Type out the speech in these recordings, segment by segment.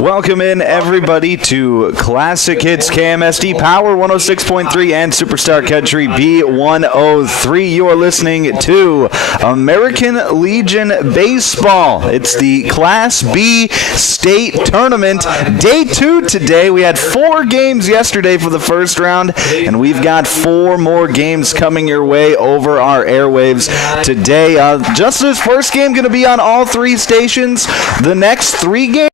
Welcome in, everybody, to Classic Hits KMSD Power 106.3 and Superstar Country B103. You are listening to American Legion Baseball. It's the Class B State Tournament. Day 2 today. We had 4 games yesterday for the first round, and we've got 4 more games coming your way over our airwaves today. Just this first game going to be on all 3 stations. The next 3 games,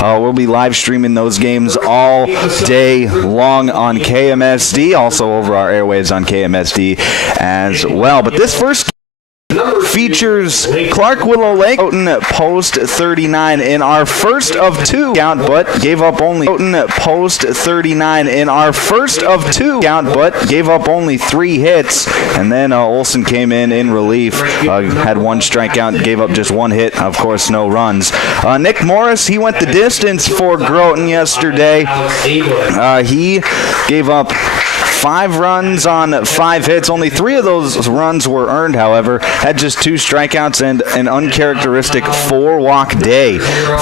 we'll be live streaming those games all day long on KMSD, also over our airwaves on KMSD as well. But this first features Clark Willow Lake. Groton post 39 in our first of 2 count, but gave up only post 39 in our first of 2 count, but gave up only 3 hits. And then Olsen came in relief, had 1 strikeout, gave up just 1 hit, of course no runs. Nick Morris, he went the distance for Groton yesterday. He gave up 5 runs on 5 hits. Only 3 of those runs were earned, however. Had just 2 strikeouts and an uncharacteristic 4-walk day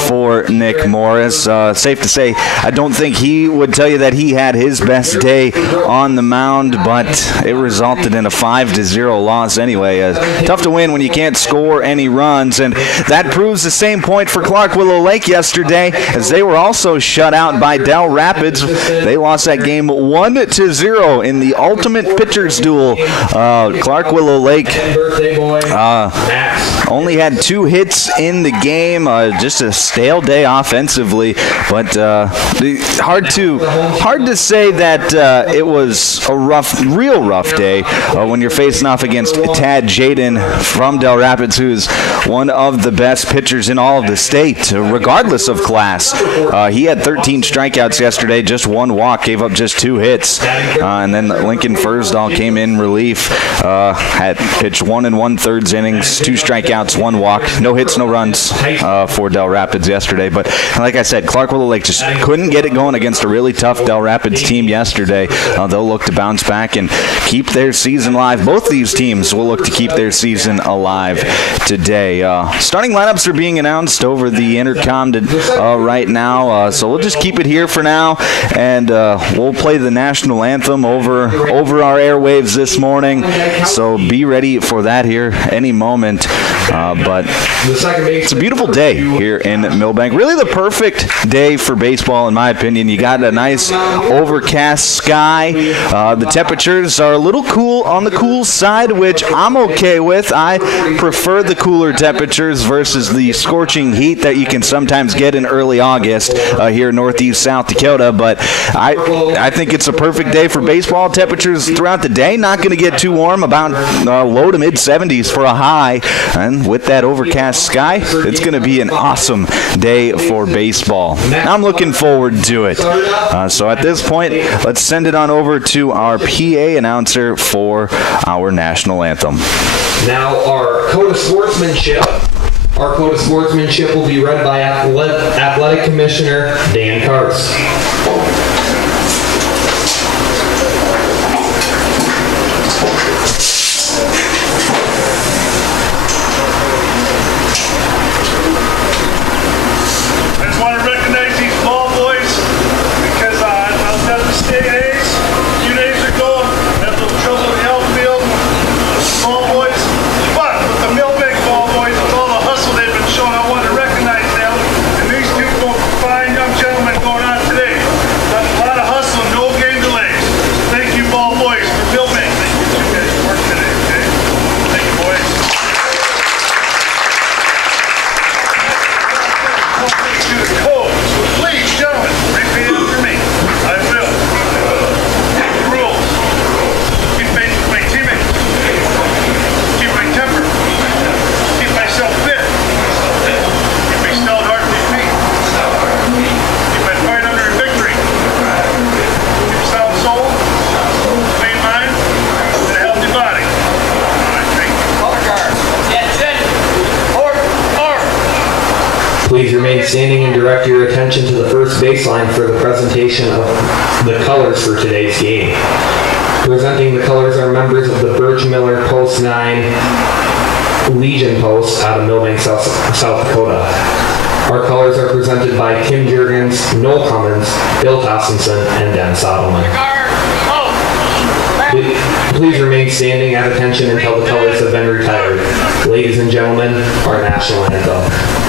for Nick Morris. Safe to say, I don't think he would tell you that he had his best day on the mound, but it resulted in a 5-0 loss anyway. Tough to win when you can't score any runs, and that proves the same point for Clark Willow Lake yesterday, as they were also shut out by Del Rapids. They lost that game 1-0 in the ultimate pitchers duel. Clark Willow Lake only had 2 hits in the game. Just a stale day offensively, but hard to say that it was a real rough day when you're facing off against Tad Jaden from Del Rapids, who's one of the best pitchers in all of the state, regardless of class. He had 13 strikeouts yesterday, just 1 walk, gave up just 2 hits. And then Lincoln Fursdal came in relief, had pitched 1 1/3 innings, 2 strikeouts, 1 walk, no hits, no runs for Del Rapids yesterday. But like I said, Clark Willow Lake just couldn't get it going against a really tough Del Rapids team yesterday. They'll look to bounce back and keep their season alive. Both these teams will look to keep their season alive today. Starting lineups are being announced over the intercom right now, so we'll just keep it here for now, and we'll play the national anthem over our airwaves this morning, so be ready for that here any moment. But it's a beautiful day here in Milbank. Really the perfect day for baseball, in my opinion. You got a nice overcast sky. The temperatures are a little cool, on the cool side, which I'm okay with. I prefer the cooler temperatures versus the scorching heat that you can sometimes get in early August here in northeast South Dakota. But I think it's a perfect day for baseball. Temperatures throughout the day not going to get too warm, about low to mid 70s for a high, and with that overcast sky, it's going to be an awesome day for baseball. I'm looking forward to it. So at this point, let's send it on over to our PA announcer for our national anthem. Now our code of sportsmanship. Our code of sportsmanship will be read by Athletic Commissioner Dan Karst. Please remain standing and direct your attention to the first baseline for the presentation of the colors for today's game. Presenting the colors are members of the Birch Miller Post 9 Legion Post out of Milbank, South Dakota. Our colors are presented by Tim Jurgens, Noel Cummins, Bill Tossenson, and Dan Sodelman. Please remain standing at attention until the colors have been retired. Ladies and gentlemen, our national anthem.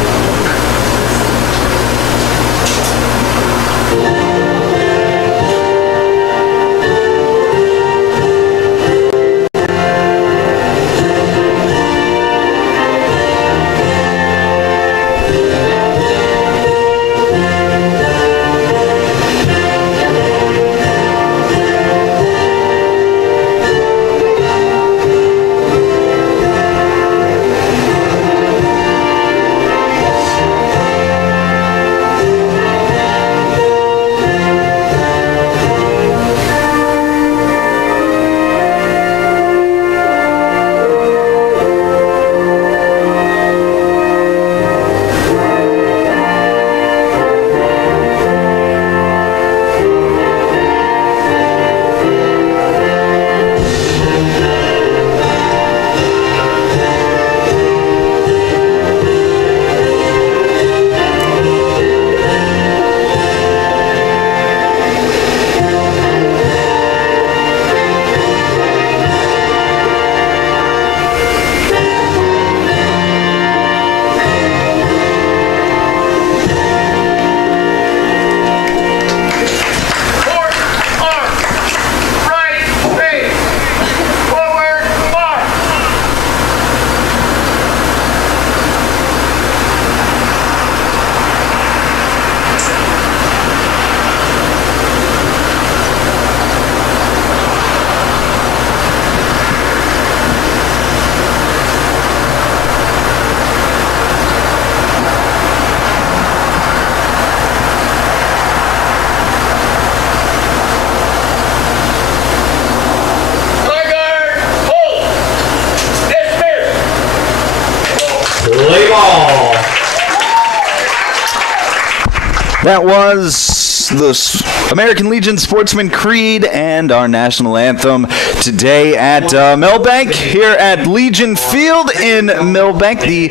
That was the American Legion Sportsman Creed and our national anthem today at Milbank, here at Legion Field in Milbank, the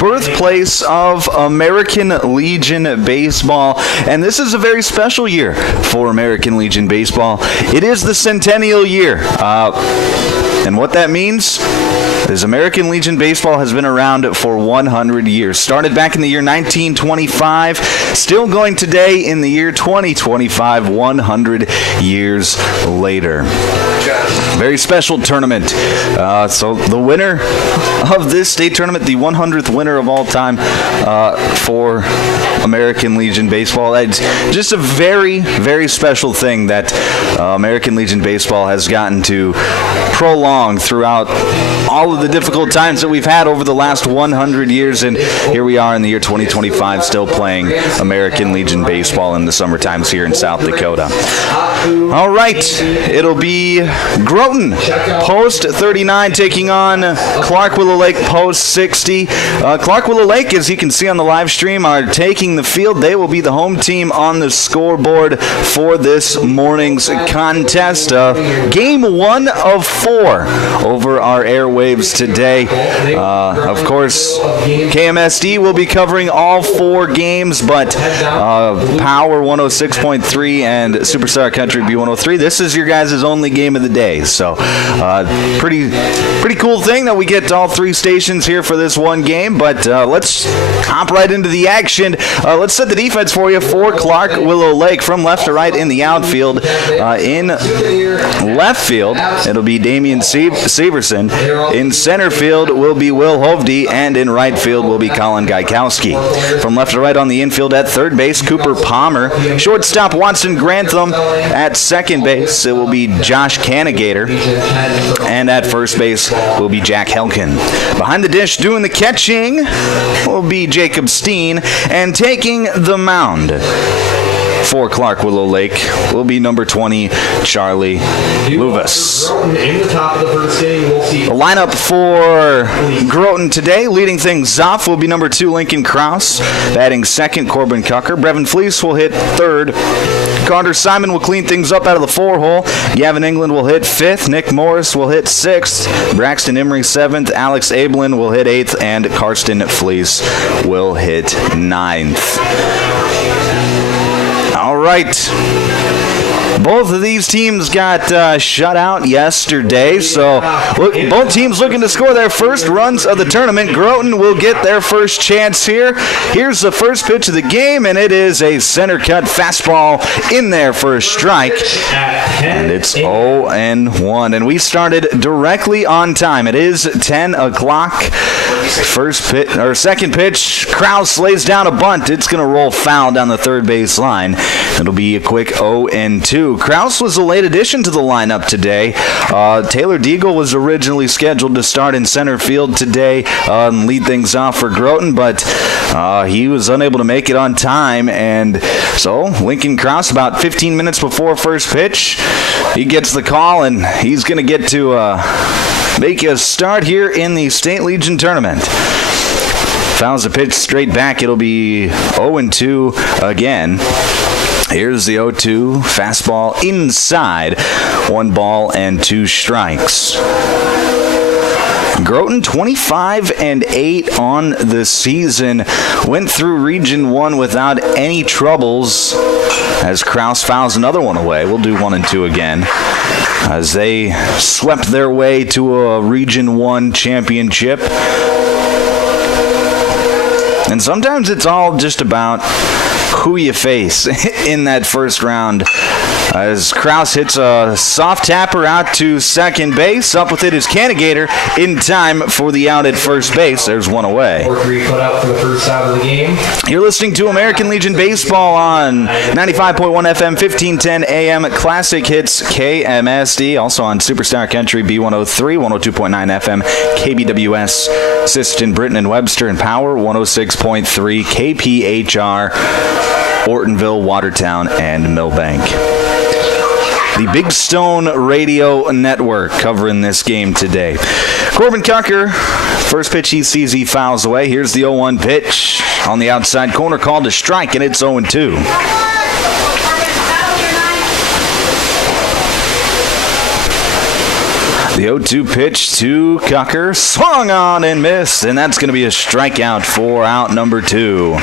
birthplace of American Legion Baseball. And this is a very special year for American Legion Baseball. It is the centennial year. And what that means is American Legion Baseball has been around for 100 years. Started back in the year 1925, still going today in the year 2025, 100 years later. Very special tournament. So the winner of this state tournament, the 100th winner of all time for American Legion Baseball. It's just a very, very special thing that American Legion Baseball has gotten to prolong throughout all of the difficult times that we've had over the last 100 years, and here we are in the year 2025 still playing American Legion Baseball in the summer times here in South Dakota. All right, it'll be Groton Post 39 taking on Clark Willow Lake Post 60. Clark Willow Lake, as you can see on the live stream, are taking the field. They will be the home team on the scoreboard for this morning's contest. Game 1 of 4 over our airwaves today. Of course, KMSD will be covering all 4 games, but Power 106.3 and Superstar Country B103, this is your guys' only game of the day. So pretty cool thing that we get all 3 stations here for this one game, but let's hop right into the action. Let's set the defense for you for Clark Willow Lake. From left to right in the outfield, in left field, it'll be Damian Severson. In center field will be Will Hovde, and in right field will be Colin Gaikowski. From left to right on the infield at third base, Cooper Palmer. Shortstop Watson Grantham. At second base, it will be Josh Canigator. And at first base will be Jack Helkin. Behind the dish doing the catching will be Jacob Steen. And taking the mound for Clark Willow Lake will be number 20, Charlie Luvis. Groton in the top of the first inning. We'll see. The lineup for Groton today, leading things off, will be number 2, Lincoln Krause. Batting second, Corbin Cucker. Brevin Fleece will hit third. Carter Simon will clean things up out of the 4-hole. Gavin England will hit 5th. Nick Morris will hit 6th. Braxton Emery 7th. Alex Ablin will hit 8th. And Karsten Fleece will hit 9th. All right. Both of these teams got shut out yesterday, so both teams looking to score their first runs of the tournament. Groton will get their first chance here. Here's the first pitch of the game, and it is a center cut fastball in there for a strike. And it's 0-1, and we started directly on time. It is 10 o'clock. Second pitch, Krause lays down a bunt. It's going to roll foul down the third base line. It'll be a quick 0-2. Krause was a late addition to the lineup today. Taylor Deagle was originally scheduled to start in center field today and lead things off for Groton, but he was unable to make it on time, and so Lincoln Krause, about 15 minutes before first pitch, he gets the call, and he's going to get to make a start here in the State Legion tournament. Fouls the pitch straight back. It'll be 0-2 again. Here's the 0-2 fastball inside. 1 ball and 2 strikes. Groton 25-8 on the season. Went through Region 1 without any troubles as Krause fouls another one away. We'll do 1 and 2 again as they swept their way to a Region 1 championship. And sometimes it's all just about who you face in that first round. As Krause hits a soft tapper out to second base. Up with it is Cannigator in time for the out at first base. There's 1 away. 4-3 put out for the first out of the game. You're listening to American Legion Baseball on 95.1 FM, 1510 AM, Classic Hits KMSD. Also on Superstar Country B103, 102.9 FM, KBWS, Siston, Britton and Webster, and Power, 106.3 KPHR, Ortonville, Watertown, and Milbank. The Big Stone Radio Network covering this game today. Corbin Cucker, first pitch he sees, he fouls away. Here's the 0-1 pitch on the outside corner, called a strike, and it's 0-2. The 0-2 pitch to Cucker, swung on and missed, and that's going to be a strikeout for out number 2.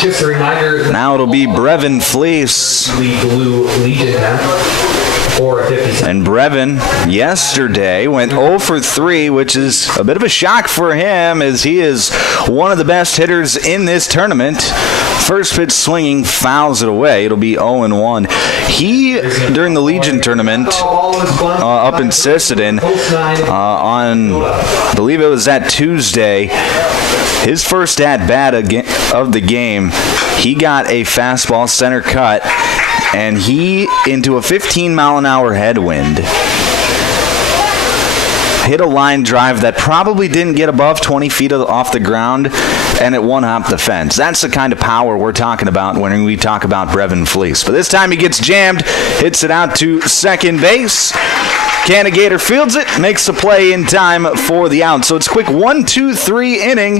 Just a reminder. Now it'll be Brevin Fleece. Blue Legion for 50. And Brevin yesterday went 0 for 3, which is a bit of a shock for him as he is one of the best hitters in this tournament. First pitch swinging, fouls it away. It'll be 0-1. He, during the Legion tournament up in Sisseton, on, I believe it was that Tuesday, his first at-bat of the game, he got a fastball center cut, and he, into a 15-mile-an-hour headwind, hit a line drive that probably didn't get above 20 feet off the ground, and it one-hopped the fence. That's the kind of power we're talking about when we talk about Brevin Fleece. But this time he gets jammed, hits it out to second base. Cannigator fields it, makes the play in time for the out. So it's quick 1-2-3 inning.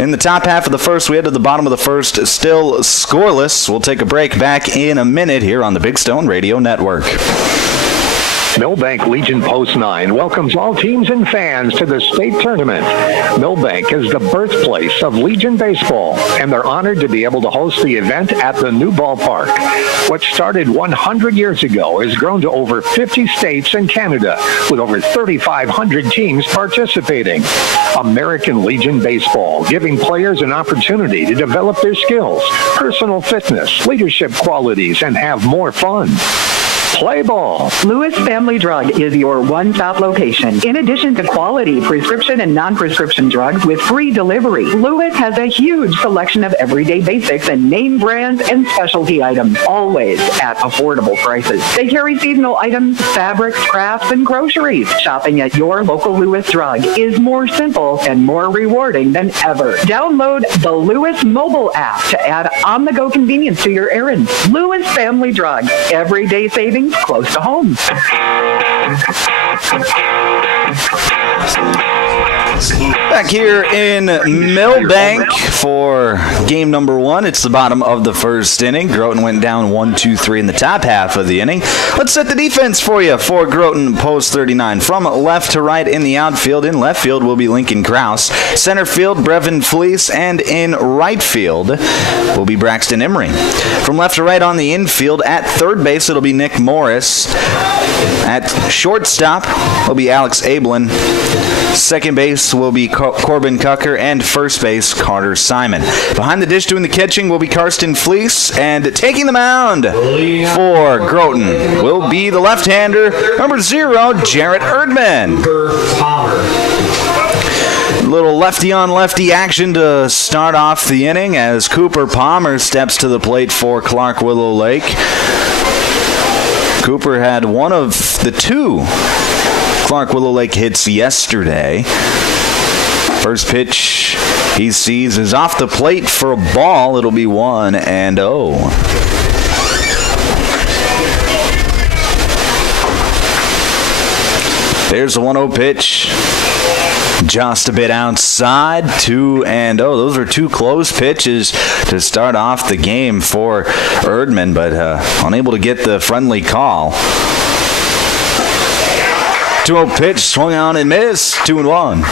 In the top half of the first, we head to the bottom of the first, still scoreless. We'll take a break, back in a minute here on the Big Stone Radio Network. Milbank Legion Post 9 welcomes all teams and fans to the state tournament. Milbank is the birthplace of Legion Baseball, and they're honored to be able to host the event at the new ballpark. What started 100 years ago has grown to over 50 states and Canada, with over 3,500 teams participating. American Legion Baseball, giving players an opportunity to develop their skills, personal fitness, leadership qualities, and have more fun. Play ball. Lewis Family Drug is your one-stop location. In addition to quality prescription and non-prescription drugs with free delivery, Lewis has a huge selection of everyday basics and name brands and specialty items, always at affordable prices. They carry seasonal items, fabrics, crafts, and groceries. Shopping at your local Lewis Drug is more simple and more rewarding than ever. Download the Lewis mobile app to add on-the-go convenience to your errands. Lewis Family Drug. Everyday savings close to home. Back here in Milbank for game number 1. It's the bottom of the first inning. Groton went down 1-2-3 in the top half of the inning. Let's set the defense for you for Groton post 39. From left to right in the outfield. In left field will be Lincoln Krause. Center field, Brevin Fleece. And in right field will be Braxton Emery. From left to right on the infield, at third base it'll be Nick Morris. At shortstop will be Alex Ablin. Second base will be Corbin Cucker, and first base Carter Simon. Behind the dish doing the catching will be Karsten Fleece, and taking the mound for Groton will be the left-hander, number 0, Jarrett Erdman. Little lefty-on-lefty action to start off the inning as Cooper Palmer steps to the plate for Clark Willow Lake. Cooper had one of the 2 Clark Willow Lake hits yesterday. First pitch he sees is off the plate for a ball. It'll be 1-0. There's a 1-0 pitch. Just a bit outside, 2-0. Those are 2 close pitches to start off the game for Erdman, but unable to get the friendly call. 2-0 pitch, swung on and missed, 2-1.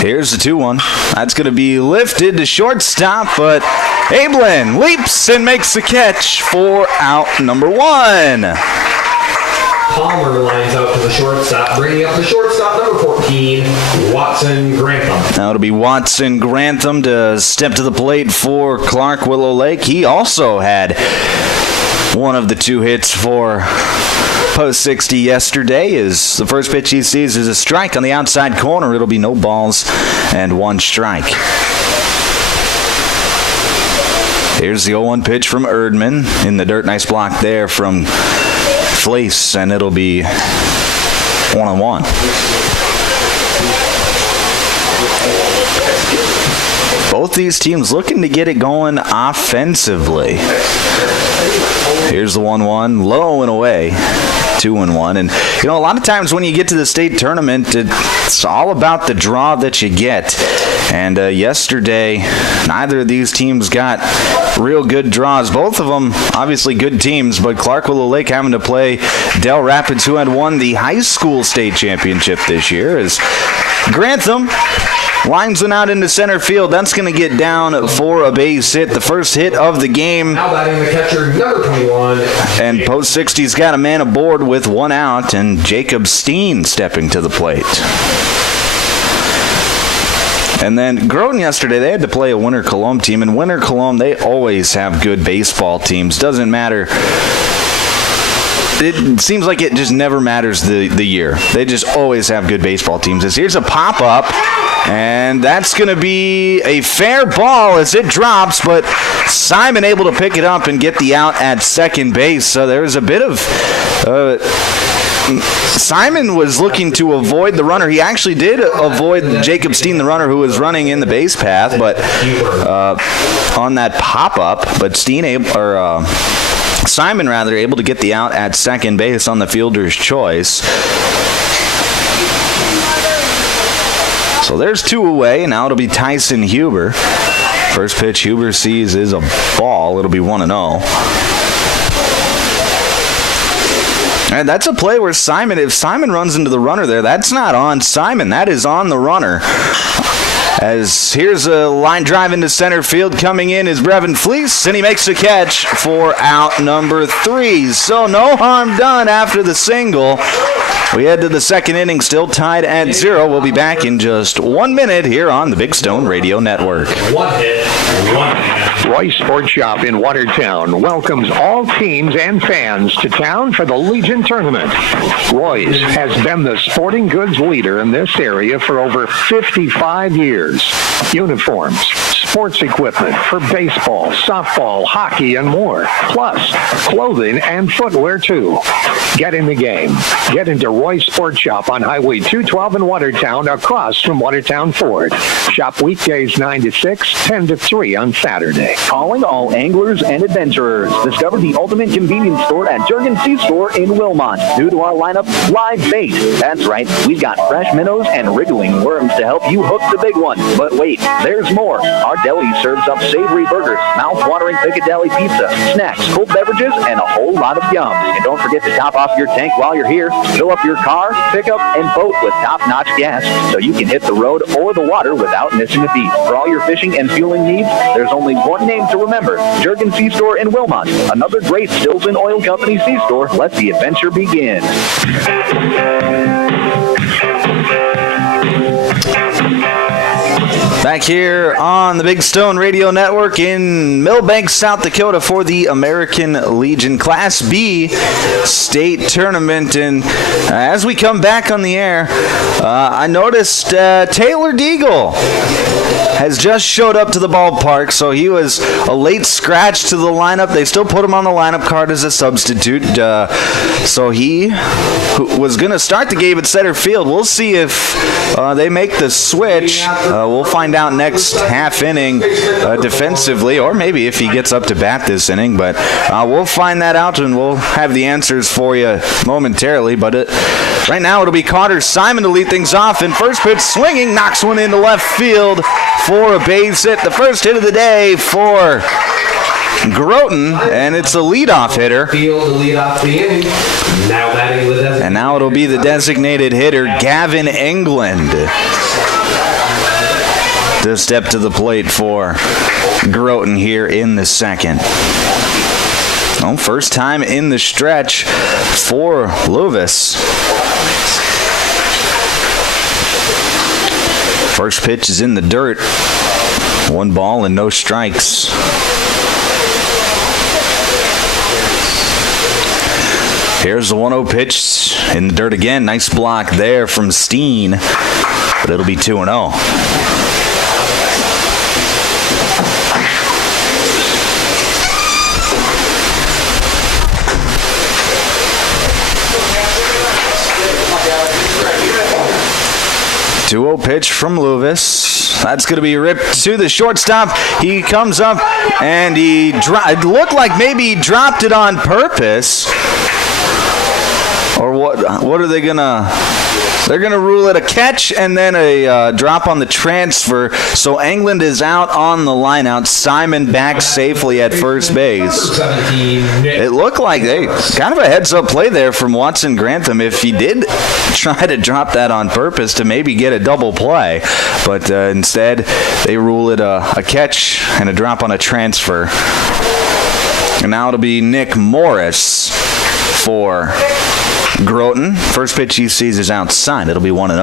Here's the 2-1. That's going to be lifted to shortstop, but Ablin leaps and makes the catch for out number 1. Palmer lines out to the shortstop, bringing up the shortstop, number 14, Watson Grantham. Now it'll be Watson Grantham to step to the plate for Clark Willow Lake. He also had one of the 2 hits for post 60 yesterday. Is the first pitch he sees is a strike on the outside corner. It'll be no balls and 1 strike. Here's the 0-1 pitch from Erdman in the dirt. Nice block there from Fleece, and it'll be 1-1. Both these teams looking to get it going offensively. Here's the 1-1, low and away, 2-1. And, a lot of times when you get to the state tournament, it's all about the draw that you get. And yesterday, neither of these teams got real good draws. Both of them, obviously good teams, but Clark Willow Lake having to play Del Rapids, who had won the high school state championship this year, as Grantham lines one out into center field. That's going to get down for a base hit. The first hit of the game. Now batting the catcher, number 21. And post 60's got a man aboard with 1 out, and Jacob Steen stepping to the plate. And then Groton yesterday, they had to play a Winter Cologne team. And Winter Cologne, they always have good baseball teams. Doesn't matter. It seems like it just never matters the year. They just always have good baseball teams. Here's a pop-up, and that's going to be a fair ball as it drops, but Simon able to pick it up and get the out at second base. So there's a bit of... Simon was looking to avoid the runner. He actually did avoid Jacob Steen, the runner who was running in the base path, but on that pop-up, but Simon able to get the out at second base on the fielder's choice. So there's 2 away, and now it'll be Tyson Huber. First pitch Huber sees is a ball. It'll be 1-0. And that's a play where if Simon runs into the runner there, that's not on Simon. That is on the runner. As here's a line drive into center field. Coming in is Brevin Fleece, and he makes the catch for out number 3. So no harm done after the single. We head to the second inning, still tied at 0. We'll be back in just 1 minute here on the Big Stone Radio Network. 1 hit, 1 man. Roy's Sports Shop in Watertown welcomes all teams and fans to town for the Legion Tournament. Roy's has been the sporting goods leader in this area for over 55 years. Uniforms, sports equipment for baseball, softball, hockey, and more. Plus, clothing and footwear, too. Get in the game. Get into Roy's Sports Shop on Highway 212 in Watertown, across from Watertown Ford. Shop weekdays 9 to 6, 10 to 3 on Saturday. Calling all anglers and adventurers. Discover the ultimate convenience store at Jurgen Seastore in Wilmot. New to our lineup, live bait. That's right, we've got fresh minnows and wriggling worms to help you hook the big one. But wait, there's more. Our deli serves up savory burgers, mouth-watering Piccadilly pizza, snacks, cold beverages, and a whole lot of yum. And don't forget to top off your tank while you're here. Fill up your car, pickup, and boat with top-notch gas so you can hit the road or the water without missing a beat. For all your fishing and fueling needs, there's only one name to remember, Jurgen Seastore in Wilmot. Another great Stills and Oil Company C-store. Let the adventure begin. Back here on the Big Stone Radio Network in Milbank, South Dakota for the American Legion Class B state tournament. And as we come back on the air, I noticed Taylor Deagle has just showed up to the ballpark, so he was a late scratch to the lineup. They still put him on the lineup card as a substitute, so he was going to start the game at center field. We'll see if they make the switch. We'll find out next half inning defensively, or maybe if he gets up to bat this inning, but we'll find that out and we'll have the answers for you momentarily. But right now it'll be Carter Simon to lead things off, and first pitch swinging, knocks one into left field for a base hit. The first hit of the day for Groton, and it's a leadoff hitter. Field to lead off the inning. Now batting with us. And now it'll be the designated hitter, Gavin England, to step to the plate for Groton here in the second. Well, first time in the stretch for Lewis. First pitch is in the dirt. 1 ball and no strikes. Here's the 1-0 pitch in the dirt again. Nice block there from Steen, but it'll be 2-0. Pitch from Lewis. That's going to be ripped to the shortstop. He comes up and it looked like maybe he dropped it on purpose. Or what are they going to... They're going to rule it a catch and then a drop on the transfer. So England is out on the line out. Simon back safely at first base. It looked like kind of a heads-up play there from Watson Grantham if he did try to drop that on purpose to maybe get a double play. But instead, they rule it a catch and a drop on a transfer. And now it'll be Nick Morris for Groton. First pitch he sees is outside. It'll be 1-0.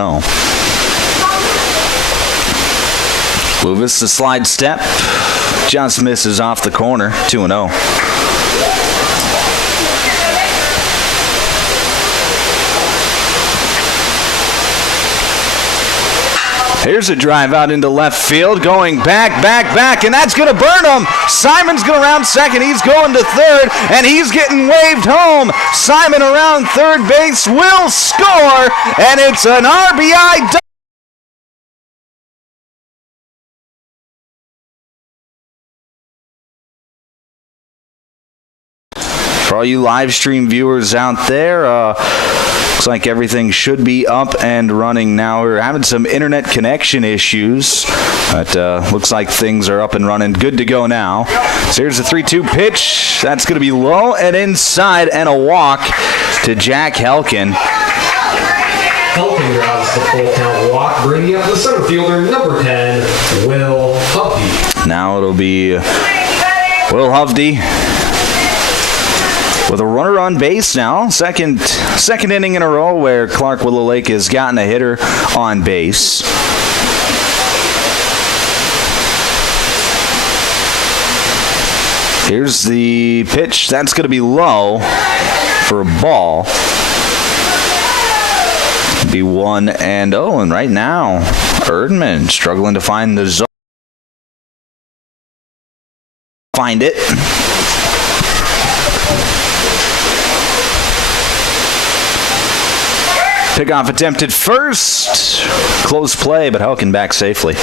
Lewis, the slide step, just misses off the corner. 2-0. Here's a drive out into left field, going back, and that's going to burn him. Simon's going around second. He's going to third, and he's getting waved home. Simon around third base will score, and it's an RBI double. For all you live stream viewers out there, looks like everything should be up and running now. We're having some internet connection issues, but looks like things are up and running. Good to go now. So here's the 3-2 pitch. That's going to be low and inside, and a walk to Jack Helkin. Helkin grabs the full count walk, bringing up the center fielder, number 10, Will Hovde. Now it'll be Will Hovde with a runner on base now. Second inning in a row where Clark Willow Lake has gotten a hitter on base. Here's the pitch. That's going to be low for a ball. Be 1-0, and right now, Erdman struggling to find the zone. Find it. Pickoff attempted first. Close play, but Helken back safely.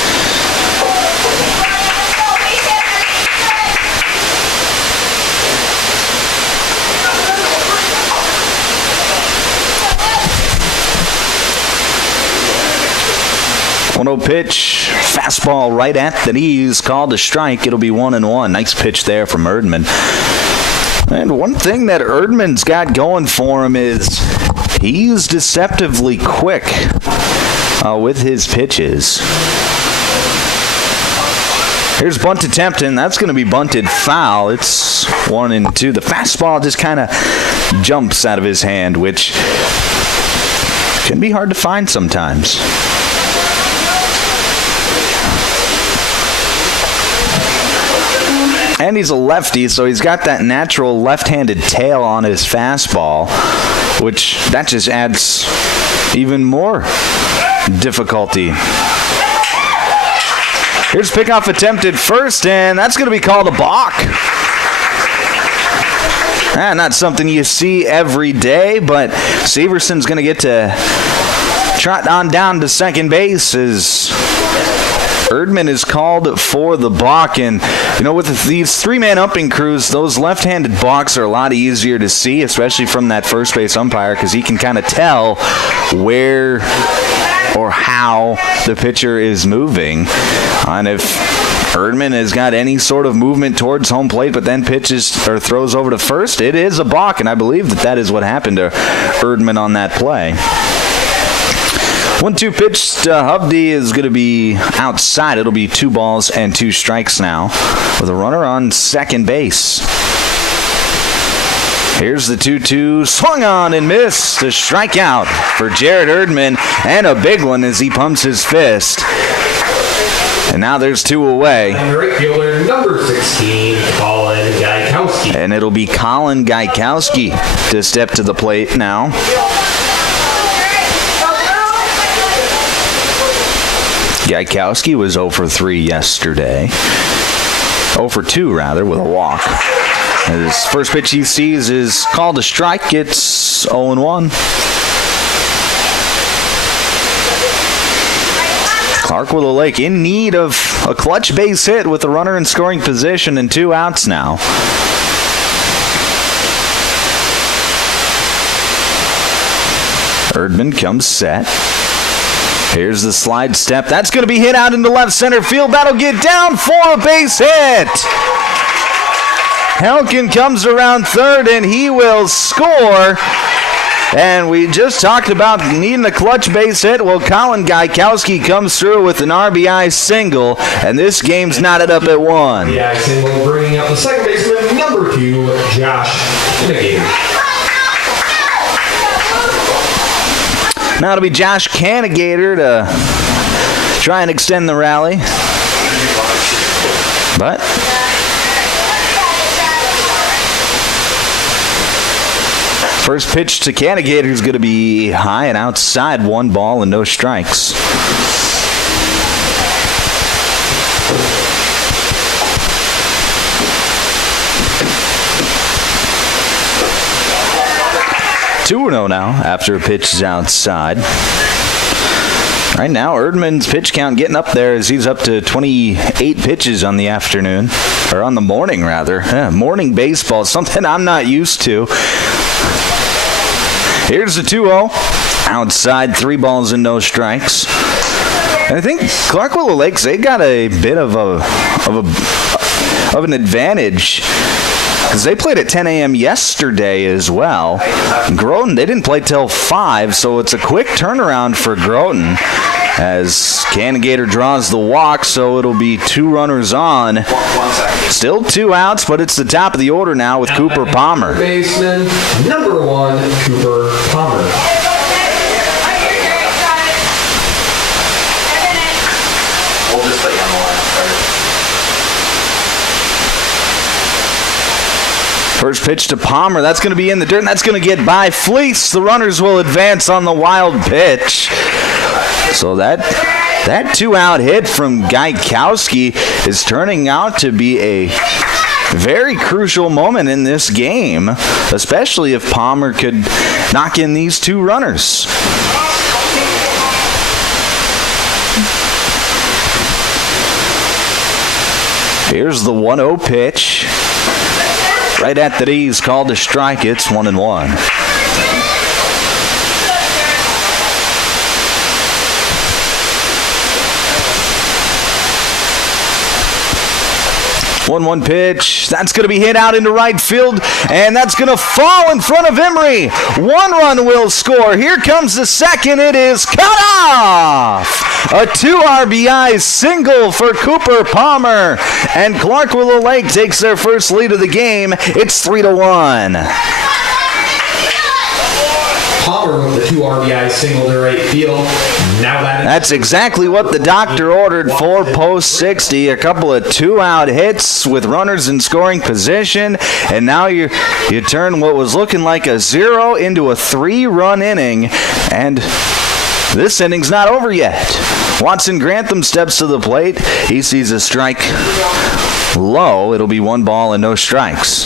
No pitch, fastball right at the knees, called a strike. It'll be 1-1. Nice pitch there from Erdman. And one thing that Erdman's got going for him is he's deceptively quick with his pitches. Here's bunt attempt, and that's going to be bunted foul. It's 1-2. The fastball just kind of jumps out of his hand, which can be hard to find sometimes. And he's a lefty, so he's got that natural left-handed tail on his fastball, which that just adds even more difficulty. Here's pickoff attempted first, and that's going to be called a balk. Not something you see every day, but Severson's going to get to trot on down to second base as Erdman is called for the balk, and with these three-man umping crews, those left-handed balks are a lot easier to see, especially from that first base umpire, because he can kind of tell where or how the pitcher is moving. And if Erdman has got any sort of movement towards home plate, but then pitches or throws over to first, it is a balk, and I believe that is what happened to Erdman on that play. 1-2 pitch to Hovde is going to be outside. It'll be 2 balls and 2 strikes now with a runner on second base. Here's the 2-2, swung on and missed. A strikeout for Jared Erdman, and a big one as he pumps his fist. And now there's 2 away. And right fielder number 16, Colin Gaikowski. And it'll be Colin Gaikowski to step to the plate now. Gaikowski was 0 for 3 yesterday. 0 for 2, rather, with a walk. His first pitch he sees is called a strike. It's 0-1. Clark Willow Lake in need of a clutch base hit with a runner in scoring position and 2 outs now. Erdman comes set. Here's the slide step. That's going to be hit out into left center field. That'll get down for a base hit. Helken comes around third, and he will score. And we just talked about needing a clutch base hit. Well, Colin Gaikowski comes through with an RBI single, and this game's knotted up at 1. RBI single, bringing up the second baseman, number 2, Josh Canagater. Now it'll be Josh Canagater to try and extend the rally. But first pitch to Canagater is going to be high and outside, 1 ball and no strikes. (2-0) now after a pitch is outside. Right now, Erdman's pitch count getting up there as he's up to 28 pitches on the afternoon, or on the morning rather. Morning baseball, something I'm not used to. Here's the 2-0. Outside, 3 balls and no strikes. And I think Clark Willow Lakes, they got a bit of an advantage because they played at 10 a.m. yesterday as well. Groton, they didn't play till 5, so it's a quick turnaround for Groton. as Canagator draws the walk, so it'll be 2 runners on. Still 2 outs, but it's the top of the order now with Cooper Palmer. Baseman, number 1, Cooper Palmer. We'll just put you on the line first. First pitch to Palmer. That's going to be in the dirt, and that's going to get by Fleece. The runners will advance on the wild pitch. So that 2-out hit from Gaikowski is turning out to be a very crucial moment in this game, especially if Palmer could knock in these 2 runners. Here's the 1-0 pitch. Right at the knees, called to strike. It's 1-1. 1-1 pitch. That's going to be hit out into right field, and that's going to fall in front of Emery. 1 run will score. Here comes the second. It is cut off. A 2 RBI single for Cooper Palmer, and Clark Willow Lake takes their first lead of the game. It's 3-1. Palmer with the 2 RBI single to right field. Now that's exactly what the doctor ordered for post 60. A couple of 2-out hits with runners in scoring position, and now you turn what was looking like a 0 into a 3-run inning, and this inning's not over yet. Watson Grantham steps to the plate. He sees a strike low. It'll be 1 ball and no strikes.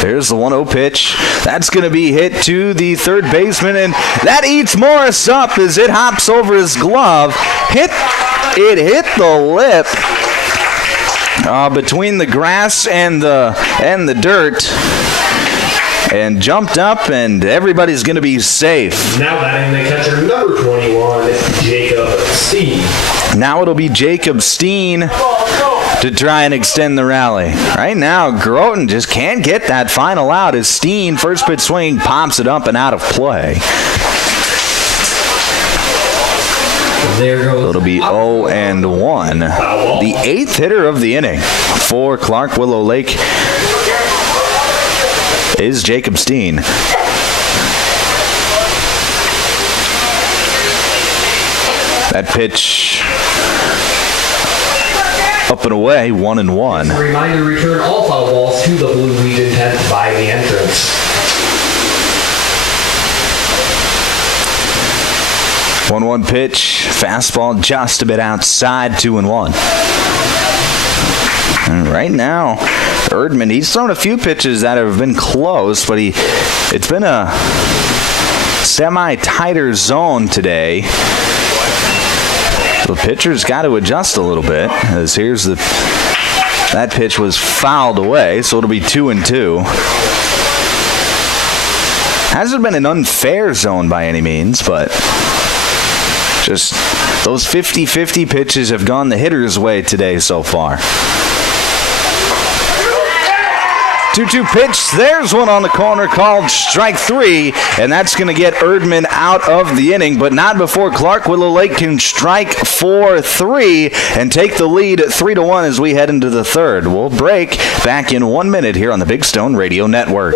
There's the 1-0 pitch. That's going to be hit to the third baseman, and that eats Morris up as it hops over his glove. It hit the lip between the grass and the dirt, and jumped up, and everybody's going to be safe. Now batting the catcher, number 21, Jacob Steen. Now it'll be Jacob Steen to try and extend the rally. Right now, Groton just can't get that final out as Steen, first pitch swing, pops it up and out of play. There goes. It'll be 0-1. The 8th hitter of the inning for Clark Willow Lake is Jacob Steen. That pitch up and away, 1-1. A reminder, return all foul balls to the Blue Legion tent by the entrance. 1-1 pitch, fastball just a bit outside, 2-1. And right now, Erdman, he's thrown a few pitches that have been close, but it's been a semi-tighter zone today. The pitcher's got to adjust a little bit, as that pitch was fouled away, so it'll be 2-2. Hasn't been an unfair zone by any means, but just those 50-50 pitches have gone the hitter's way today so far. 2-2 pitch. There's one on the corner called strike 3, and that's going to get Erdman out of the inning, but not before Clark Willow Lake can strike for 3 and take the lead 3-1 as we head into the third. We'll break back in 1 minute here on the Big Stone Radio Network.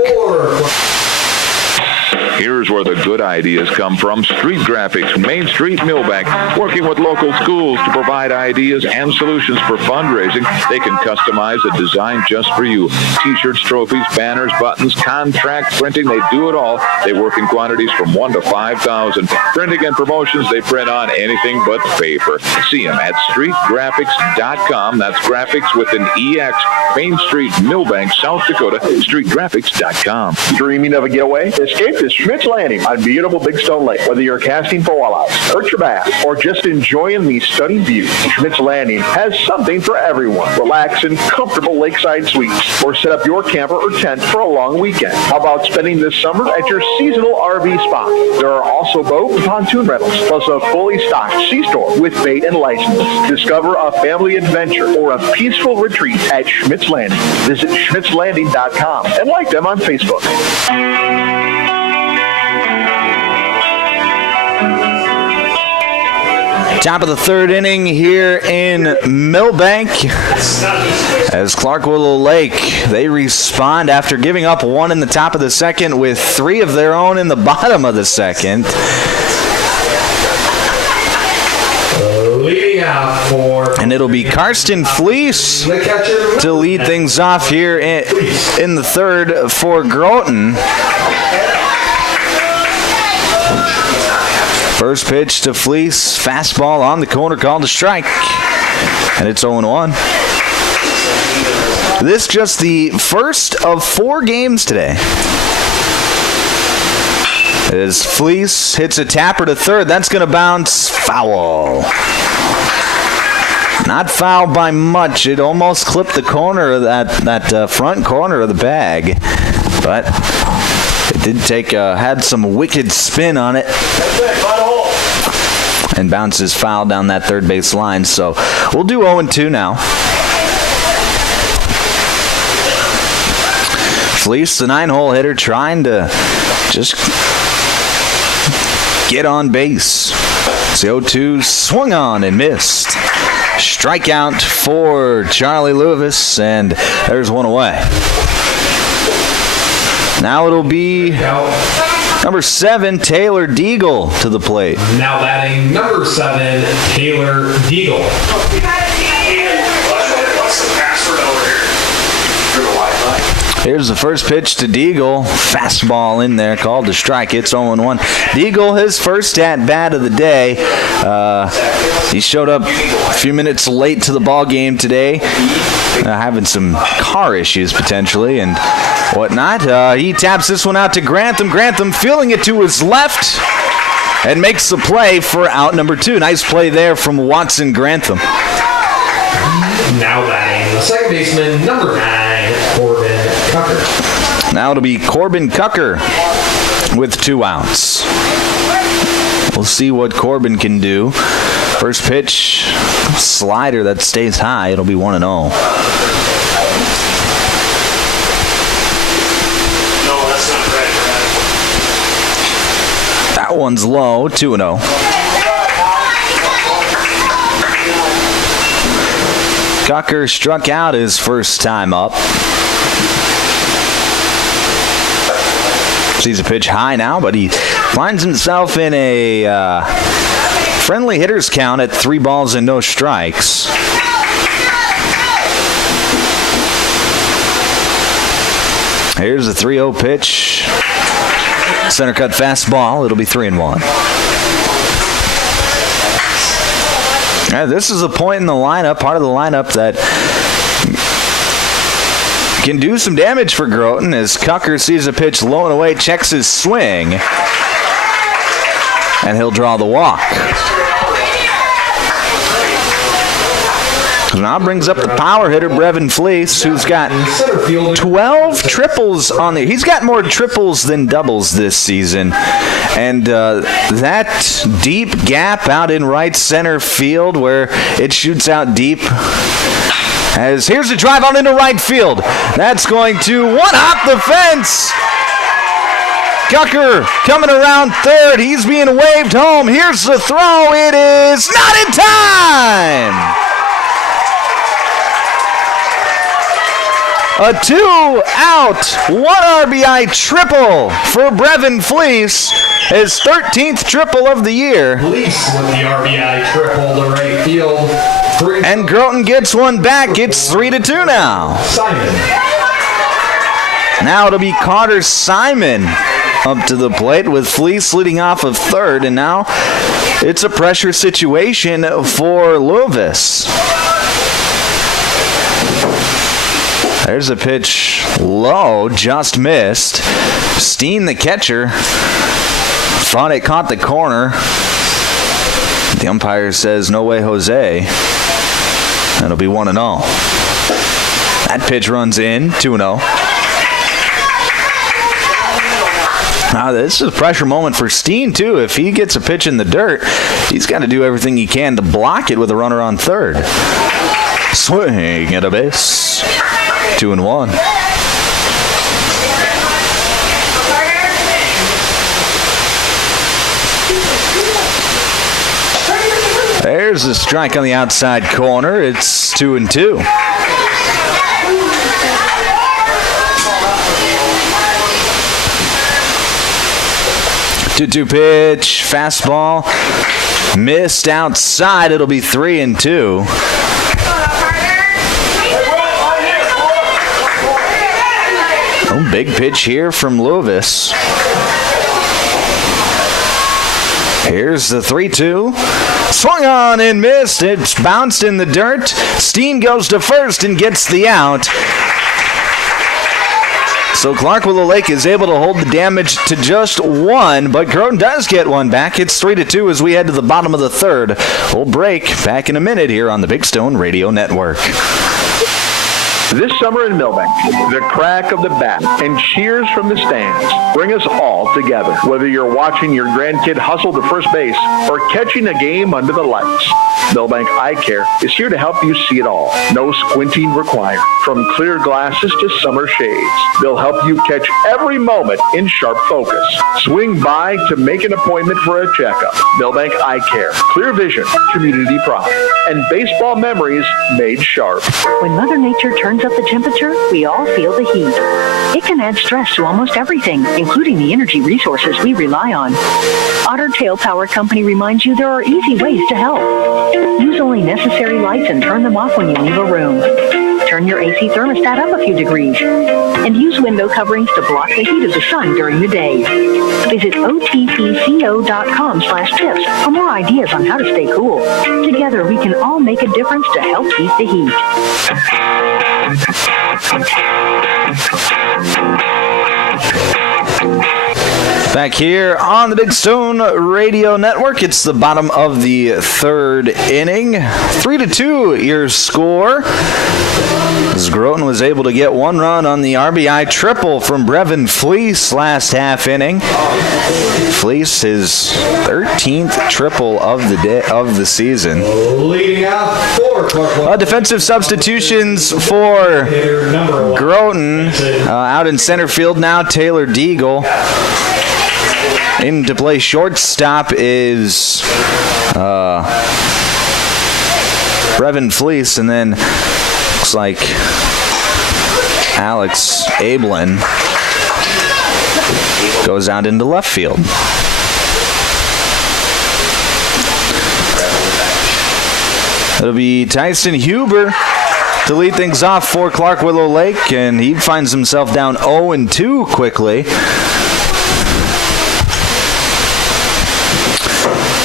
Here's where the good ideas come from. Street Graphics, Main Street, Milbank, working with local schools to provide ideas and solutions for fundraising. They can customize a design just for you. T-shirts, trophies, banners, buttons, contract printing, they do it all. They work in quantities from 1 to 5,000. Printing and promotions, they print on anything but paper. See them at streetgraphics.com. That's graphics with an EX. Main Street, Milbank, South Dakota, streetgraphics.com. Dreaming of a getaway? Escape this Schmidt's Landing on beautiful Big Stone Lake. Whether you're casting for walleyes, perch or bass, or just enjoying the stunning view, Schmidt's Landing has something for everyone. Relax in comfortable lakeside suites, or set up your camper or tent for a long weekend. How about spending this summer at your seasonal RV spot? There are also boat and pontoon rentals, plus a fully stocked C-store with bait and licenses. Discover a family adventure or a peaceful retreat at Schmidt's Landing. Visit schmidtslanding.com and like them on Facebook. Top of the third inning here in Milbank as Clark Willow Lake, they respond after giving up one in the top of the second with three of their own in the bottom of the second. Leading out for... And it'll be Karsten Fleece to lead things off here in the third for Groton. First pitch to Fleece, fastball on the corner, called a strike, and it's 0-1. This just the first of 4 games today. As Fleece hits a tapper to third, that's going to bounce foul. Not foul by much. It almost clipped the corner of that front corner of the bag, but it did had some wicked spin on it. And bounces foul down that third base line. So we'll do 0-2 now. Fleece, the 9-hole hitter, trying to just get on base. The 0-2 swung on and missed. Strikeout for Charlie Lewis, and there's one away. Now it'll be number 7, Taylor Deagle to the plate. Now batting number 7, Taylor Deagle. Here's the first pitch to Deagle. Fastball in there, called to strike. It's 0-1. Deagle, his first at-bat of the day. He showed up a few minutes late to the ball game today, having some car issues potentially and whatnot. He taps this one out to Grantham. Grantham feeling it to his left and makes the play for out number 2. Nice play there from Watson Grantham. Now batting the second baseman, number 9, Corbin Cucker. Now it'll be Corbin Cucker with 2 outs. We'll see what Corbin can do. First pitch, slider that stays high. It'll be 1-0. No, that's not right. That one's low, 2-0. Cucker struck out his first time up. Sees a pitch high now, but he finds himself in a friendly hitter's count at 3 balls and no strikes. Here's the 3-0 pitch. Center cut fastball. It'll be 3-1. This is a point in the lineup, part of the lineup that can do some damage for Groton as Cucker sees a pitch low and away, checks his swing, and he'll draw the walk. Now brings up the power hitter, Brevin Fleece, who's got 12 triples on there. He's got more triples than doubles this season. And that deep gap out in right center field where it shoots out deep. As here's a drive on into right field. That's going to one-hop the fence. Cucker coming around third. He's being waved home. Here's the throw. It is not in time. A 2-out, 1 RBI triple for Brevin Fleece, his 13th triple of the year. Fleece with the RBI triple to right field. And Groton gets one back. It's 3-2 now. Simon. Now it'll be Carter Simon up to the plate with Fleece leading off of third, and now it's a pressure situation for Lewis. There's a pitch low, just missed. Steen, the catcher, thought it caught the corner. The umpire says, no way, Jose. That'll be 1-0. That pitch runs in, 2-0. Now, this is a pressure moment for Steen, too. If he gets a pitch in the dirt, he's got to do everything he can to block it with a runner on third. Swing at a base. 2-1. There's a strike on the outside corner. It's 2-2. 2-2 pitch, fastball, missed outside. It'll be 3-2. Oh, big pitch here from Lewis. Here's the 3-2. Swung on and missed. It's bounced in the dirt. Steen goes to first and gets the out. So Clark Willow Lake is able to hold the damage to just one, but Groton does get one back. It's 3-2 as we head to the bottom of the third. We'll break back in a minute here on the Big Stone Radio Network. This summer in Milbank, the crack of the bat and cheers from the stands bring us all together. Whether you're watching your grandkid hustle to first base or catching a game under the lights, Milbank Eye Care is here to help you see it all. No squinting required. From clear glasses to summer shades, they'll help you catch every moment in sharp focus. Swing by to make an appointment for a checkup. Milbank Eye Care. Clear vision, community pride, and baseball memories made sharp. When Mother Nature turns up the temperature, we all feel the heat. It can add stress to almost everything, including the energy resources we rely on. Otter Tail Power Company reminds you there are easy ways to help. Use only necessary lights and turn them off when you leave a room. Turn your AC thermostat up a few degrees. And use window coverings to block the heat of the sun during the day. Visit otpco.com/tips for more ideas on how to stay cool. Together, we can all make a difference to help beat the heat. Back here on the Big Stone Radio Network, it's the bottom of the third inning. 3-2 your score. As Groton was able to get one run on the RBI triple from Brevin Fleece last half inning. Fleece, his 13th triple of the day of the season. Leading out for Defensive substitutions for Groton. Out in center field now, Taylor Deagle. In to play shortstop is Brevin Fleece, and then looks like Alex Ablin goes out into left field. It'll be Tyson Huber to lead things off for Clark Willow Lake, and he finds himself down 0-2 quickly.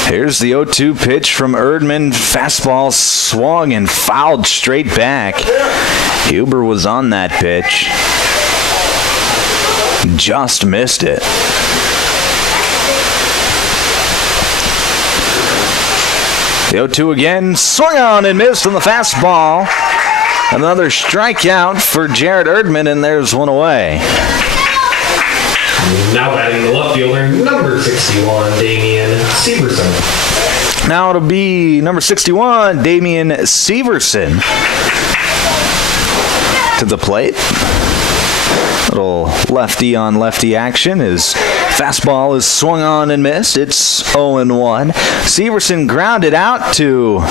Here's the 0-2 pitch from Erdman. Fastball swung and fouled straight back. Huber was on that pitch. Just missed it. The 0-2 again. Swung on and missed on the fastball. Another strikeout for Jared Erdman, and there's one away. Now batting the left fielder, number 61, Damian Severson. Now it'll be number 61, Damian Severson, to the plate. Little lefty on lefty action. His fastball is swung on and missed. It's 0-1. Severson grounded out to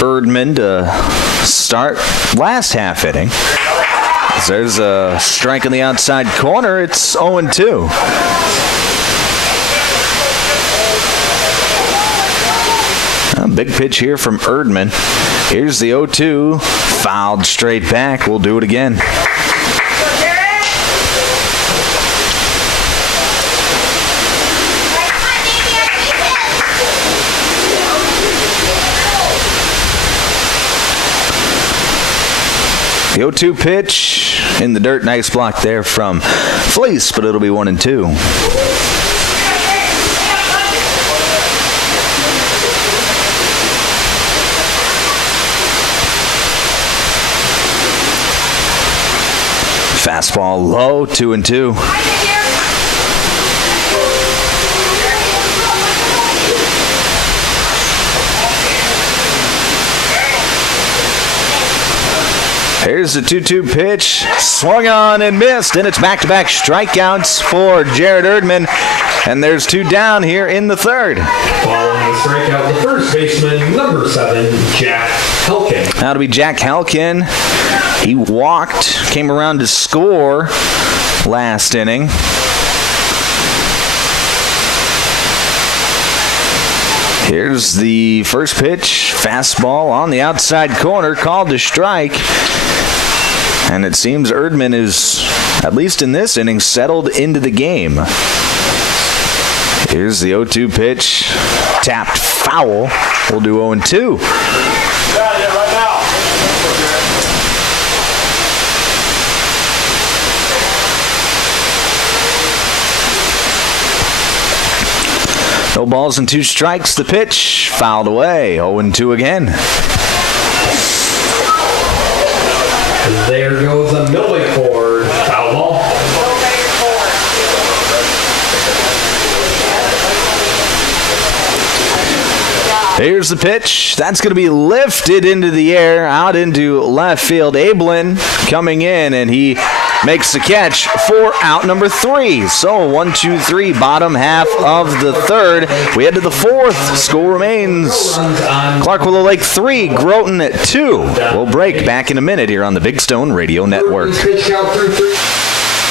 Erdman to start last half inning. There's a strike on the outside corner. It's 0-2. A big pitch here from Erdman. Here's the 0-2. Fouled straight back. We'll do it again. The 0-2 pitch in the dirt. Nice block there from Fleece, but it'll be 1-2. Fastball low, 2-2. Here's the 2-2 pitch, swung on and missed, and it's back-to-back strikeouts for Jared Erdman, and there's 2 down here in the third. Following the strikeout, the first baseman, number 7, Jack Helkin. That'll be Jack Helkin. He walked, came around to score last inning. Here's the first pitch, fastball on the outside corner, called to strike. And it seems Erdman is, at least in this inning, settled into the game. Here's the 0-2 pitch, tapped foul. We'll do 0-2. No balls and 2 strikes. The pitch fouled away. 0-2 again. There goes a Milbank for foul ball. Here's the pitch. That's going to be lifted into the air, out into left field. Ablin coming in, and he makes the catch for out number 3. So 1, 2, 3, bottom half of the third. We head to the fourth. Score remains Clark Willow Lake 3, Groton at 2. We'll break back in a minute here on the Big Stone Radio Network.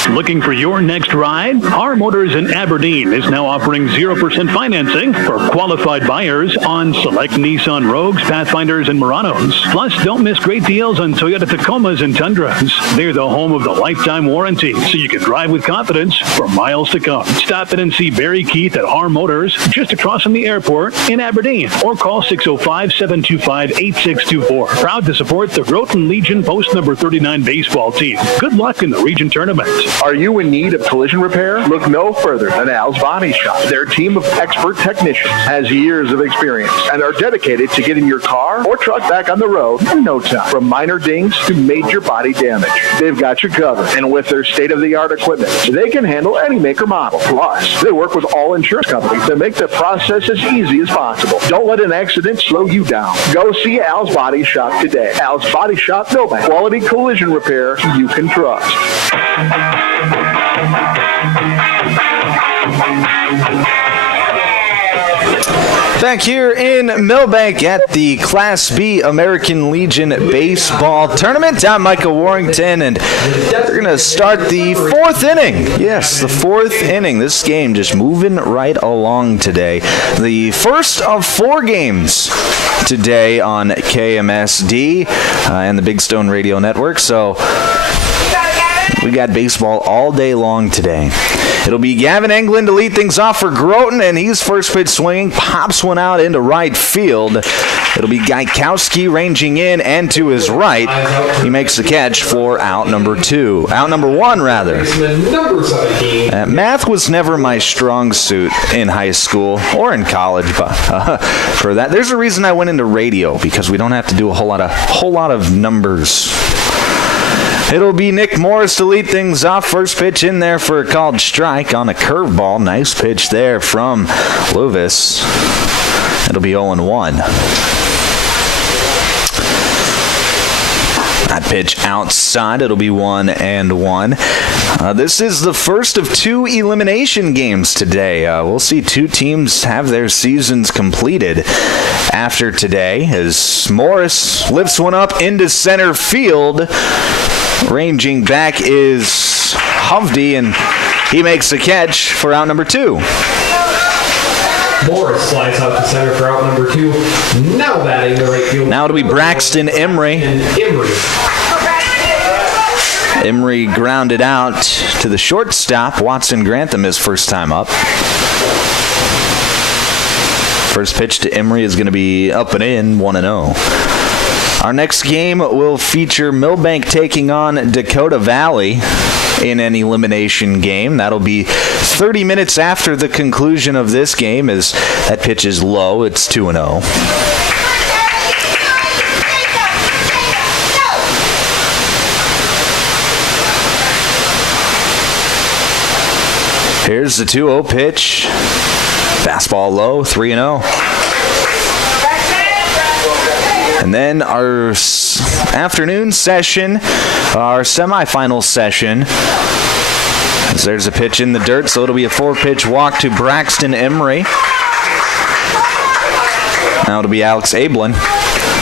Looking for your next ride? Our Motors in Aberdeen is now offering 0% financing for qualified buyers on select Nissan Rogues, Pathfinders, and Muranos. Plus, don't miss great deals on Toyota Tacomas and Tundras. They're the home of the lifetime warranty, so you can drive with confidence for miles to come. Stop in and see Barry Keith at Our Motors, just across from the airport in Aberdeen, or call 605-725-8624. Proud to support the Groton Legion Post number 39 baseball team. Good luck in the region tournament. Are you in need of collision repair? Look no further than Al's Body Shop. Their team of expert technicians has years of experience and are dedicated to getting your car or truck back on the road in no time. From minor dings to major body damage, they've got you covered. And with their state-of-the-art equipment, they can handle any make or model. Plus, they work with all insurance companies to make the process as easy as possible. Don't let an accident slow you down. Go see Al's Body Shop today. Al's Body Shop, Milbank. Quality collision repair you can trust. Back here in Milbank at the Class B American Legion Baseball Tournament. I'm Michael Warrington, and we're going to start the fourth inning. Yes, the fourth inning. This game just moving right along today. The first of 4 games today on KMSD and the Big Stone Radio Network. So we got baseball all day long today. It'll be Gavin Englund to lead things off for Groton, and he's first pitch swinging, pops one out into right field. It'll be Gaikowski ranging in and to his right. He makes the catch for out number 2. Out number 1, rather. Math was never my strong suit in high school or in college, but for that, there's a reason I went into radio, because we don't have to do a whole lot of numbers. It'll be Nick Morris to lead things off. First pitch in there for a called strike on a curveball. Nice pitch there from Luvis. It'll be 0-1. That pitch outside. It'll be 1-1. This is the first of 2 elimination games today. We'll see 2 teams have their seasons completed after today, as Morris lifts one up into center field. Ranging back is Hovde, and he makes the catch for out number 2. Morris slides out to center for out number 2. Now batting the right field. Now it'll be Braxton Emery. Emery grounded out to the shortstop. Watson Grantham his first time up. First pitch to Emery is going to be up and in, 1-0. Our next game will feature Milbank taking on Dakota Valley in an elimination game. That'll be 30 minutes after the conclusion of this game, as that pitch is low. It's 2-0. Here's the 2-0 pitch. Fastball low, 3-0. And then our afternoon session, our semifinal session, as there's a pitch in the dirt, so it'll be a 4-pitch walk to Braxton Emery. Now it'll be Alex Ablin.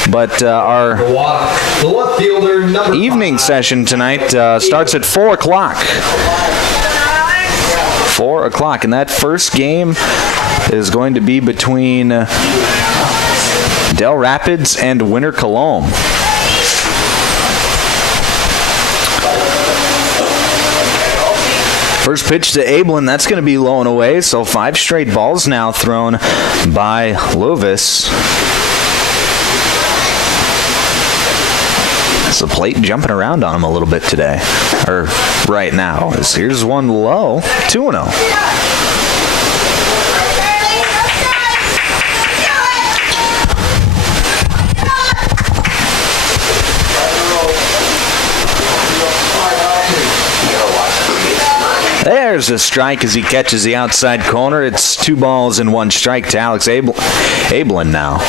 But our The left fielder, number evening 5. session tonight starts at 4 o'clock. 4 o'clock, and that first game is going to be between Del Rapids and Winter Cologne. First pitch to Ablin, that's going to be low and away, so 5 straight balls now thrown by Lovis. The plate jumping around on him a little bit today, or right now. Here's one low, 2-0. There's a strike as he catches the outside corner. It's 2 balls and 1 strike to Alex Ablin now.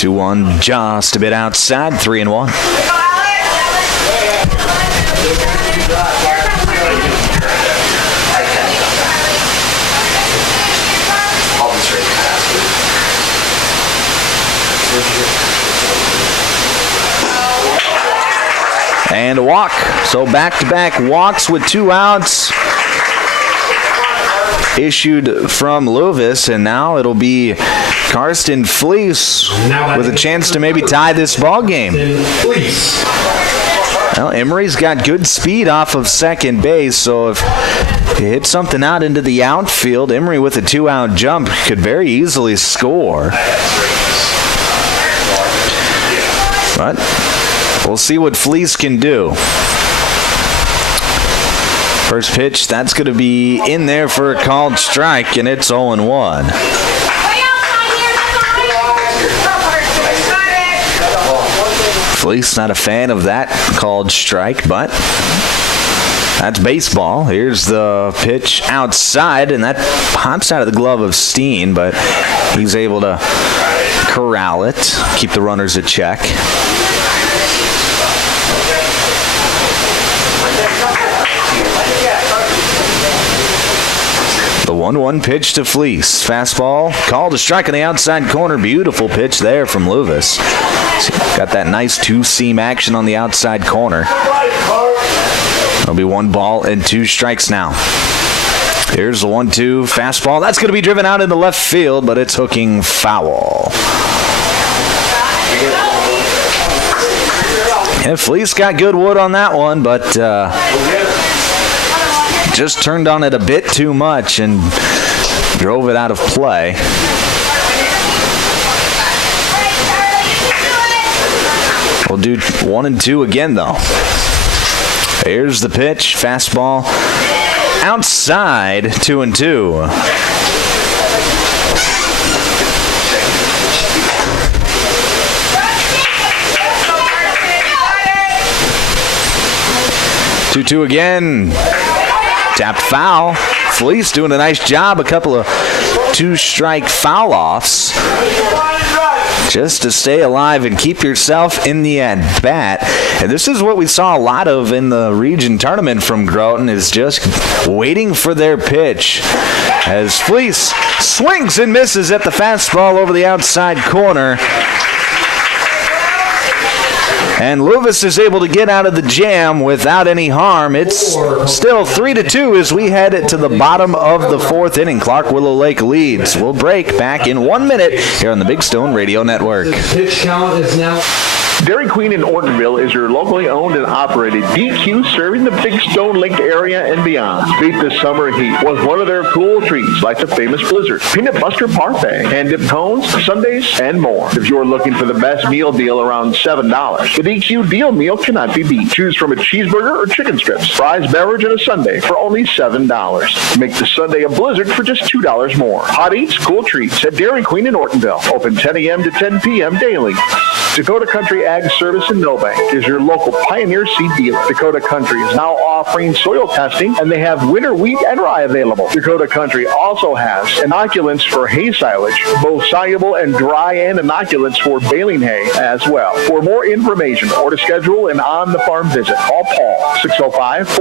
2-1, just a bit outside, 3-1. And a walk. So back-to-back walks with 2 outs issued from Lovis, and now it'll be Karsten Fleece with a chance to maybe tie this ball game. Well, Emery's got good speed off of second base, so if he hits something out into the outfield, Emery with a 2-out jump could very easily score. But we'll see what Fleece can do. First pitch, that's going to be in there for a called strike, and it's 0-1. Fleece not a fan of that called strike, but that's baseball. Here's the pitch outside, and that pops out of the glove of Steen, but he's able to corral it, keep the runners at check. The 1-1 pitch to Fleece. Fastball called a strike on the outside corner. Beautiful pitch there from Lovis. Got that nice 2-seam action on the outside corner. There'll be 1 ball and 2 strikes now. Here's the 1-2 fastball. That's going to be driven out into left field, but it's hooking foul. And Fleece got good wood on that one, but just turned on it a bit too much and drove it out of play. We'll do 1 and 2 again, though. Here's the pitch. Fastball outside, 2-2. Two again. Tapped foul. Fleece doing a nice job. A couple of 2-strike foul offs just to stay alive and keep yourself in the at-bat. And this is what we saw a lot of in the region tournament from Groton, is just waiting for their pitch. As Fleece swings and misses at the fastball over the outside corner. And Lovis is able to get out of the jam without any harm. It's still 3-2 as we head to the bottom of the 4th inning. Clark Willow Lake leads. We'll break back in 1 minute here on the Big Stone Radio Network. Pitch count is now Dairy Queen in Ortonville is your locally owned and operated DQ, serving the Big Stone Lake area and beyond. Beat the summer heat with one of their cool treats like the famous Blizzard, Peanut Buster Parfait, hand-dipped cones, sundaes, and more. If you're looking for the best meal deal around $7, the DQ deal meal cannot be beat. Choose from a cheeseburger or chicken strips, fries, beverage, and a sundae for only $7. Make the Sunday a Blizzard for just $2 more. Hot eats, cool treats at Dairy Queen in Ortonville. Open 10 a.m. to 10 p.m. daily. Dakota Country Ag Service in Milbank is your local Pioneer seed dealer. Dakota Country is now offering soil testing, and they have winter wheat and rye available. Dakota Country also has inoculants for hay silage, both soluble and dry, and inoculants for baling hay as well. For more information or to schedule an on-the-farm visit, call Paul 605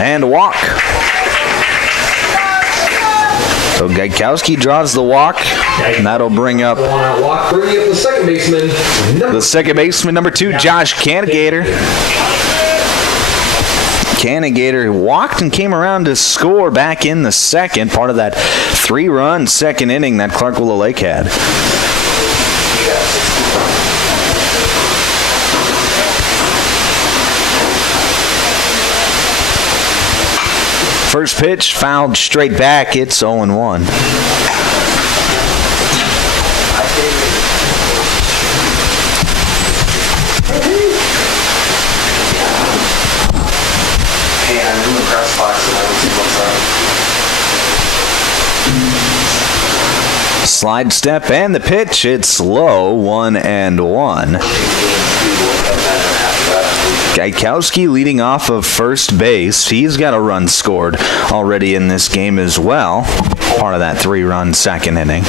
And a walk. So Gaikowski draws the walk, and that'll bring up the second baseman. Number 2, Josh Cannigator. Cannigator walked and came around to score back in the second, part of that 3-run second inning that Clark Willow Lake had. First pitch fouled straight back. It's 0-1. Slide step and the pitch. It's low, 1-1. Gaikowski leading off of first base. He's got a run scored already in this game as well. Part of that 3-run second inning.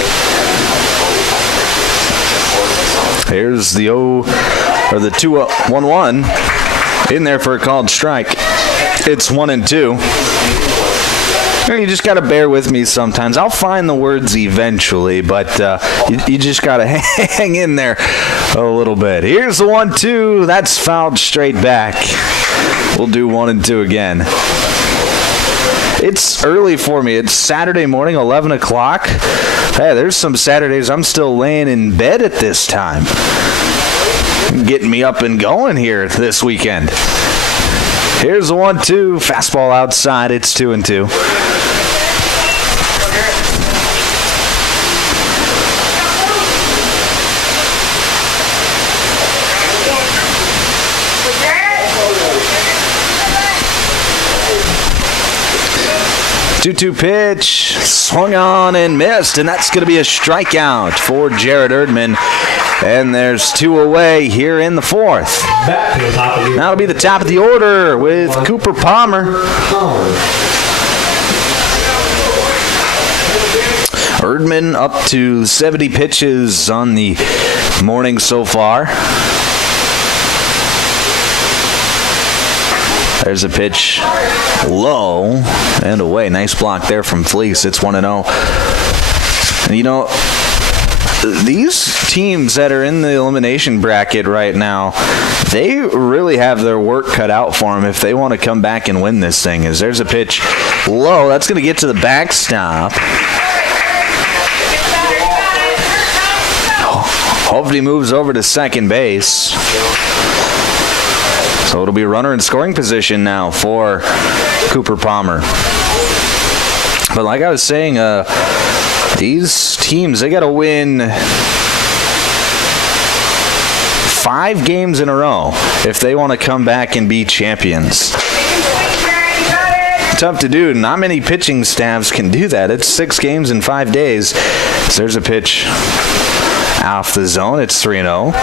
Here's the 2-1-1 in there for a called strike. It's 1-2. You just got to bear with me sometimes. I'll find the words eventually, but you just got to hang in there a little bit. Here's the 1-2. That's fouled straight back. We'll do 1-2 again. It's early for me. It's Saturday morning, 11 o'clock. Hey, there's some Saturdays I'm still laying in bed at this time. Getting me up and going here this weekend. Here's the 1-2. Fastball outside. It's 2-2. 2-2 pitch, swung on and missed, and that's going to be a strikeout for Jared Erdman. And there's 2 away here in the 4th. That'll be the top of the order with Cooper Palmer. Erdman up to 70 pitches on the morning so far. There's a pitch low and away. Nice block there from Fleece. It's 1-0. And you know, these teams that are in the elimination bracket right now, they really have their work cut out for them if they want to come back and win this thing. As there's a pitch low. That's going to get to the backstop. Hovde moves over to second base. So it'll be a runner in scoring position now for Cooper Palmer. But like I was saying, these teams, they got to win 5 games in a row if they want to come back and be champions. Tough to do. Not many pitching staffs can do that. It's 6 games in 5 days. So there's a pitch off the zone. It's 3-0.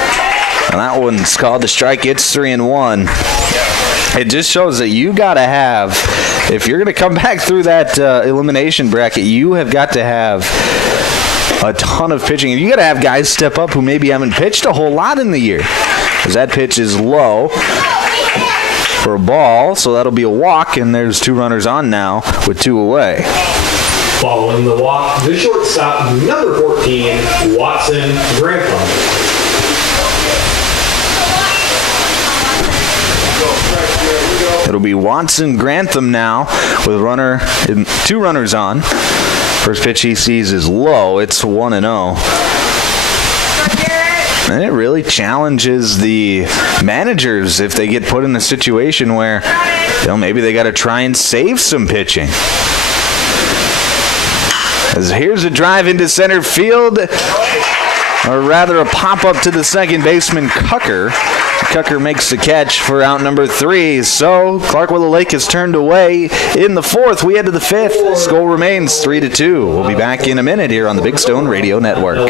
And that one's called a strike. It's 3-1. It just shows that you got to have, if you're going to come back through that elimination bracket, you have got to have a ton of pitching. You got to have guys step up who maybe haven't pitched a whole lot in the year. Because that pitch is low for a ball, so that'll be a walk, and there's 2 runners on now with 2 away. Following the walk, the shortstop, number 14, Watson Grantham. It'll be Watson Grantham now with 2 runners on. First pitch he sees is low. It's 1-0. And it really challenges the managers if they get put in a situation where, maybe they got to try and save some pitching. As here's a drive into center field, or rather a pop-up to the second baseman, Cucker. Cucker makes the catch for out number 3. So Clark Willow Lake has turned away in the 4th. We head to the 5th. Score remains 3-2. We'll be back in a minute here on the Big Stone Radio Network.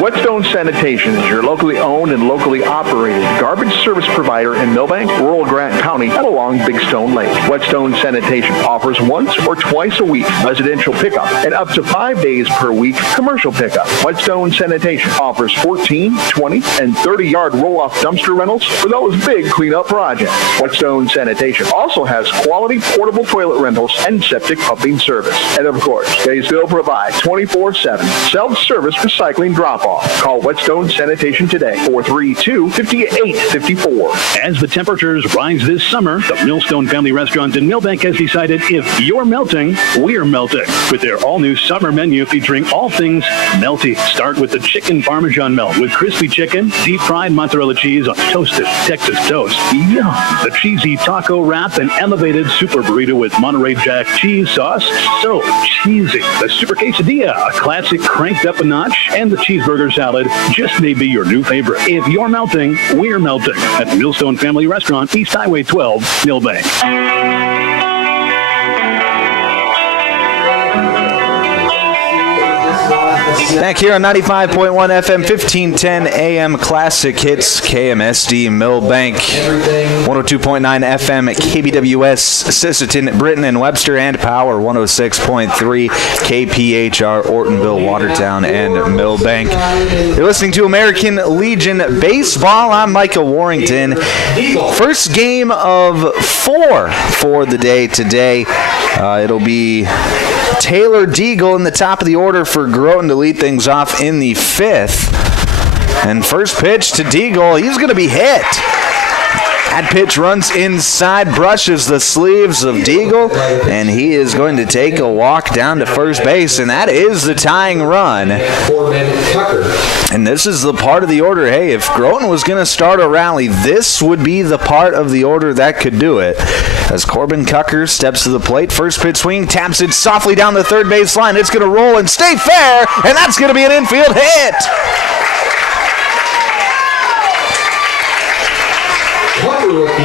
Whetstone Sanitation is your locally owned and locally operated garbage service provider in Milbank, rural Grant County, and along Big Stone Lake. Whetstone Sanitation offers once or twice a week residential pickup and up to 5 days per week commercial pickup. Whetstone Sanitation offers 14, 20, and 30-yard roll-off dumpster rentals for those big cleanup projects. Whetstone Sanitation also has quality portable toilet rentals and septic pumping service. And of course, they still provide 24/7 self-service recycling drop-off. Call Whetstone Sanitation today, 432-5854. As the temperatures rise this summer, the Millstone Family Restaurant in Milbank has decided if you're melting, we're melting. With their all-new summer menu featuring all things melty. Start with the chicken Parmesan melt with crispy chicken, deep-fried mozzarella cheese on toasted Texas toast. Yum! The cheesy taco wrap and elevated super burrito with Monterey Jack cheese sauce. So cheesy. The super quesadilla, a classic cranked up a notch, and the cheeseburger salad just may be your new favorite. If you're melting, we're melting at the Millstone Family Restaurant, East Highway 12, Milbank. Back here on 95.1 FM, 1510 AM Classic Hits, KMSD Milbank, 102.9 FM KBWS, Sisseton, Britton and Webster, and Power 106.3 KPHR, Ortonville, Watertown, and Milbank. You're listening to American Legion Baseball. I'm Micah Warrington. First game of 4 for the day today. It'll be Taylor Deagle in the top of the order for Groton to lead things off in the 5th. And first pitch to Deagle, he's going to be hit. That pitch runs inside, brushes the sleeves of Deagle, and he is going to take a walk down to first base, and that is the tying run. And this is the part of the order, hey, if Groton was going to start a rally, this would be the part of the order that could do it. As Corbin Cucker steps to the plate, first pitch swing, taps it softly down the third base line. It's going to roll and stay fair, and that's going to be an infield hit.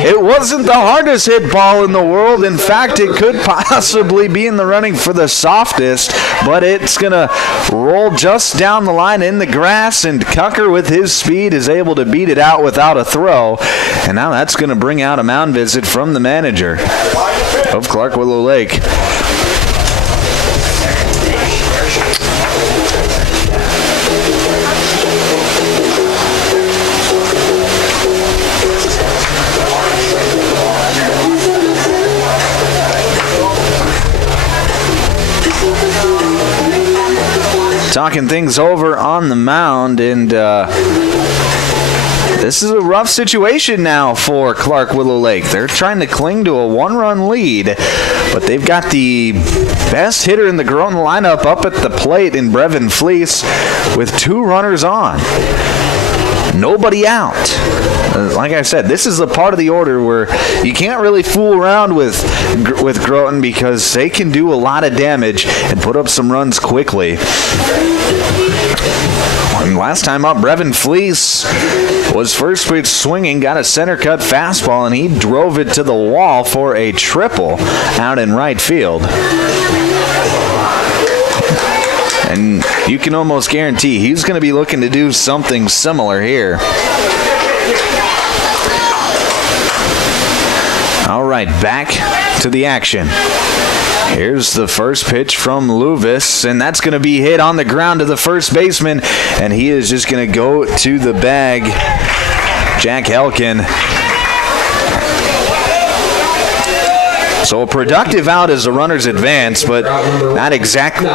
It wasn't the hardest hit ball in the world. In fact, it could possibly be in the running for the softest, but it's going to roll just down the line in the grass, and Cucker with his speed is able to beat it out without a throw. And now that's going to bring out a mound visit from the manager of Clark Willow Lake. Talking things over on the mound, and this is a rough situation now for Clark Willow Lake. They're trying to cling to a 1-run lead, but they've got the best hitter in the Groton lineup up at the plate in Brevin Fleece with 2 runners on. Nobody out. Like I said, this is the part of the order where you can't really fool around with Groton because they can do a lot of damage and put up some runs quickly. And last time up, Brevin Fleece was first pitch swinging, got a center cut fastball, and he drove it to the wall for a triple out in right field. And you can almost guarantee he's going to be looking to do something similar here. All right, back to the action. Here's the first pitch from Luvis, and that's going to be hit on the ground to the first baseman, and he is just going to go to the bag. Jack Helkin. So a productive out as the runners advance, but not exactly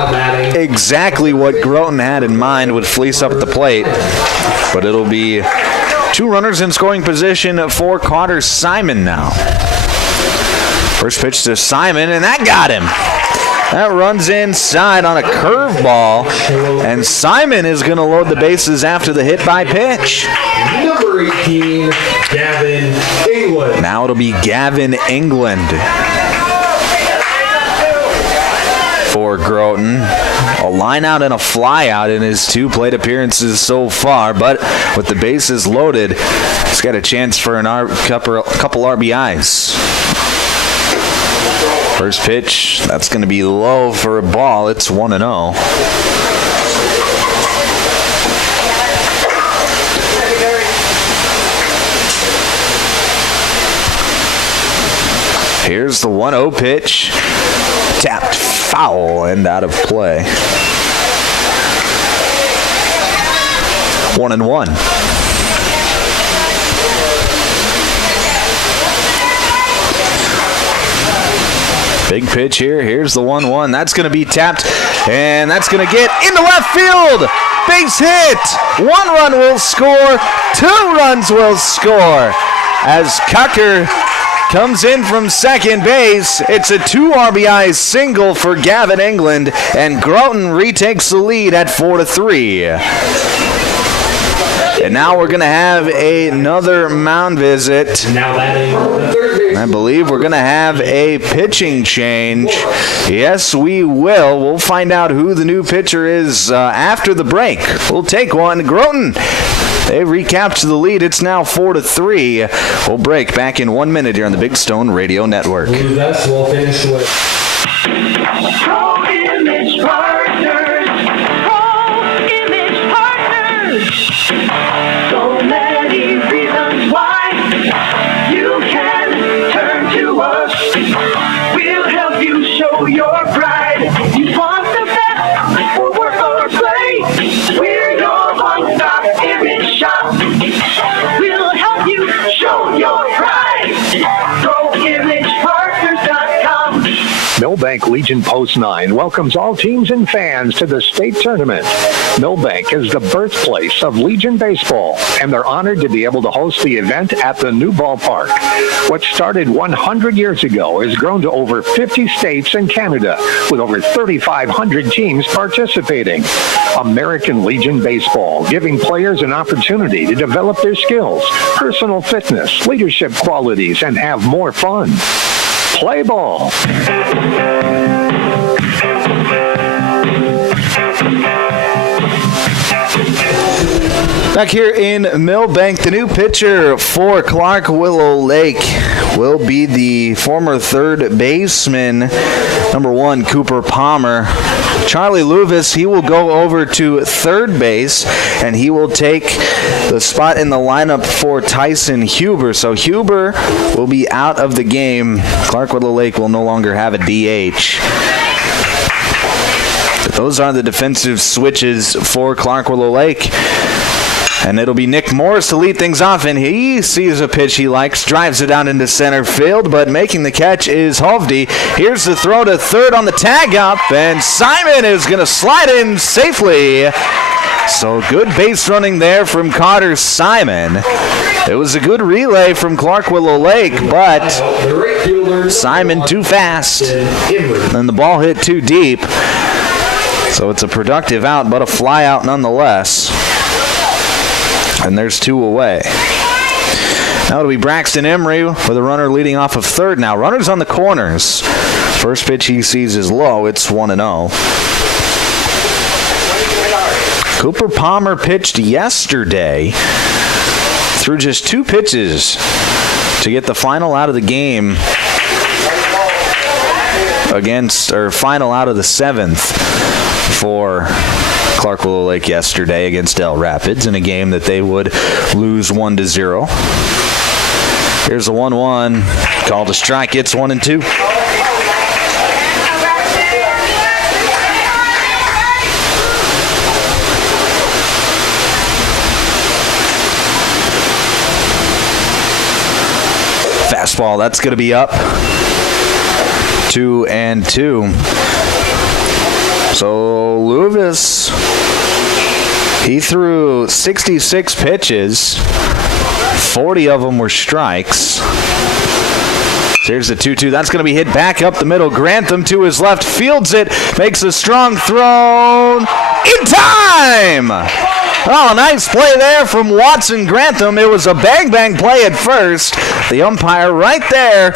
what Groton had in mind with Fleece up at the plate. But it'll be 2 runners in scoring position for Carter Simon now. First pitch to Simon, and that got him. That runs inside on a curveball, and Simon is going to load the bases after the hit by pitch. Number 18, Gavin England. Now it'll be Gavin England for Groton. A line out and a fly out in his 2 plate appearances so far, but with the bases loaded, he's got a chance for a couple RBIs. First pitch, that's going to be low for a ball. It's 1-0. Here's the 1-0 pitch. Tapped foul and out of play. 1-1. Big pitch here. Here's the 1-1. That's going to be tapped, and that's going to get into left field. Base hit. 1 run will score. 2 runs will score. As Cucker comes in from second base, it's a 2 RBI single for Gavin England, and Groton retakes the lead at 4-3. And now we're going to have another mound visit. I believe we're going to have a pitching change. Yes, we will. We'll find out who the new pitcher is after the break. We'll take one. Groton, they recapture the lead. It's now 4-3. We'll break back in 1 minute here on the Big Stone Radio Network. We'll finish with Milbank Legion Post 9 welcomes all teams and fans to the state tournament. Milbank is the birthplace of Legion baseball, and they're honored to be able to host the event at the new ballpark. What started 100 years ago has grown to over 50 states and Canada, with over 3,500 teams participating. American Legion Baseball, giving players an opportunity to develop their skills, personal fitness, leadership qualities, and have more fun. Play ball. Back here in Milbank, the new pitcher for Clark Willow Lake will be the former third baseman, number 1, Cooper Palmer. Charlie Luvis, he will go over to third base, and he will take the spot in the lineup for Tyson Huber. So Huber will be out of the game. Clark Willow Lake will no longer have a DH. Those are the defensive switches for Clark Willow Lake. And it'll be Nick Morris to lead things off, and he sees a pitch he likes, drives it down into center field, but making the catch is Hovde. Here's the throw to third on the tag up, and Simon is going to slide in safely. So good base running there from Carter Simon. It was a good relay from Clark Willow Lake, but Simon too fast, and the ball hit too deep. So it's a productive out, but a fly out nonetheless. And there's 2 away. Now it'll be Braxton Emery with a runner leading off of third now. Runners on the corners. First pitch he sees is low. It's 1-0. Cooper Palmer pitched yesterday through just 2 pitches to get the final out of the game final out of the 7th for Clark Willow Lake yesterday against Del Rapids in a game that they would lose 1-0. Here's the 1-1. Called a strike. It's 1-2. Fastball. That's going to be up. 2-2. So Luvis, he threw 66 pitches. 40 of them were strikes. Here's the 2-2. That's going to be hit back up the middle. Grantham to his left, fields it, makes a strong throw in time. Oh, nice play there from Watson Grantham. It was a bang-bang play at first. The umpire right there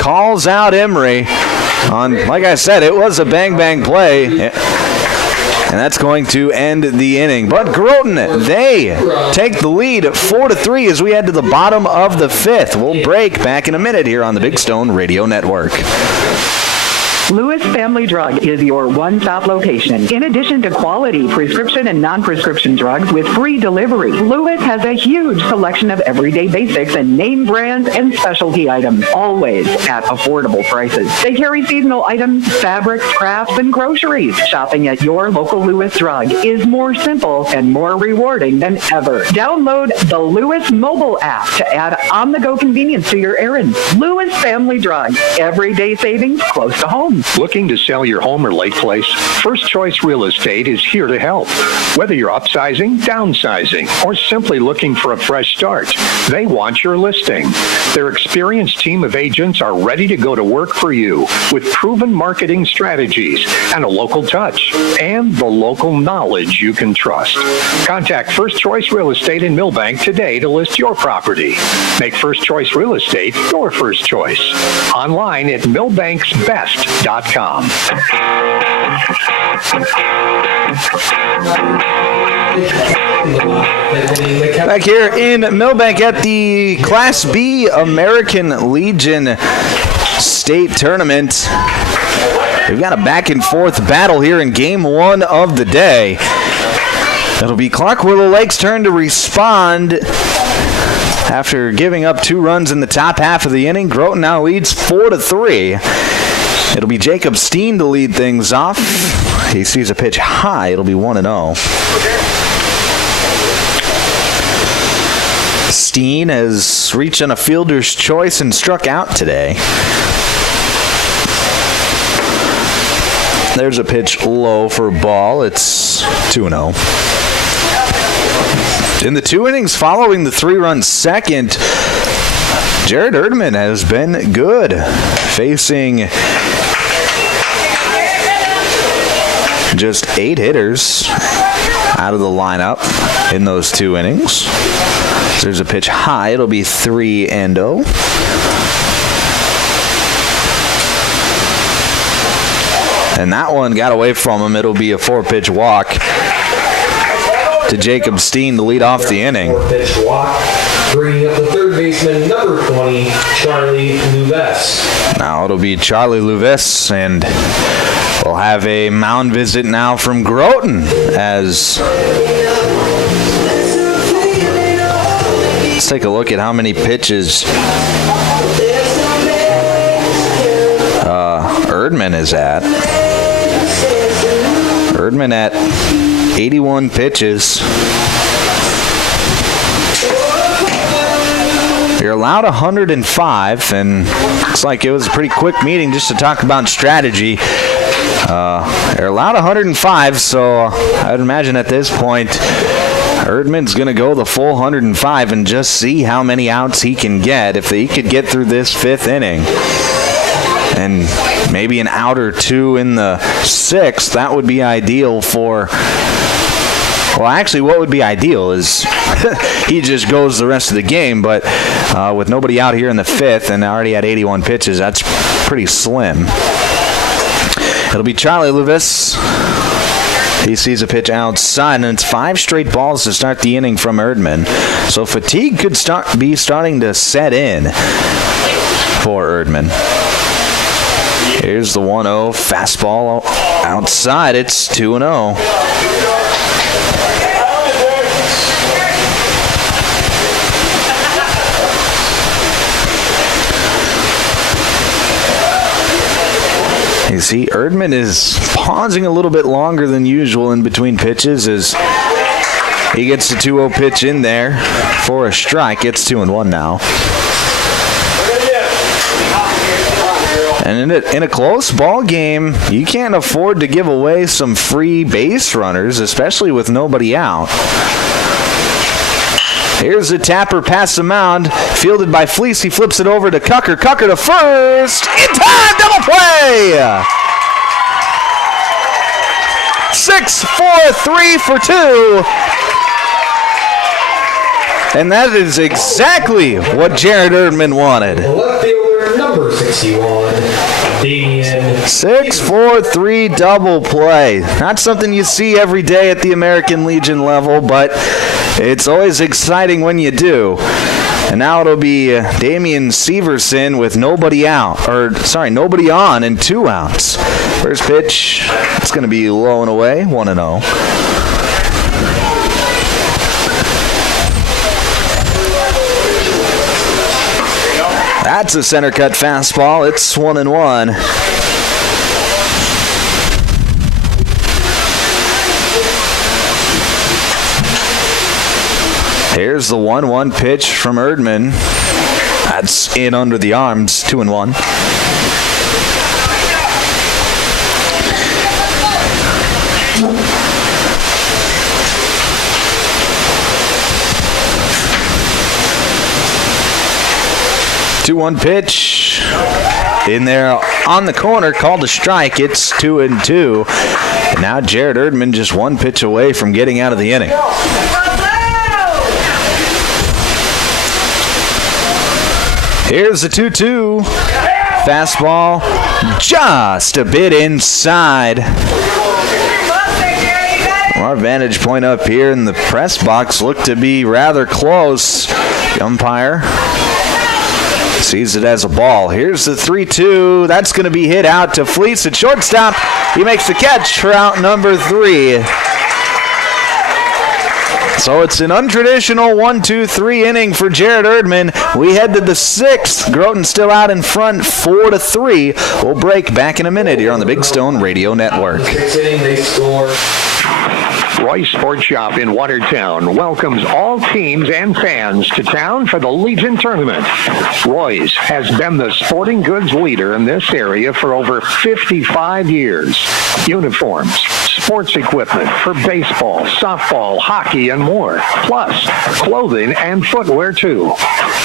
calls out Emery. Like I said, it was a bang-bang play, and that's going to end the inning. But Groton, they take the lead 4-3 as we head to the bottom of the 5th. We'll break back in a minute here on the Big Stone Radio Network. Lewis Family Drug is your one-stop location. In addition to quality prescription and non-prescription drugs with free delivery, Lewis has a huge selection of everyday basics and name brands and specialty items, always at affordable prices. They carry seasonal items, fabrics, crafts, and groceries. Shopping at your local Lewis Drug is more simple and more rewarding than ever. Download the Lewis mobile app to add on-the-go convenience to your errands. Lewis Family Drug, everyday savings close to home. Looking to sell your home or lake place? First Choice Real Estate is here to help. Whether you're upsizing, downsizing, or simply looking for a fresh start, they want your listing. Their experienced team of agents are ready to go to work for you with proven marketing strategies and a local touch and the local knowledge you can trust. Contact First Choice Real Estate in Milbank today to list your property. Make First Choice Real Estate your first choice. Online at milbanksbest.com. Back here in Milbank at the Class B American Legion State Tournament. We've got a back and forth battle here in game 1 of the day. It'll be Clark Willow Lake's turn to respond after giving up 2 runs in the top half of the inning. Groton now leads 4-3. It'll be Jacob Steen to lead things off. He sees a pitch high. It'll be 1-0. Steen has reached on a fielder's choice and struck out today. There's a pitch low for a ball. It's 2-0. In the 2 innings following the 3-run second, Jared Erdman has been good, facing just 8 hitters out of the lineup in those 2 innings. There's a pitch high. It'll be 3-0. And that one got away from him. It'll be a 4-pitch walk to Jacob Steen to lead off the inning. 4-pitch walk, bringing up the third baseman, number 20, Charlie Luves. Now it'll be Charlie Luves, and we'll have a mound visit now from Groton as... Let's take a look at how many pitches Erdman is at. Erdman at 81 pitches. You're allowed 105, and looks like it was a pretty quick meeting just to talk about strategy. You're allowed 105, so I would imagine at this point Erdman's going to go the full 105 and just see how many outs he can get. If he could get through this 5th inning and maybe an out or 2 in the 6th, that would be ideal for... Well, actually, what would be ideal is he just goes the rest of the game, but with nobody out here in the 5th and already at 81 pitches, that's pretty slim. It'll be Charlie Luvis. He sees a pitch outside, and it's 5 straight balls to start the inning from Erdman. So fatigue could be starting to set in for Erdman. Here's the 1-0 fastball outside. It's 2-0. You see, Erdman is pausing a little bit longer than usual in between pitches as he gets the 2-0 pitch in there for a strike. It's 2-1 now. And in a close ball game, you can't afford to give away some free base runners, especially with nobody out. Here's the tapper past the mound, fielded by Fleece. He flips it over to Cucker. Cucker to first. In time, double play! 6-4-3 for 2. And that is exactly what Jared Erdman wanted. Left fielder, number 61, Damian. 6-4-3 double play. Not something you see every day at the American Legion level, but it's always exciting when you do. And now it'll be Damian Severson with nobody on and 2 outs. First pitch, it's going to be low and away, 1-0. That's a center cut fastball. It's 1-1. Here's the 1-1 pitch from Erdman. That's in under the arms, 2-1. Two-1 pitch in there on the corner, called a strike. It's 2-2. And now Jared Erdman just 1 pitch away from getting out of the inning. Here's the 2-2. Fastball just a bit inside. Our vantage point up here in the press box looked to be rather close. The umpire sees it as a ball. Here's the 3-2. That's going to be hit out to Fleece at shortstop. He makes the catch for out number 3. So it's an untraditional 1-2-3 inning for Jared Erdman. We head to the 6th. Groton still out in front, 4-3. We'll break back in a minute here on the Big Stone Radio Network. 6th inning, they score. Roy's Sports Shop in Watertown welcomes all teams and fans to town for the Legion Tournament. Roy's has been the sporting goods leader in this area for over 55 years. Uniforms, sports equipment for baseball, softball, hockey, and more. Plus, clothing and footwear, too.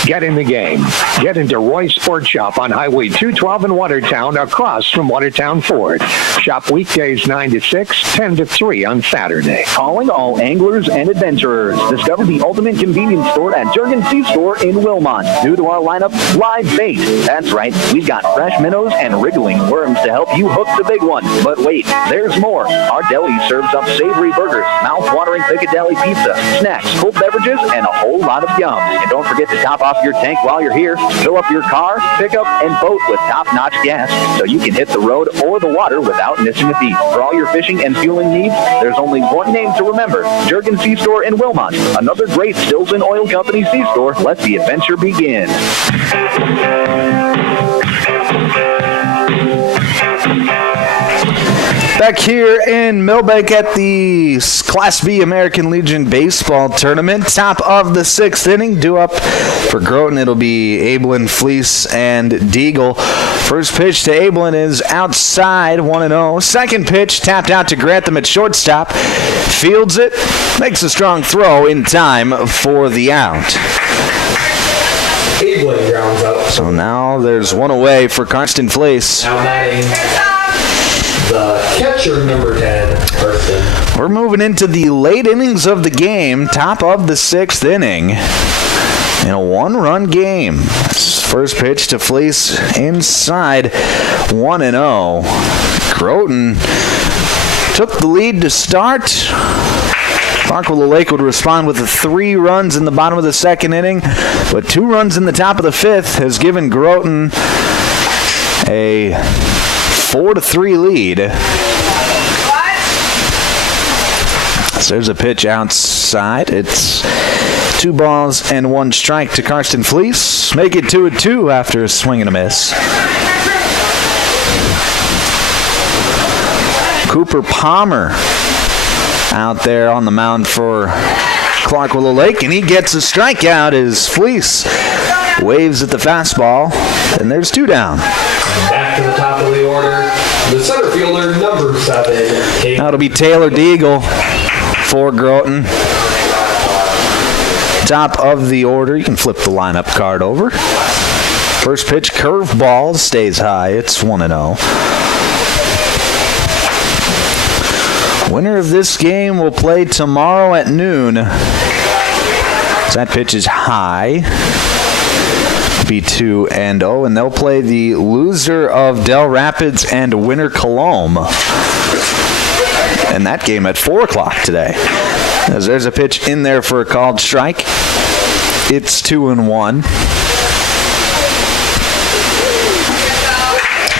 Get in the game. Get into Roy's Sports Shop on Highway 212 in Watertown, across from Watertown Ford. Shop weekdays 9 to 6, 10 to 3 on Saturday. Calling all anglers and adventurers. Discover the ultimate convenience store at Jurgen C-Store in Wilmont. New to our lineup, live bait. That's right, we've got fresh minnows and wriggling worms to help you hook the big one. But wait, there's more. Our deli serves up savory burgers, mouth-watering Piccadilly pizza, snacks, cold beverages, and a whole lot of yum. And don't forget to top off your tank while you're here. Fill up your car, pickup, and boat with top-notch gas so you can hit the road or the water without missing a beat. For all your fishing and fueling needs, there's only one name to remember, Jurgen C-Store in Wilmont. Another great Stills and Oil Company C-Store. Let the adventure begin. Back here in Milbank at the Class B American Legion Baseball Tournament. Top of the 6th inning. Due up for Groton, it'll be Ablin, Fleece, and Deagle. First pitch to Ablin is outside, 1-0. Second pitch tapped out to Grantham at shortstop. Fields it, makes a strong throw in time for the out. Ablin grounds out. So now there's one away for Karsten Fleece. Now batting the catcher, number 10, Karsten. We're moving into the late innings of the game, top of the 6th inning, in a one-run game. First pitch to Fleece inside, 1-0. Groton took the lead to start. Thought Willow Lake would respond with 3 runs in the bottom of the 2nd inning, but 2 runs in the top of the 5th has given Groton a 4-3 lead. So there's a pitch outside. It's 2 balls and 1 strike to Karsten Fleece. Make it 2-2 after a swing and a miss. Cooper Palmer out there on the mound for Clark Willow Lake, and he gets a strikeout as Fleece waves at the fastball, and there's 2 down. Back to the top of the order, the center fielder, number 7. That'll be Taylor Deagle for Groton. Top of the order, you can flip the lineup card over. First pitch, curveball, stays high, it's 1-0. Winner of this game will play tomorrow at noon. That pitch is high. Be 2-0, and they'll play the loser of Del Rapids and Winter Colombe. And that game at 4 o'clock today. As there's a pitch in there for a called strike. It's 2-1.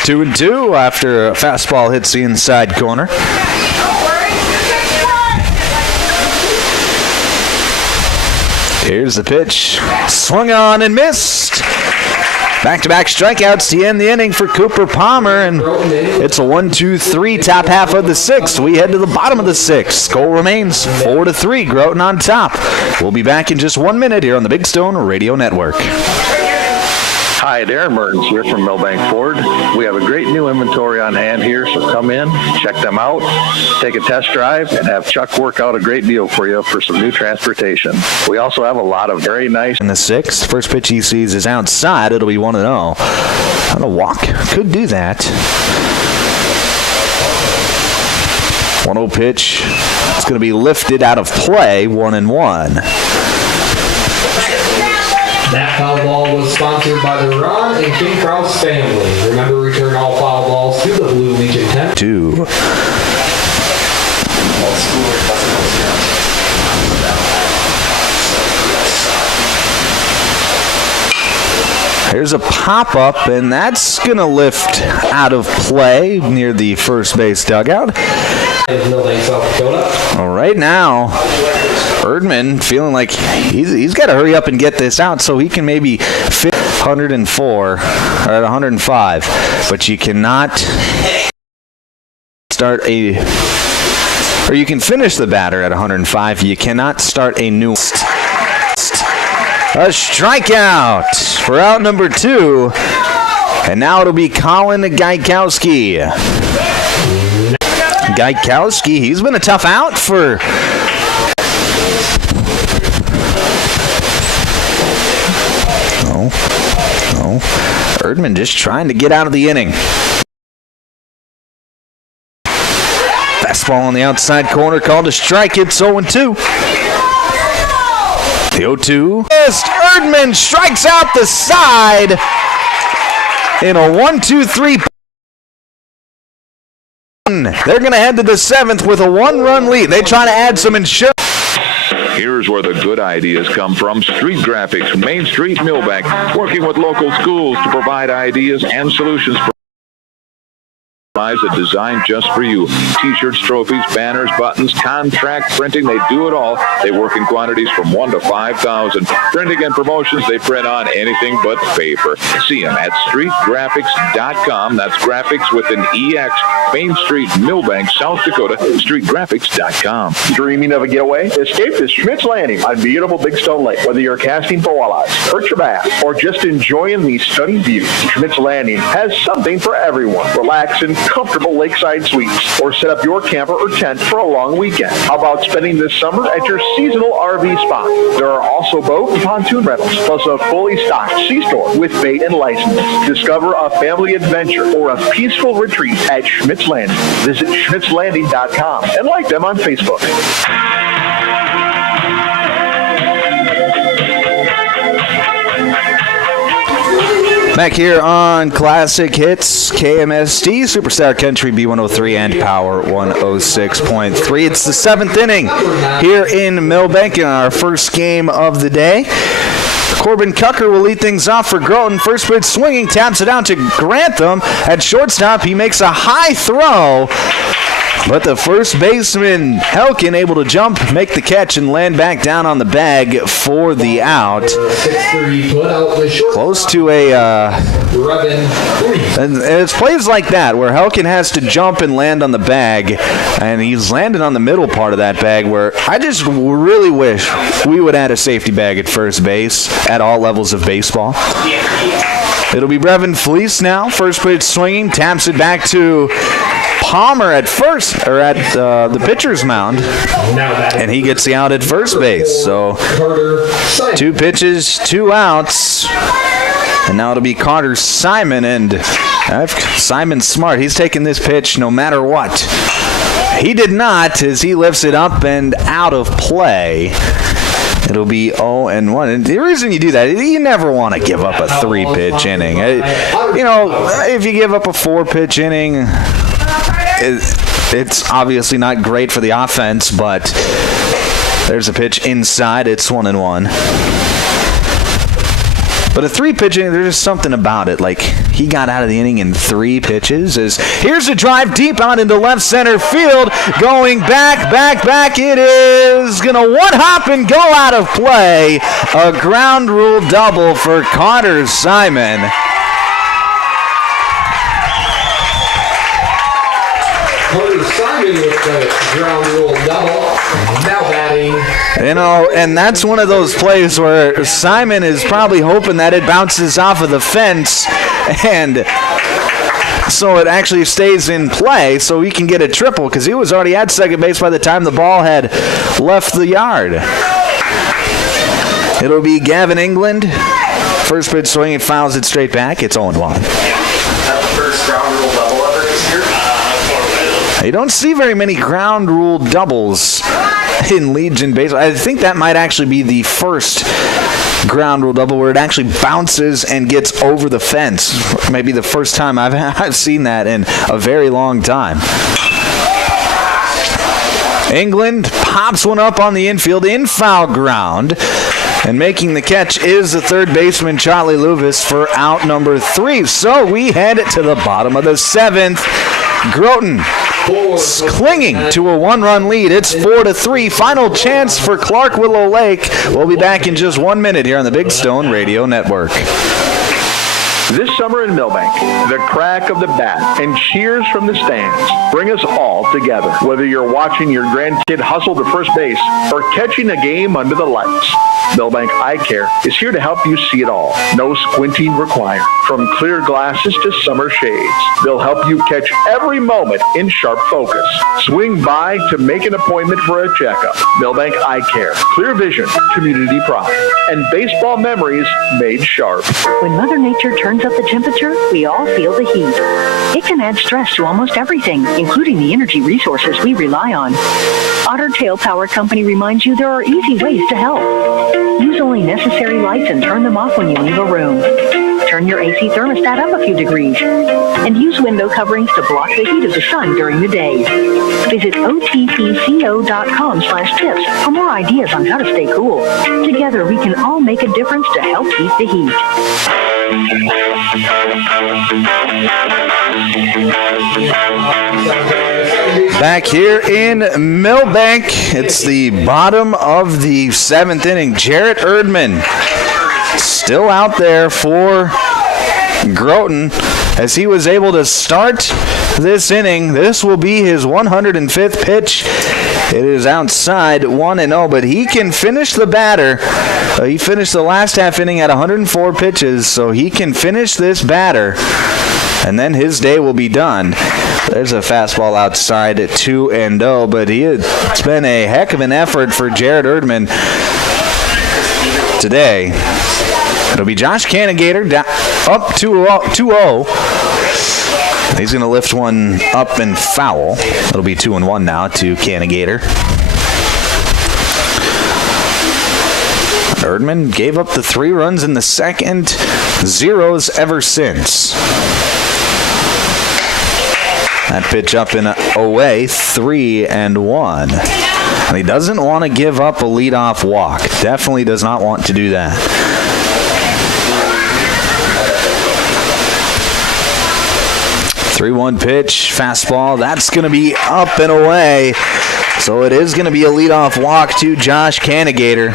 2-2 after a fastball hits the inside corner. Here's the pitch. Swung on and missed. Back-to-back strikeouts to end the inning for Cooper Palmer, and it's a 1-2-3 top half of the 6th. We head to the bottom of the 6th. Score remains 4-3. Groton on top. We'll be back in just 1 minute here on the Big Stone Radio Network. Hi, Darren Mertens here from Milbank Ford. We have a great new inventory on hand here, so come in, check them out, take a test drive, and have Chuck work out a great deal for you for some new transportation. We also have a lot of very nice... In the 6th, first pitch he sees is outside. It'll be 1-0. And a walk could do that. 1-0 pitch. It's going to be lifted out of play, 1-1. That foul ball was sponsored by the Ron and King Krause family. Remember, return all foul balls to the Blue Legion 10. 2. Here's a pop-up, and that's going to lift out of play near the first base dugout. Milbank, South Dakota. All right, now Erdman feeling like he's got to hurry up and get this out so he can maybe fit 104 or at 105, but you cannot start a or you can finish the batter at 105. You cannot start a new. A strikeout for out number 2. And now it'll be Colin Gaikowski. Gaikowski, he's been a tough out for... No. Erdman just trying to get out of the inning. Fastball on the outside corner, called a strike. It's 0-2. The 0-2. Erdman strikes out the side in a 1-2-3. They're going to head to the 7th with a 1-run lead. They try to add some insurance. Here's where the good ideas come from. Street Graphics, Main Street, Milbank, working with local schools to provide ideas and solutions for a design just for you. T-shirts, trophies, banners, buttons, contract printing, they do it all. They work in quantities from 1 to 5,000. Printing and promotions, they print on anything but paper. See them at streetgraphics.com. That's graphics with an EX. Main Street, Milbank, South Dakota, streetgraphics.com. Dreaming of a getaway? Escape to Schmidt's Landing on beautiful Big Stone Lake. Whether you're casting for walleyes, perch or bass, or just enjoying the stunning view, Schmidt's Landing has something for everyone. Relax in comfortable lakeside suites, or set up your camper or tent for a long weekend. How about spending this summer at your seasonal RV spot? There are also boat and pontoon rentals, plus a fully stocked C-store with bait and license. Discover a family adventure or a peaceful retreat at Schmidt's Landing. Visit schmidtslanding.com and like them on Facebook. Back here on Classic Hits, KMSD, Superstar Country B103 and Power 106.3. It's the 7th inning here in Milbank in our first game of the day. Corbin Cucker will lead things off for Groton. First pitch swinging, taps it out to Grantham. At shortstop, he makes a high throw. But the first baseman, Helkin, able to jump, make the catch, and land back down on the bag for the out. Close to a... and it's plays like that where Helkin has to jump and land on the bag, and he's landed on the middle part of that bag where I just really wish we would add a safety bag at first base at all levels of baseball. It'll be Brevin Fleece now. First pitch swinging, taps it back to Palmer at first, or at the pitcher's mound, and he gets the out at first base. So 2 pitches, 2 outs, and now it'll be Carter Simon, and Simon's smart. He's taking this pitch no matter what. He did not, as he lifts it up and out of play. It'll be 0-1. And the reason you do that, you never want to give up a 3-pitch inning. If you give up a 4-pitch inning, it's obviously not great for the offense, but there's a pitch inside. It's 1-1. But a 3-pitch inning, there's just something about it. Like, he got out of the inning in 3 pitches. Here's a drive deep out into left center field. Going back. It is going to one-hop and go out of play. A ground rule double for Carter Simon. Carter Simon with the ground rule double. Now batting. And that's one of those plays where Simon is probably hoping that it bounces off of the fence, and so it actually stays in play so he can get a triple, because he was already at second base by the time the ball had left the yard. It'll be Gavin England. First pitch swing, it fouls it straight back. It's 0-1. That's the first ground rule double ever this year? You don't see very many ground rule doubles in Legion baseball. I think that might actually be the first ground rule double where it actually bounces and gets over the fence. Maybe the first time I've seen that in a very long time. England pops one up on the infield in foul ground. And making the catch is the third baseman, Charlie Luvis, for out number 3. So we head to the bottom of the 7th. Groton clinging to a 1-run lead. It's 4-3. Final chance for Clark Willow Lake. We'll be back in just 1 minute here on the Big Stone Radio Network. This summer in Milbank, the crack of the bat and cheers from the stands bring us all together. Whether you're watching your grandkid hustle to first base or catching a game under the lights, Milbank Eye Care is here to help you see it all. No squinting required. From clear glasses to summer shades, they'll help you catch every moment in sharp focus. Swing by to make an appointment for a checkup. Milbank Eye Care. Clear vision, community pride, and baseball memories made sharp. When Mother Nature turns up the temperature, we all feel the heat. It can add stress to almost everything, including the energy resources we rely on. Otter Tail Power Company reminds you there are easy ways to help. Use only necessary lights and turn them off when you leave a room. Turn your AC thermostat up a few degrees. And use window coverings to block the heat of the sun during the day. Visit otpco.com/tips for more ideas on how to stay cool. Together we can all make a difference to help keep the heat. Back here in Milbank, it's the bottom of the 7th inning. Jarrett Erdman still out there for Groton as he was able to start this inning. This will be his 105th pitch. It is outside 1-0, but he can finish the batter. He finished the last half inning at 104 pitches, so he can finish this batter, and then his day will be done. There's a fastball outside at 2-0, but it's been a heck of an effort for Jarrett Erdman today. It'll be Josh Cannigator up 2-0. He's going to lift one up and foul. It'll be 2-1 now to Cannigator. Erdman gave up the 3 runs in the second, 0s ever since. That pitch up and away, 3-1. And he doesn't want to give up a leadoff walk. Definitely does not want to do that. 3-1 pitch, fastball. That's going to be up and away. So it is going to be a leadoff walk to Josh Cannigator.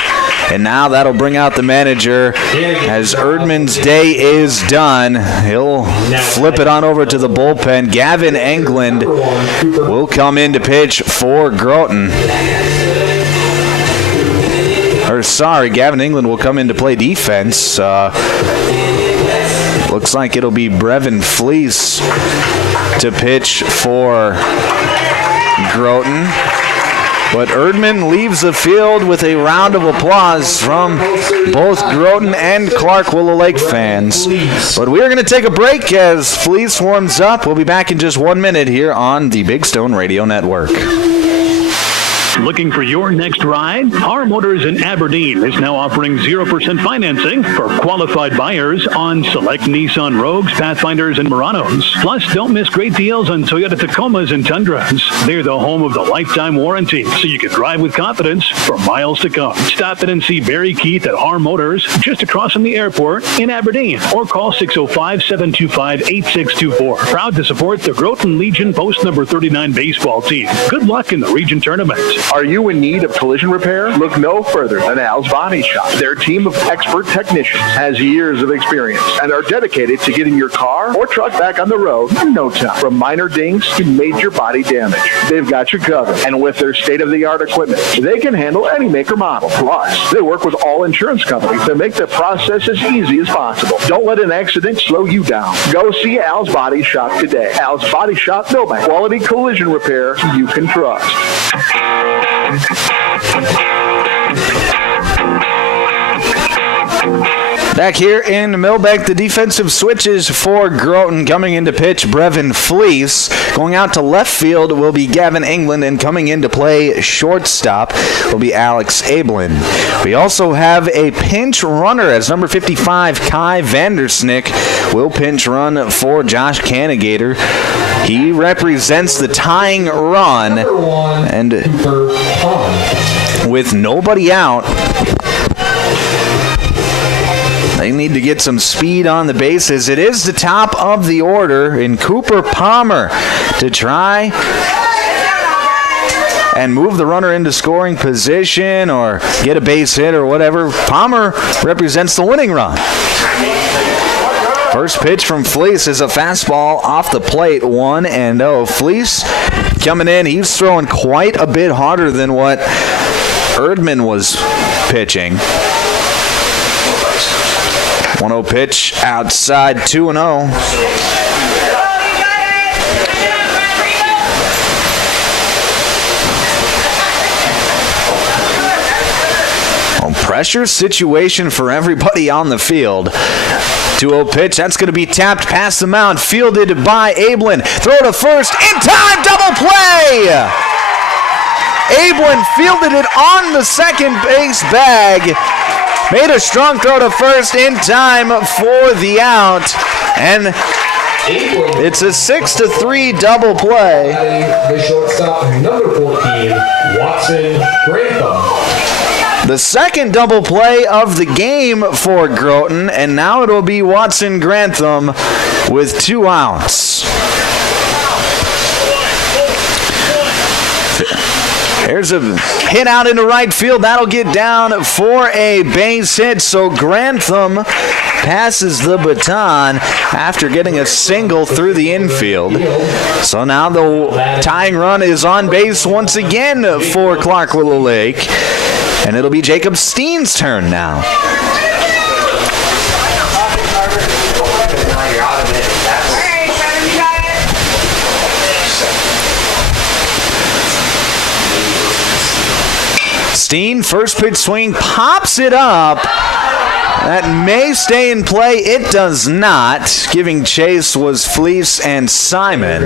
And now that'll bring out the manager as Erdman's day is done. He'll flip it on over to the bullpen. Gavin Englund will come in to pitch for Groton. Gavin Englund will come in to play defense. Looks like it'll be Brevin Fleece to pitch for Groton. But Erdman leaves the field with a round of applause from both Groton and Clark Willow Lake fans. But we are going to take a break as Fleece warms up. We'll be back in just 1 minute here on the Big Stone Radio Network. Looking for your next ride? Our Motors in Aberdeen is now offering 0% financing for qualified buyers on select Nissan Rogues, Pathfinders, and Muranos. Plus, don't miss great deals on Toyota Tacomas and Tundras. They're the home of the lifetime warranty, so you can drive with confidence for miles to come. Stop in and see Barry Keith at Our Motors, just across from the airport in Aberdeen, or call 605-725-8624. Proud to support the Groton Legion Post number 39 baseball team. Good luck in the region tournament. Are you in need of collision repair? Look no further than Al's Body Shop. Their team of expert technicians has years of experience and are dedicated to getting your car or truck back on the road in no time. From minor dings to major body damage, they've got you covered. And with their state-of-the-art equipment, they can handle any make or model. Plus, they work with all insurance companies to make the process as easy as possible. Don't let an accident slow you down. Go see Al's Body Shop today. Al's Body Shop, Milbank. Quality collision repair you can trust. Back here in Milbank, the defensive switches for Groton. Coming into pitch, Brevin Fleece. Going out to left field will be Gavin Englund, and coming in to play shortstop will be Alex Ablin. We also have a pinch runner as number 55, Kai Vandersnick, will pinch run for Josh Cannigator. He represents the tying run, and with nobody out, they need to get some speed on the bases. It is the top of the order in Cooper Palmer to try and move the runner into scoring position or get a base hit or whatever. Palmer represents the winning run. First pitch from Fleece is a fastball off the plate, 1-0. Fleece coming in, he's throwing quite a bit harder than what Erdman was pitching. 1-0 pitch outside, 2-0. Pressure situation for everybody on the field. 2-0 pitch, that's going to be tapped past the mound, fielded by Ablin. Throw to first, in time, double play! Ablin fielded it on the second base bag, made a strong throw to first in time for the out, and it's a 6-3 double play. The shortstop, number 14, Watson Grantham. The second double play of the game for Groton, and now it'll be Watson Grantham with 2 outs. There's a hit out into right field. That'll get down for a base hit, so Grantham passes the baton after getting a single through the infield. So now the tying run is on base once again for Clark Willow Lake. And it'll be Jacob Steen's turn now. Steen, first pitch swing, pops it up. That may stay in play. It does not. Giving chase was Fleece and Simon.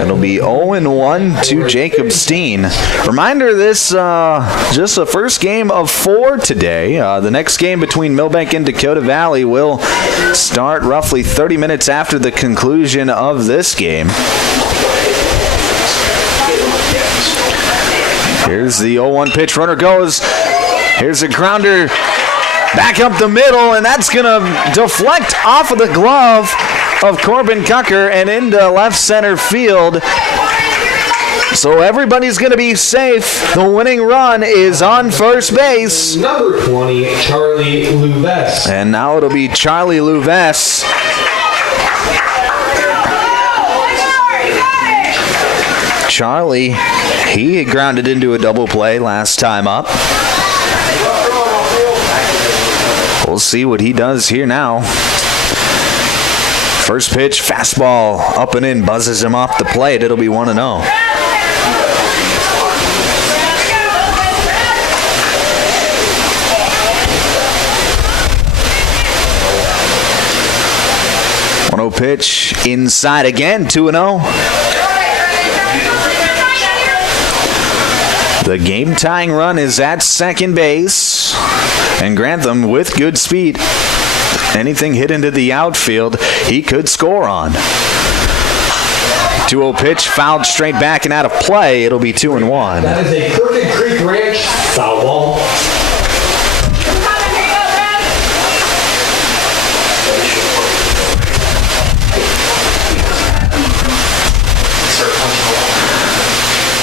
It'll be 0-1 to Jacob Steen. Reminder, this just the first game of 4 today. The next game between Milbank and Dakota Valley will start roughly 30 minutes after the conclusion of this game. Here's the 0-1 pitch. Runner goes. Here's a grounder back up the middle, and that's going to deflect off of the glove of Corbin Cucker and into left center field. So everybody's going to be safe. The winning run is on first base. Number 20, Charlie Louves. And now it'll be Charlie Louves. Charlie, he grounded into a double play last time up. We'll see what he does here now. First pitch, fastball up and in, buzzes him off the plate. It'll be 1-0. Pitch inside again, 2-0. The game-tying run is at second base, and Grantham with good speed. Anything hit into the outfield, he could score on. 2-0 pitch, fouled straight back and out of play. It'll be 2-1. That is a Crooked Creek Ranch foul ball.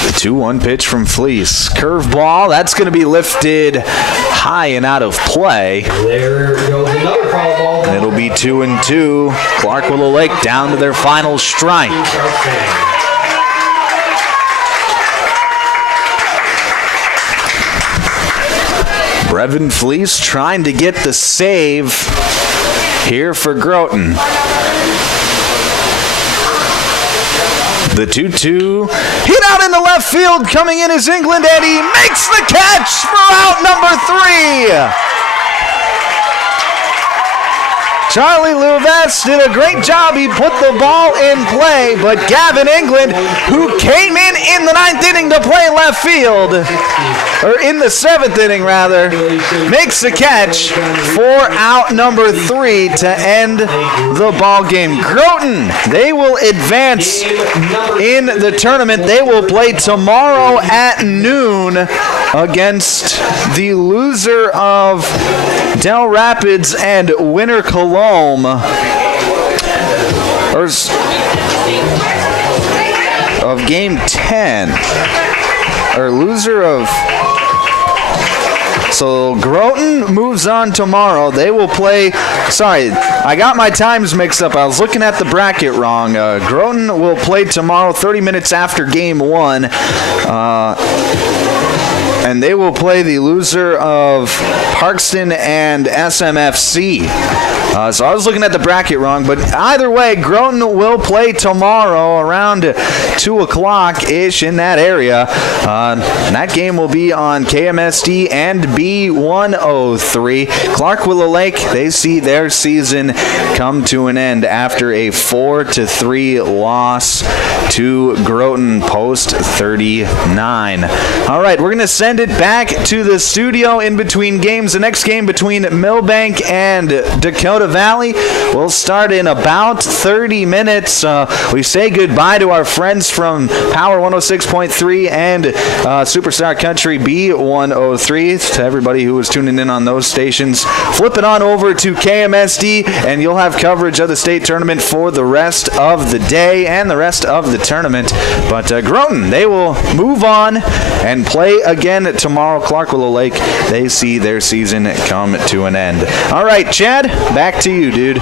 The 2-1 pitch from Fleece. Curveball, that's going to be lifted high and out of play. There goes another foul ball. And it'll be 2-2. Clark Willow Lake down to their final strike. Brevin Fleece trying to get the save here for Groton. The 2-2 hit out into left field. Coming in is England, and he makes the catch for out number 3. Charlie Louves did a great job. He put the ball in play, but Gavin England, who came in the 9th inning to play left field, or in the 7th inning rather, makes the catch for out number 3 to end the ball game. Groton, they will advance in the tournament. They will play tomorrow at noon against the loser of Del Rapids and Winter Cologne. Of game 10, or loser of So Groton moves on tomorrow. They will play. Sorry, I got my times mixed up. I was looking at the bracket wrong. Groton will play tomorrow, 30 minutes after game 1. And they will play the loser of Parkston and SMFC. So I was looking at the bracket wrong, but either way, Groton will play tomorrow around 2 o'clock-ish in that area. And that game will be on KMSD and B103. Clark Willow Lake, they see their season come to an end after a 4-3 loss to Groton Post 39. All right, we're going to send it back to the studio in between games. The next game between Milbank and Dakota Valley will start in about 30 minutes. We say goodbye to our friends from Power 106.3 and Superstar Country B103. To everybody who was tuning in on those stations, flip it on over to KMSD and you'll have coverage of the state tournament for the rest of the day and the rest of the tournament. But Groton, they will move on and play again tomorrow. Clark Willow Lake, they see their season come to an end. All right, Chad, back to you, dude.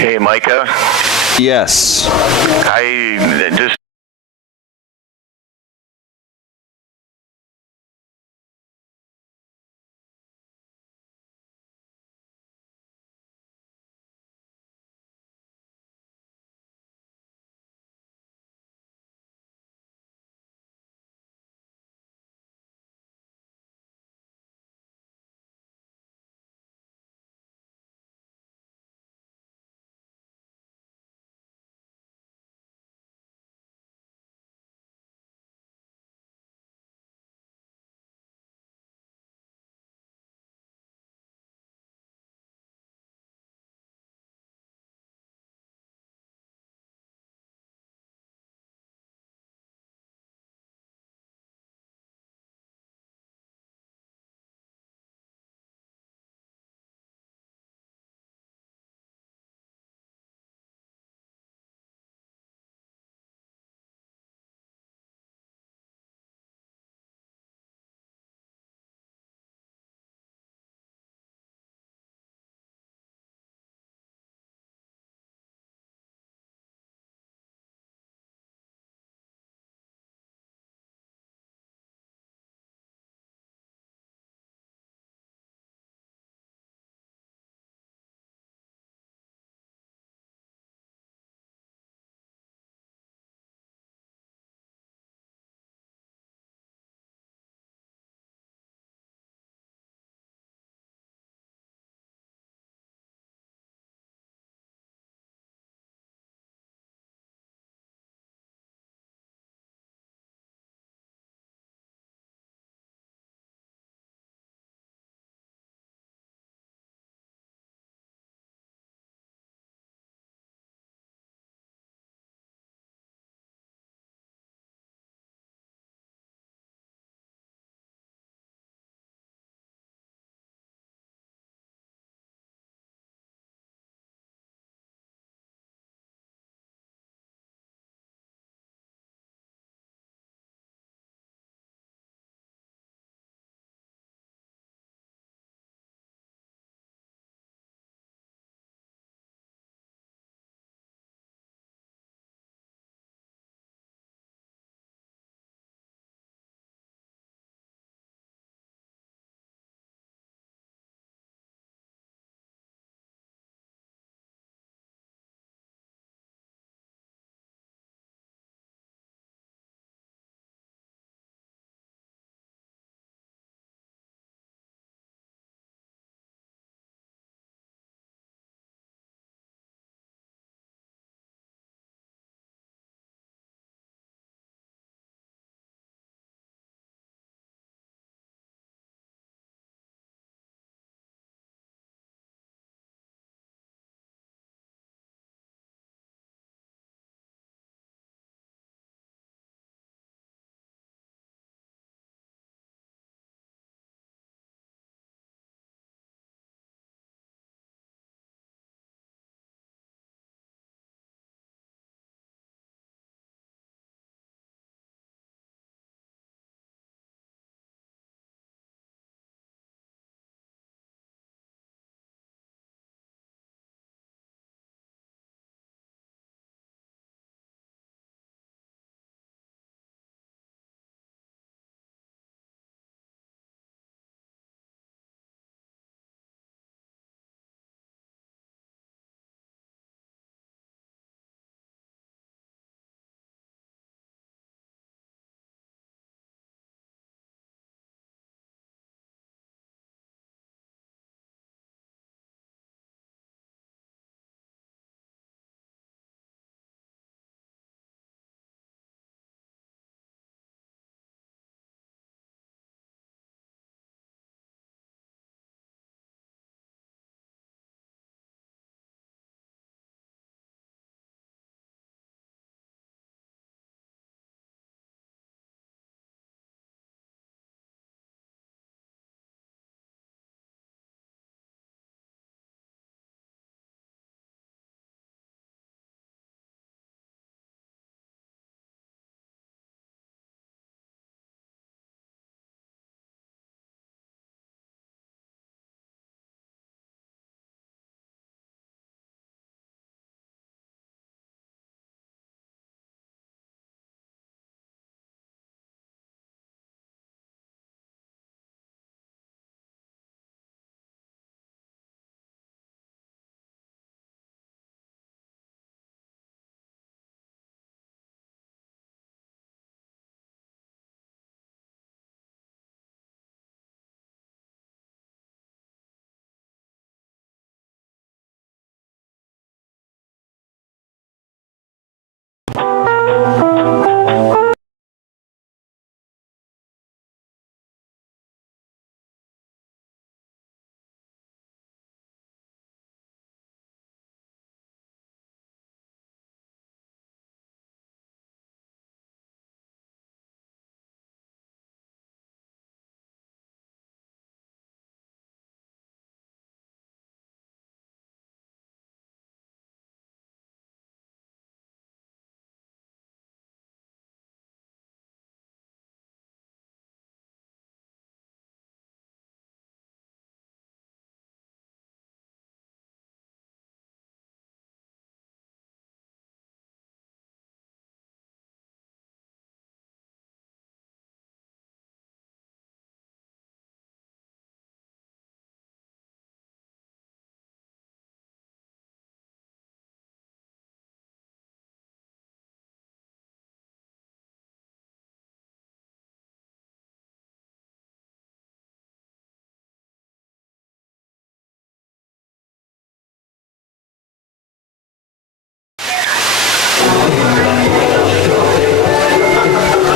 Hey, Micah. Yes. I just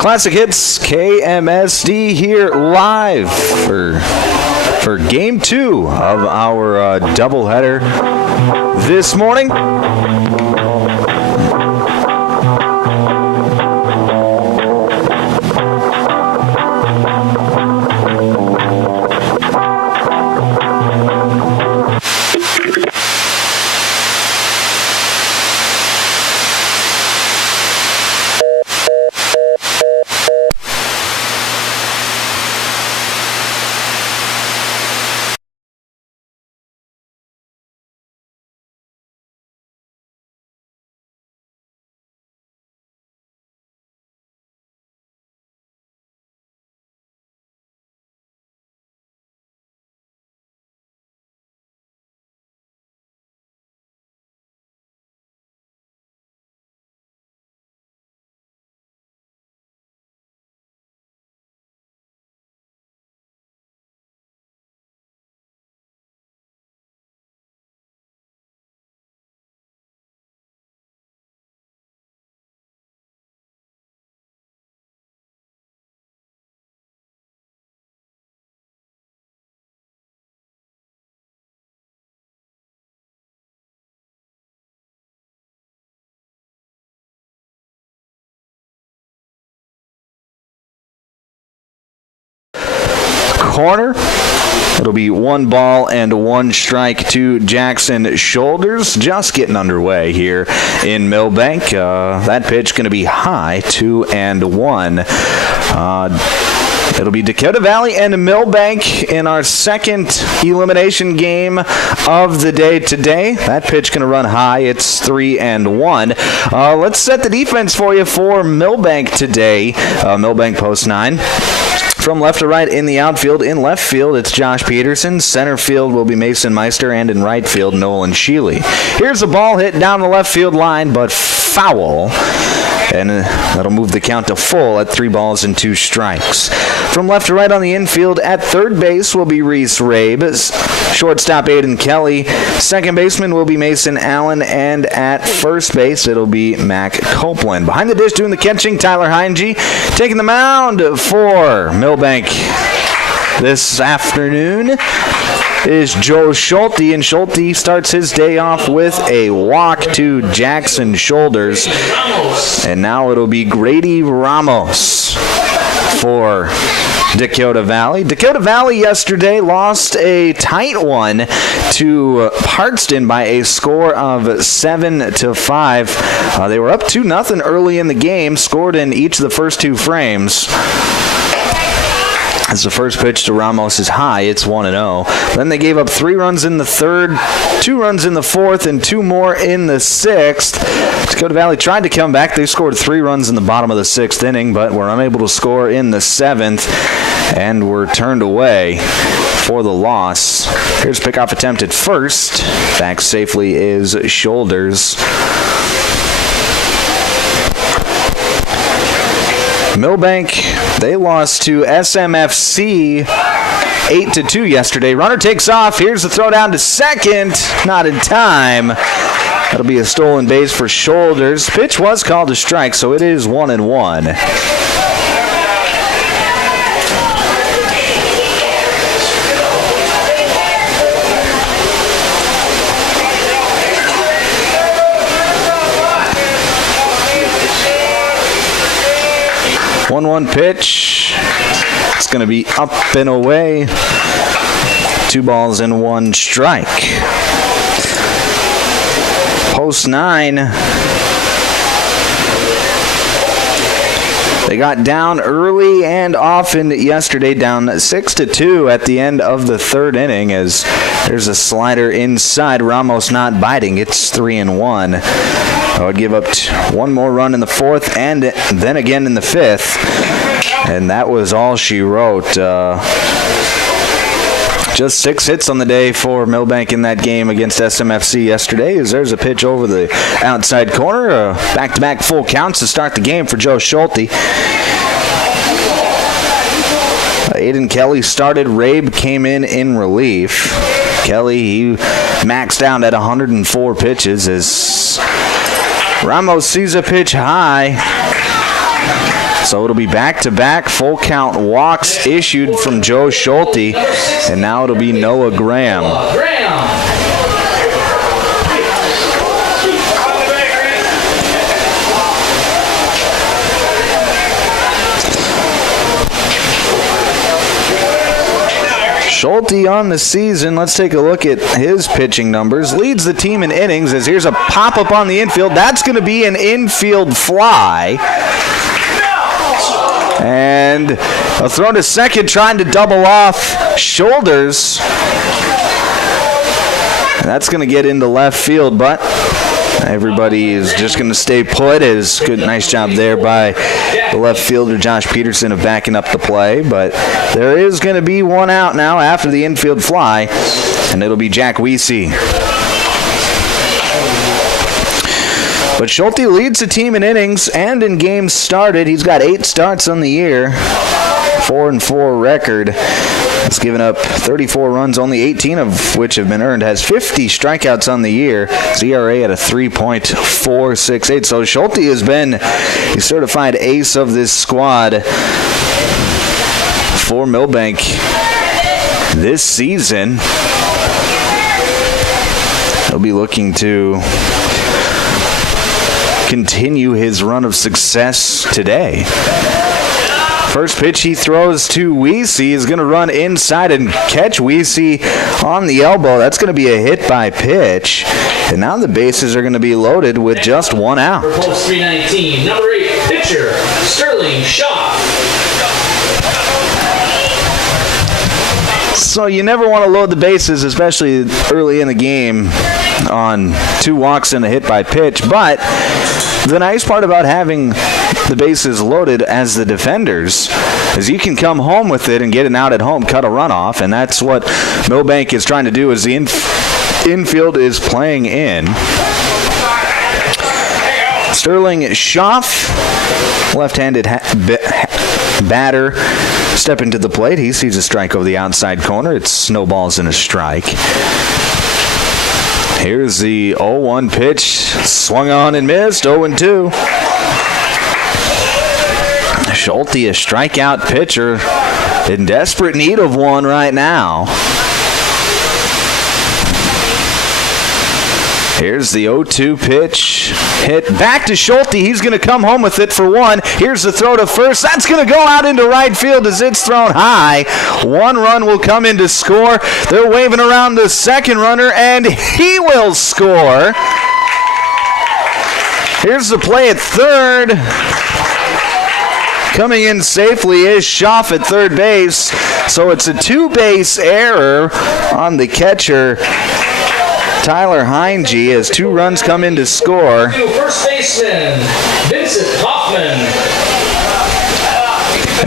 Classic Hits KMSD here live for Game 2 of our doubleheader this morning. Corner. It'll be 1 ball and 1 strike to Jackson Shoulders. Just getting underway here in Milbank. That pitch going to be high, 2-1. It'll be Dakota Valley and Milbank in our second elimination game of the day today. That pitch going to run high. It's 3-1. Let's set the defense for you for Milbank today. Milbank post 9. From left to right in the outfield. In left field, it's Josh Peterson. Center field will be Mason Meister, and in right field, Nolan Sheely. Here's a ball hit down the left field line, but foul. And that'll move the count to full at 3 balls and 2 strikes. From left to right on the infield, at third base will be Reese Rabe. Shortstop Aiden Kelly. Second baseman will be Mason Allen. And at first base, it'll be Mac Copeland. Behind the dish doing the catching, Tyler Heinge. Taking the mound for Milbank this afternoon is Joe Schulte, and Schulte starts his day off with a walk to Jackson Shoulders. And now it'll be Grady Ramos for Dakota Valley. Dakota Valley yesterday lost a tight one to Parkston by a score of 7-5. They were up 2-0 early in the game, scored in each of the first 2 frames. As the first pitch to Ramos is high, it's 1-0. Then they gave up 3 runs in the third, 2 runs in the fourth, and 2 more in the sixth. Dakota Valley tried to come back. They scored 3 runs in the bottom of the 6th inning, but were unable to score in the 7th and were turned away for the loss. Here's pickoff attempt at first. Back safely is Shoulders. Milbank, they lost to SMFC 8-2 yesterday. Runner takes off. Here's the throw down to second. Not in time. That'll be a stolen base for Shoulders. Pitch was called a strike, so it is 1-1. 1-1 pitch. It's going to be up and away. 2 balls and 1 strike. Post 9. They got down early and often yesterday, down 6-2 at the end of the 3rd inning, as there's a slider inside. Ramos not biting. It's 3-1. I would give up 1 more run in the 4th and then again in the 5th. And that was all she wrote. Just 6 hits on the day for Milbank in that game against SMFC yesterday. As there's a pitch over the outside corner. Back-to-back full counts to start the game for Joe Schulte. Aiden Kelly started. Rabe came in relief. Kelly, he maxed out at 104 pitches as Ramos sees a pitch high. So it'll be back-to-back full count walks issued from Joe Schulte, and now it'll be Noah Graham. Schulte on the season, let's take a look at his pitching numbers. Leads the team in innings as here's a pop-up on the infield. That's going to be an infield fly. And a throw to second, trying to double off shoulders. And that's going to get into left field, but everybody is just going to stay put. Nice job there by the left fielder, Josh Peterson, of backing up the play. But there is going to be one out now after the infield fly, and it'll be Jack Weesey. But Schulte leads the team in innings and in games started. He's got 8 starts on the year, 4-4 record. He's given up 34 runs, only 18 of which have been earned. Has 50 strikeouts on the year. His ERA at a 3.468. So Schulte has been the certified ace of this squad for Milbank this season. He'll be looking to continue his run of success today. First pitch he throws to Weesey is going to run inside and catch Weesey on the elbow. That's going to be a hit by pitch. And now the bases are going to be loaded with just one out. For post 319, number 8, pitcher, Sterling Shaw. So you never want to load the bases, especially early in the game, on 2 walks and a hit by pitch. But the nice part about having the bases loaded as the defenders is you can come home with it and get an out at home, cut a run off, and that's what Milbank is trying to do as the infield is playing in. Sterling Schaff, left-handed batter, step into the plate. He sees a strike over the outside corner. It snowballs in a strike. Here's the 0-1 pitch. Swung on and missed. 0-2. Schulte, a strikeout pitcher, in desperate need of one right now. Here's the 0-2 pitch. Hit back to Schulte. He's going to come home with it for one. Here's the throw to first. That's going to go out into right field as it's thrown high. 1 run will come in to score. They're waving around the second runner, and he will score. Here's the play at third. Coming in safely is Schaff at third base. So it's a 2-base error on the catcher, Tyler Heinge, as 2 runs come in to score. First baseman, Vincent Hoffman.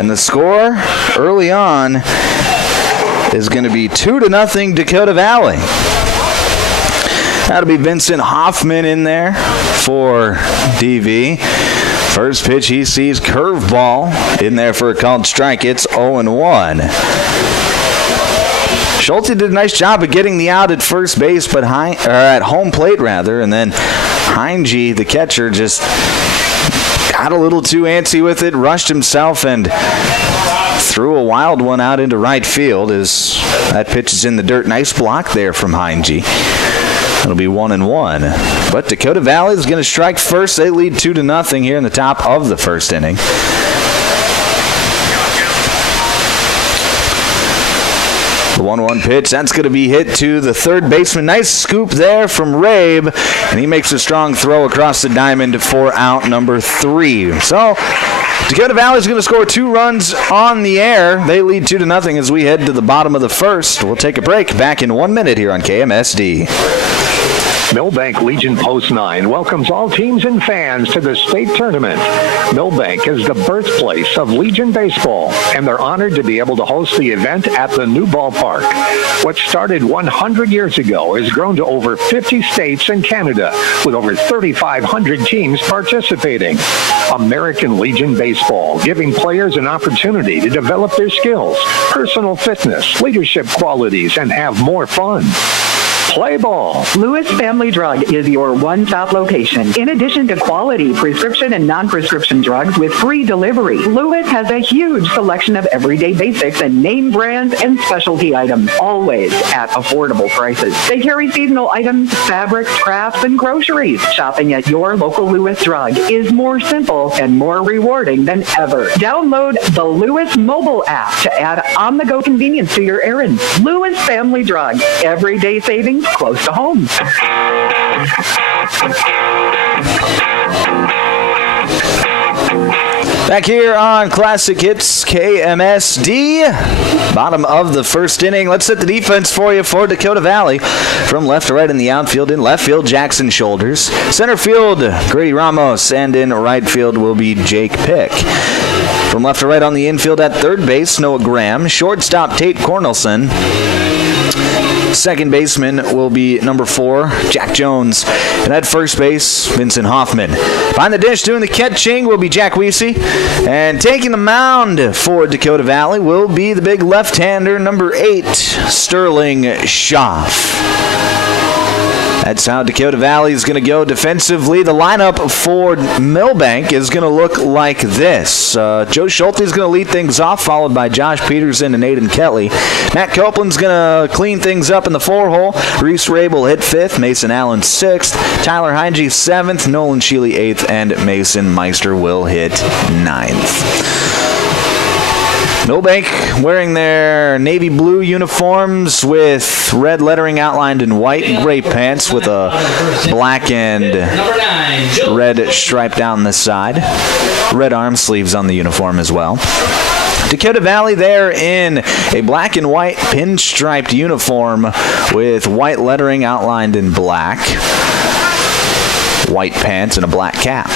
And the score early on is going to be 2-0 Dakota Valley. That'll be Vincent Hoffman in there for DV. First pitch he sees, curveball in there for a called strike. It's 0-1. Schulte did a nice job of getting the out at first base, but at home plate rather, and then Heinge, the catcher, just got a little too antsy with it, rushed himself, and threw a wild one out into right field as that pitch is in the dirt. Nice block there from Heinge. It'll be 1-1. But Dakota Valley is going to strike first. They lead 2-0 here in the top of the first inning. The 1-1 pitch, that's going to be hit to the third baseman. Nice scoop there from Rabe, and he makes a strong throw across the diamond for out number 3. So Dakota Valley is going to score 2 runs on the air. They lead 2-0 as we head to the bottom of the first. We'll take a break. Back in 1 minute here on KMSD. Milbank Legion Post 9 welcomes all teams and fans to the state tournament. Milbank is the birthplace of Legion baseball, and they're honored to be able to host the event at the new ballpark. What started 100 years ago has grown to over 50 states and Canada, with over 3,500 teams participating. American Legion Baseball, giving players an opportunity to develop their skills, personal fitness, leadership qualities, and have more fun. Play ball. Lewis Family Drug is your one-stop location. In addition to quality prescription and non-prescription drugs with free delivery, Lewis has a huge selection of everyday basics and name brands and specialty items, always at affordable prices. They carry seasonal items, fabrics, crafts, and groceries. Shopping at your local Lewis Drug is more simple and more rewarding than ever. Download the Lewis mobile app to add on-the-go convenience to your errands. Lewis Family Drug. Everyday savings close to home. Back here on Classic Hits KMSD. Bottom of the first inning. Let's set the defense for you for Dakota Valley. From left to right in the outfield. In left field, Jackson Shoulders. Center field, Grady Ramos. And in right field will be Jake Pick. From left to right on the infield at third base, Noah Graham. Shortstop, Tate Cornelson. Second baseman will be number 4, Jack Jones. And at first base, Vincent Hoffman. Behind the dish doing the catching will be Jack Weesey. And taking the mound for Dakota Valley will be the big left-hander, number 8, Sterling Schaff. That's how Dakota Valley is going to go defensively. The lineup for Milbank is going to look like this. Joe Schulte is going to lead things off, followed by Josh Peterson and Aiden Kelly. Matt Copeland's going to clean things up in the 4-hole. Reese Rabel hit 5th, Mason Allen 6th, Tyler Heinge 7th, Nolan Sheely 8th, and Mason Meister will hit 9th. Milbank wearing their navy blue uniforms with red lettering outlined in white, gray pants with a black and red stripe down the side. Red arm sleeves on the uniform as well. Dakota Valley there in a black and white pinstriped uniform with white lettering outlined in black, white pants, and a black cap.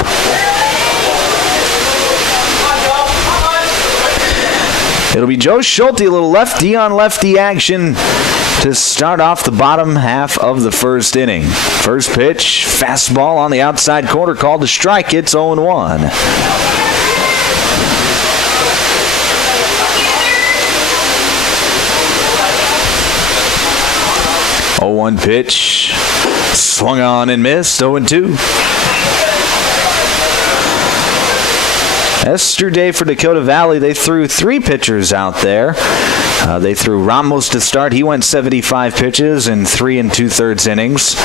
It'll be Joe Schulte, a little lefty on lefty action to start off the bottom half of the first inning. First pitch, fastball on the outside corner, called a strike. It's 0-1. 0-1 pitch, swung on and missed. 0-2. Yesterday for Dakota Valley, they threw 3 pitchers out there. They threw Ramos to start. He went 75 pitches in 3 2/3 innings.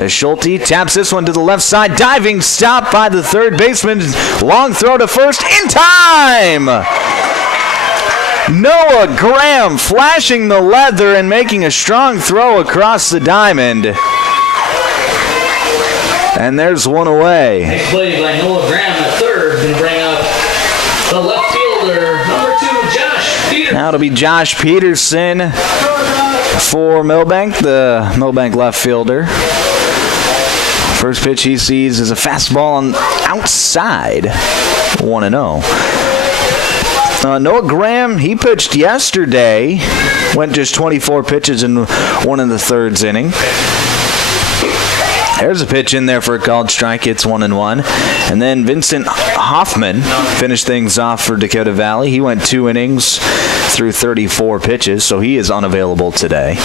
As Schulte taps this one to the left side. Diving stop by the third baseman. Long throw to first in time. Noah Graham flashing the leather and making a strong throw across the diamond. And there's one away. Nice play by Noah Graham at third. Going to bring up the left fielder, number 2, Josh Peterson. Now it'll be Josh Peterson for Milbank, the Milbank left fielder. First pitch he sees is a fastball on outside, 1-0. Noah Graham, he pitched yesterday, went just 24 pitches in 1 1/3 inning. There's a pitch in there for a called strike. It's 1-1. And then Vincent Hoffman finished things off for Dakota Valley. He went 2 innings through 34 pitches, so he is unavailable today.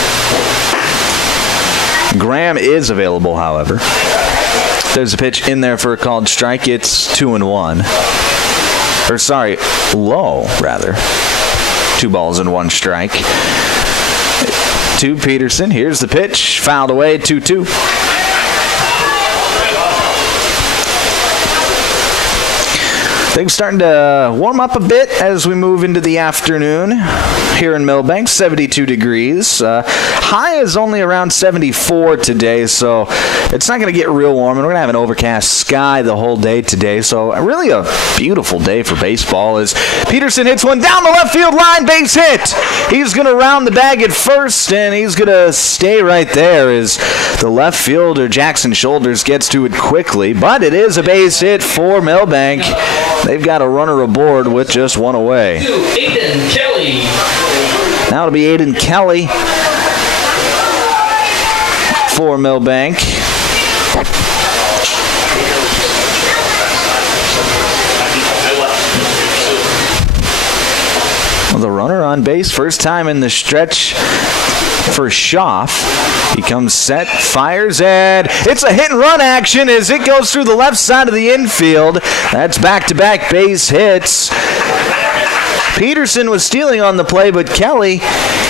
Graham is available, however. There's a pitch in there for a called strike. It's 2-1. Or sorry, low, rather. 2 balls and 1 strike. To Peterson. Here's the pitch. Fouled away, 2-2. Things starting to warm up a bit as we move into the afternoon here in Milbank. 72 degrees. High is only around 74 today, so it's not going to get real warm. And we're going to have an overcast sky the whole day today. So really a beautiful day for baseball as Peterson hits one down the left field line. Base hit. He's going to round the bag at first, and he's going to stay right there as the left fielder, Jackson Shoulders, gets to it quickly. But it is a base hit for Milbank. They've got a runner aboard with just 1 away. To Aiden Kelly. Now it'll be Aiden Kelly for Milbank. Well, the runner on base, first time in the stretch for Schaff. He comes set, fires, and it's a hit and run action as it goes through the left side of the infield. That's back-to-back base hits. Peterson was stealing on the play, but Kelly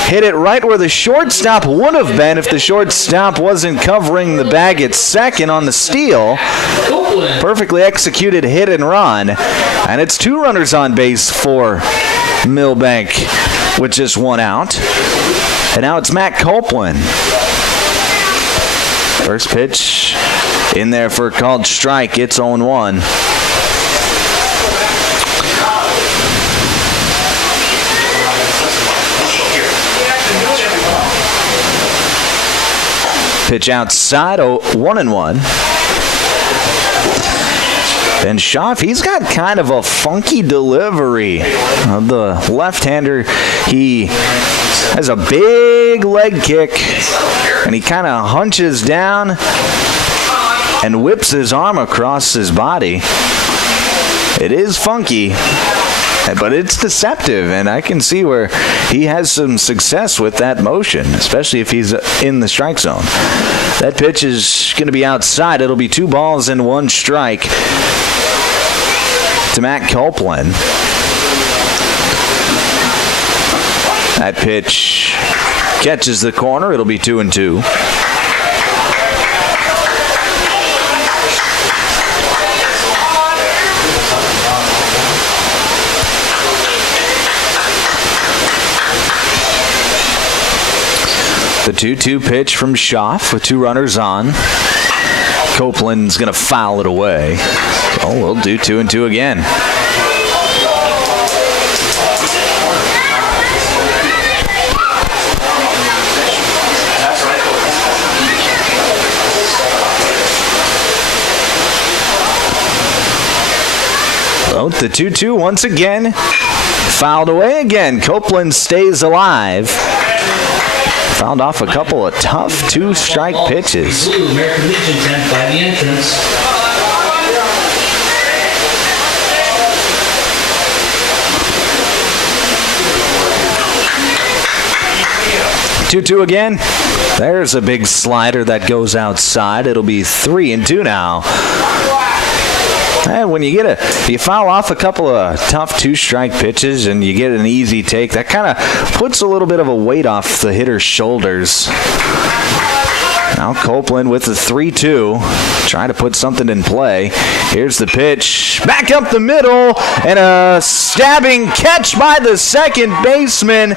hit it right where the shortstop would have been if the shortstop wasn't covering the bag at second on the steal. Perfectly executed hit and run. And it's 2 runners on base for Milbank with just 1 out. And now it's Matt Copeland. First pitch in there for a called strike. It's 0-1. Pitch outside, 1-1. And Schaff, he's got kind of a funky delivery. The left-hander, he has a big leg kick, and he kind of hunches down and whips his arm across his body. It is funky, but it's deceptive, and I can see where he has some success with that motion, especially if he's in the strike zone. That pitch is going to be outside. It'll be 2 balls and 1 strike to Matt Copeland. That pitch catches the corner. It'll be 2-2. The 2-2 pitch from Schaff with 2 runners on. Copeland's going to foul it away. Oh, we'll do 2-2 again. Oh, the 2-2 once again. Fouled away again. Copeland stays alive. Fouled off a couple of tough 2-strike pitches. American Legion 10 by the entrance. 2-2 again. There's a big slider that goes outside. It'll be 3-2 now. And when you foul off a couple of tough 2-strike pitches and you get an easy take, that kind of puts a little bit of a weight off the hitter's shoulders. Now Copeland with the 3-2, trying to put something in play. Here's the pitch, back up the middle, and a stabbing catch by the second baseman,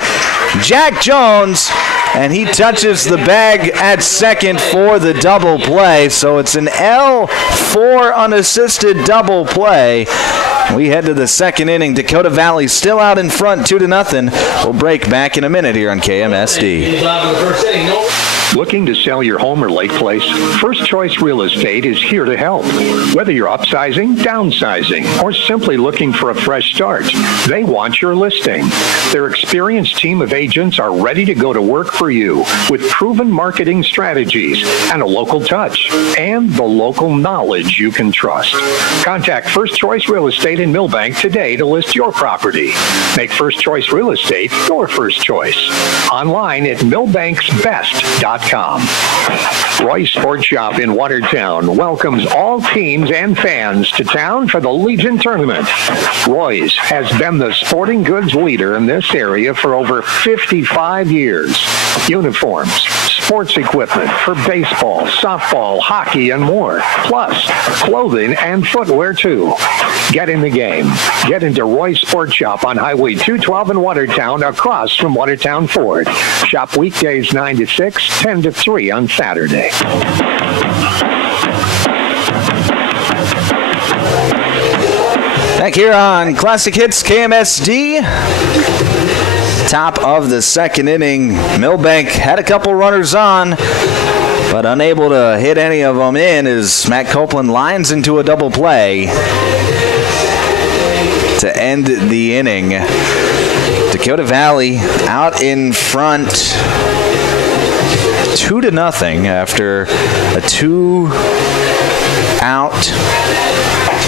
Jack Jones, and he touches the bag at second for the double play. So it's an L4 unassisted double play. We head to the second inning. Dakota Valley still out in front, 2-0. We'll break back in a minute here on KMSD. Looking to sell your home or lake place? First Choice Real Estate is here to help. Whether you're upsizing, downsizing, or simply looking for a fresh start, they want your listing. Their experienced team of agents are ready to go to work for you with proven marketing strategies and a local touch and the local knowledge you can trust. Contact First Choice Real Estate in Milbank today to list your property. Make First Choice Real Estate your first choice. Online at millbanksbest.com. Roy's Sports Shop in Watertown welcomes all teams and fans to town for the Legion Tournament. Roy's has been the sporting goods leader in this area for over 55 years. Uniforms, sports equipment for baseball, softball, hockey, and more. Plus, clothing and footwear, too. Get in the game. Get into Roy's Sports Shop on Highway 212 in Watertown, across from Watertown Ford. Shop weekdays 9 to 6, 10 to 3 on Saturday. Back here on Classic Hits KMSD. Top of the second inning. Milbank had a couple runners on, but unable to hit any of them in as Matt Copeland lines into a double play to end the inning. Dakota Valley out in front 2-0 after a 2-out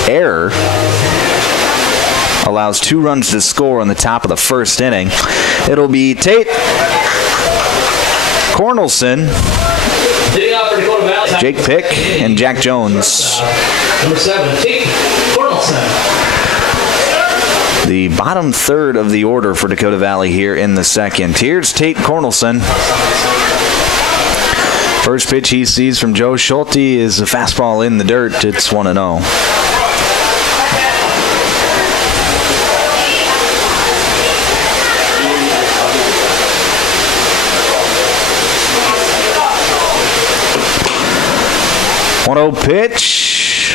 error. Allows 2 runs to score on the top of the first inning. It'll be Tate Cornelson, Hitting out for Dakota Valley. Jake Pick, and Jack Jones. Number 7, Tate Cornelson. The bottom third of the order for Dakota Valley here in the second. Here's Tate Cornelson. First pitch he sees from Joe Schulte is a fastball in the dirt. It's 1-0. Pitch.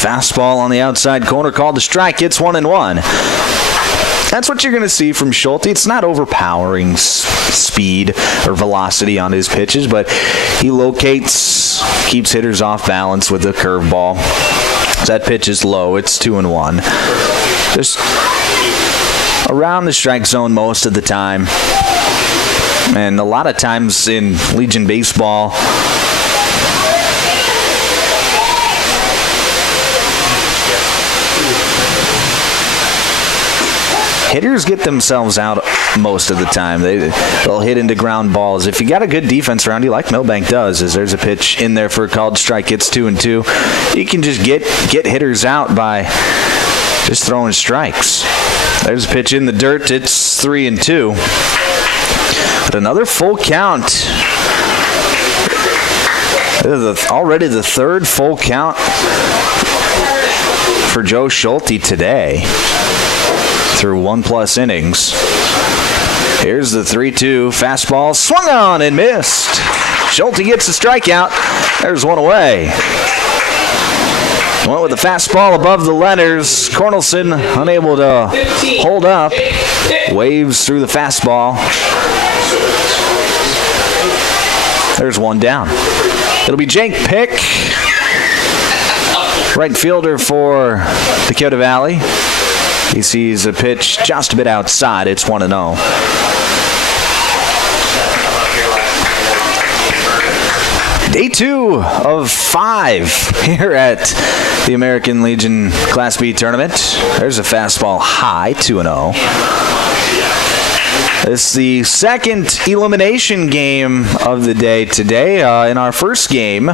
Fastball on the outside corner called a strike. It's 1-1. That's what you're going to see from Schulte. It's not overpowering speed or velocity on his pitches, but he locates, keeps hitters off balance with a curveball. That pitch is low. It's 2-1. Just around the strike zone most of the time. And a lot of times in Legion baseball, hitters get themselves out most of the time. They'll hit into ground balls. If you got a good defense around you, like Milbank does, is there's a pitch in there for a called strike, it's 2-2. You can just get hitters out by just throwing strikes. There's a pitch in the dirt, it's 3-2. But another full count. Already the third full count for Joe Schulte today, through 1+ innings. Here's the 3-2 fastball, swung on and missed. Schulte gets the strikeout. There's one away. Went with the fastball above the letters. Cornelson unable to hold up. Waves through the fastball. There's one down. It'll be Jake Pick, right fielder for Dakota Valley. He sees a pitch just a bit outside. It's 1-0. Day 2 of 5 here at the American Legion Class B tournament. There's a fastball high, 2-0. It's the second elimination game of the day today. In our first game,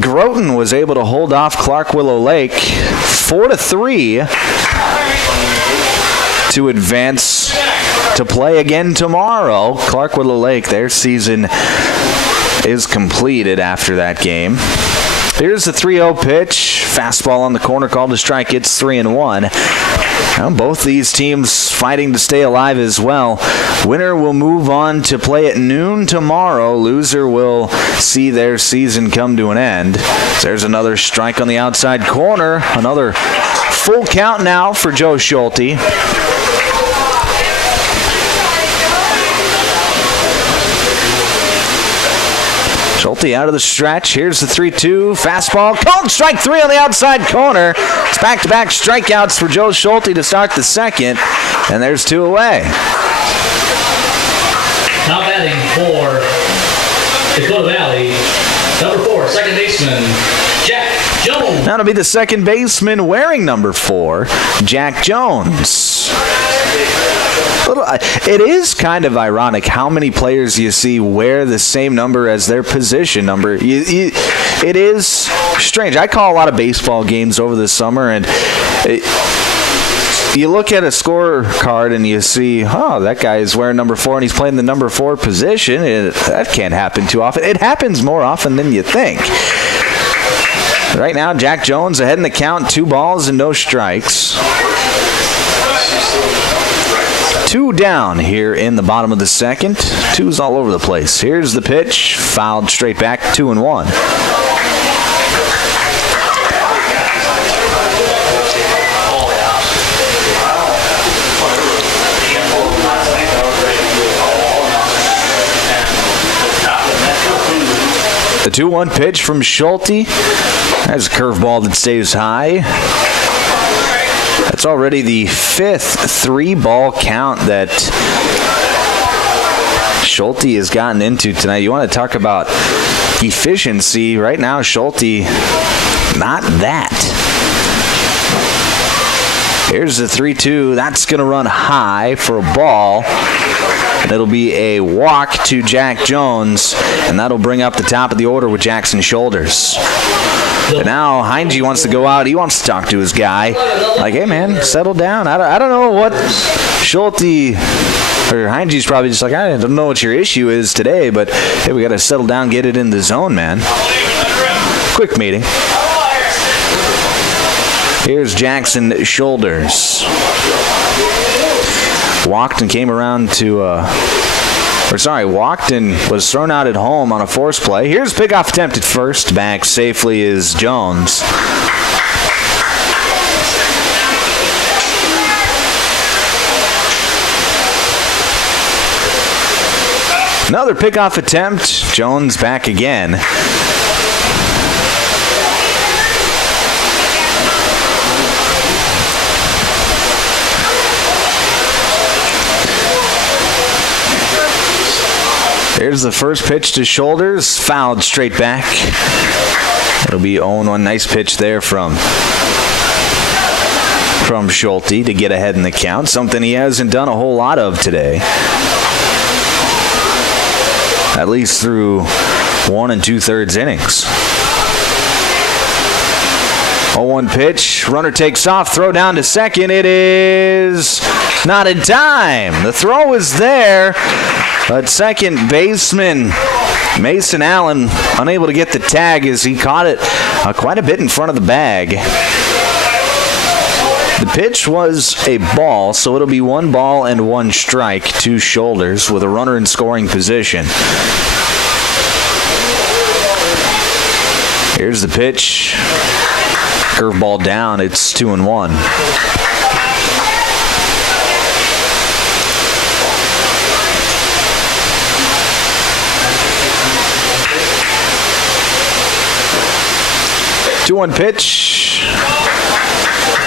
Groton was able to hold off Clark Willow Lake 4-3 to advance to play again tomorrow. Clark Willow Lake, their season is completed after that game. Here's the 3-0 pitch. Fastball on the corner called a strike. It's 3-1. Now both these teams fighting to stay alive as well. Winner will move on to play at noon tomorrow. Loser will see their season come to an end. There's another strike on the outside corner. Another full count now for Joe Schulte. Schulte out of the stretch. Here's the 3-2 fastball. Called strike 3 on the outside corner. It's back-to-back strikeouts for Joe Schulte to start the second, and there's 2 away. Now batting for Dakota Valley, number 4, second baseman, Jack Jones. Now to be the second baseman wearing number 4, Jack Jones. It is kind of ironic how many players you see wear the same number as their position number. It is strange. I call a lot of baseball games over the summer, and you look at a scorecard and you see, oh, that guy is wearing number 4 and he's playing the number 4 position. That can't happen too often. It happens more often than you think. Right now, Jack Jones ahead in the count, 2 balls and no strikes. 2 down here in the bottom of the second. 2's all over the place. Here's the pitch, fouled straight back, 2-1. The 2-1 pitch from Schulte. That's a curveball that stays high. That's already the 5th 3-ball count that Schulte has gotten into tonight. You want to talk about efficiency. Right now, Schulte, not that. Here's the 3-2. That's going to run high for a ball. And it'll be a walk to Jack Jones, and that'll bring up the top of the order with Jackson Shoulders. But now Heinze wants to go out. He wants to talk to his guy. Like, hey, man, settle down. I don't know what Schulte or Heinze's probably just like, I don't know what your issue is today, but, hey, we got to settle down, get it in the zone, man. Quick meeting. Here's Jackson Shoulders. Walked and came around to, walked and was thrown out at home on a force play. Here's pickoff attempt at first. Back safely is Jones. Another pickoff attempt. Jones back again. Here's the first pitch to Shoulders, fouled straight back. It'll be 0-1. Nice pitch there from Schulte to get ahead in the count, something he hasn't done a whole lot of today. At least through 1 2/3 innings. 0-1 pitch, runner takes off, throw down to second. It is not in time. The throw is there, but second baseman Mason Allen unable to get the tag as he caught it quite a bit in front of the bag. The pitch was a ball, so it'll be 1 ball and 1 strike to Shoulders with a runner in scoring position. Here's the pitch. Curveball down. It's 2-1. Two-one pitch.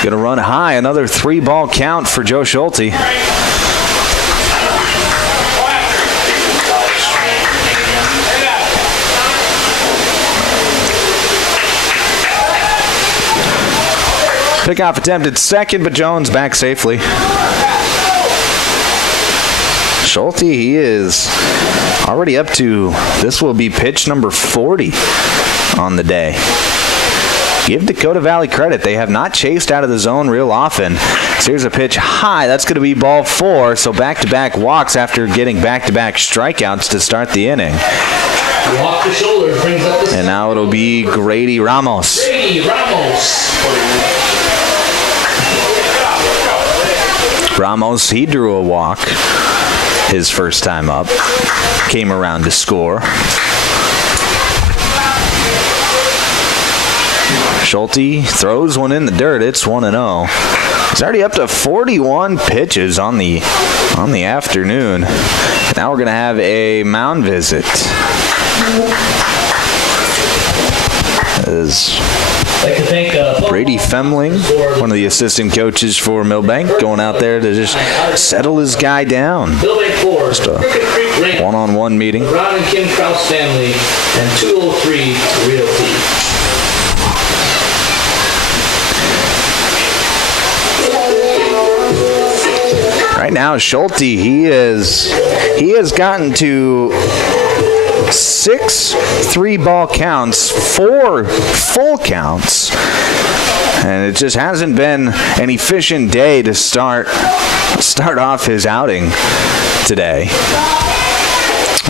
Gonna run high. Another 3-ball count for Joe Schulte. Pickoff attempt at second, but Jones back safely. Schulte, he is already up to, this will be pitch number 40 on the day. Give Dakota Valley credit. They have not chased out of the zone real often. So here's a pitch high. That's going to be ball 4. So back-to-back walks after getting back-to-back strikeouts to start the inning. Walk the shoulder, brings up the and now it'll be Grady Ramos. Ramos, he drew a walk his first time up. Came around to score. Schulte throws one in the dirt. It's 1-0. He's already up to 41 pitches on the afternoon. Now we're going to have a mound visit. As Brady Femling, one of the assistant coaches for Milbank, going out there to just settle his guy down. Just a one-on-one meeting. Ron and Kim Krause family and 203 Realty. Right now, Schulte, he has gotten to 6 3-ball counts, 4 full counts, and it just hasn't been an efficient day to start off his outing today.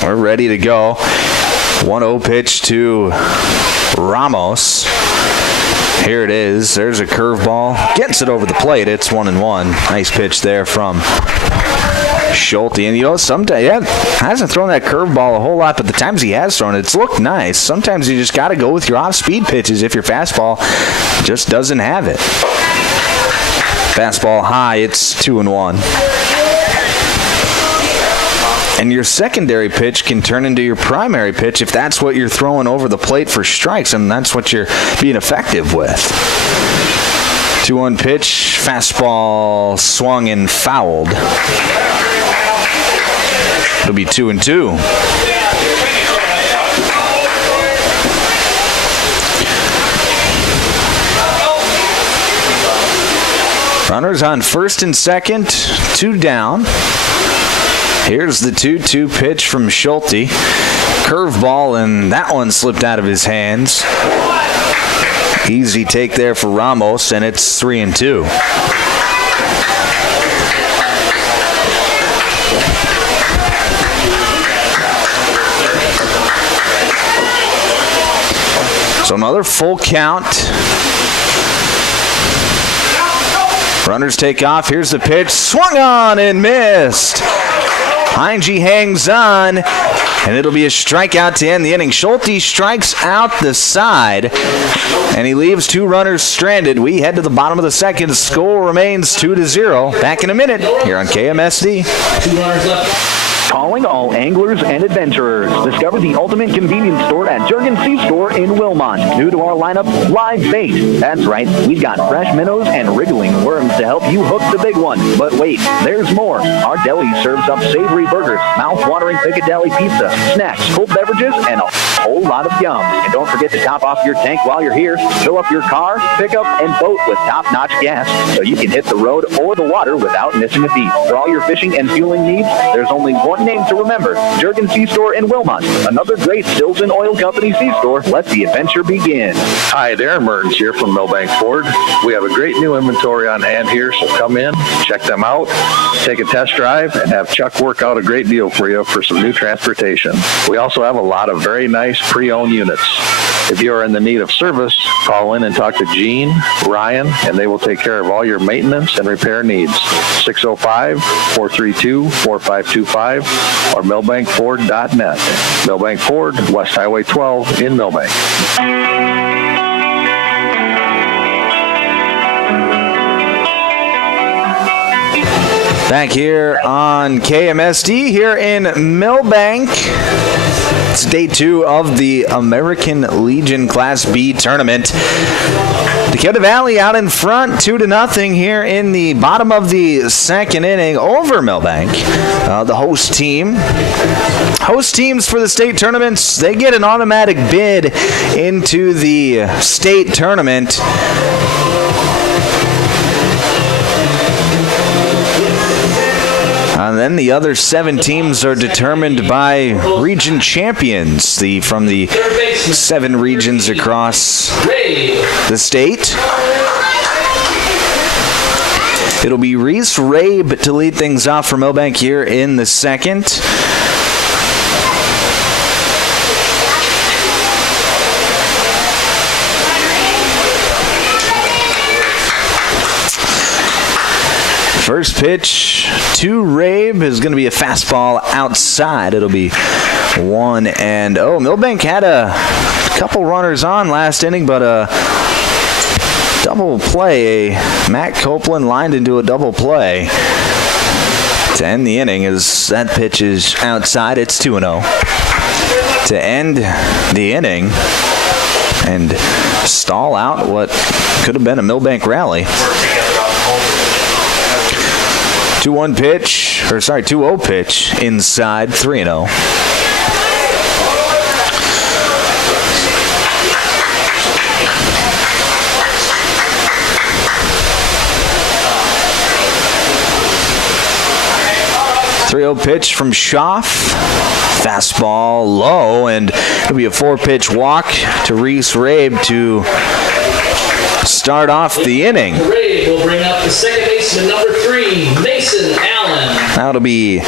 We're ready to go. 1-0 pitch to Ramos. Here it is. There's a curveball. Gets it over the plate. It's 1-1. Nice pitch there from Schulte. And sometimes hasn't thrown that curveball a whole lot, but the times he has thrown it, it's looked nice. Sometimes you just got to go with your off-speed pitches if your fastball just doesn't have it. Fastball high. It's 2-1. And your secondary pitch can turn into your primary pitch if that's what you're throwing over the plate for strikes, and that's what you're being effective with. 2-1 pitch, fastball swung and fouled. It'll be 2-2. Runners on first and second, 2 down. Here's the 2-2 pitch from Schulte. Curveball, and that one slipped out of his hands. Easy take there for Ramos, and it's 3-2. So another full count. Runners take off. Here's the pitch. Swung on and missed. Heinge hangs on, and it'll be a strikeout to end the inning. Schulte strikes out the side, and he leaves 2 runners stranded. We head to the bottom of the second. The score remains 2-0. Back in a minute here on KMSD. 2 runners left. Calling all anglers and adventurers. Discover the ultimate convenience store at Jurgen C-Store in Wilmont. New to our lineup, live bait. That's right, we've got fresh minnows and wriggling worms to help you hook the big one. But wait, there's more. Our deli serves up savory burgers, mouth-watering Piccadilly pizza, snacks, cold beverages, and a whole lot of yum. And don't forget to top off your tank while you're here. Fill up your car, pickup, and boat with top-notch gas so you can hit the road or the water without missing a beat. For all your fishing and fueling needs, there's only one name to remember, Jurgen C-Store in Wilmont. Another great Stills and Oil Company C-Store. Let the adventure begin. Hi, Darren Mertens here from Milbank Ford. We have a great new inventory on hand here, so come in, check them out, take a test drive, and have Chuck work out a great deal for you for some new transportation. We also have a lot of very nice pre-owned units. If you are in the need of service, call in and talk to Gene, Ryan, and they will take care of all your maintenance and repair needs. 605-432-4525 or milbankford.net. Milbank Ford, West Highway 12 in Milbank. Back here on KMSD here in Milbank. It's day 2 of the American Legion Class B tournament. Dakota Valley out in front, 2-0 here in the bottom of the second inning over Milbank. The host team. Host teams for the state tournaments, they get an automatic bid into the state tournament. And then the other 7 teams are determined by region champions from the 7 regions across the state. It'll be Reese Rabe to lead things off for Milbank here in the second. First pitch to Rabe is going to be a fastball outside. It'll be 1-0. Milbank had a couple runners on last inning, but a double play. Matt Copeland lined into a double play to end the inning as that pitch is outside. It's 2-0 to end the inning and stall out what could have been a Milbank rally. 2-0 pitch inside, 3-0. Pitch from Schaff. Fastball low, and it'll be a 4-pitch walk to Reese Rabe to start off the inning. Rabe will bring up the second baseman, number 3, Mason Allen. That'll be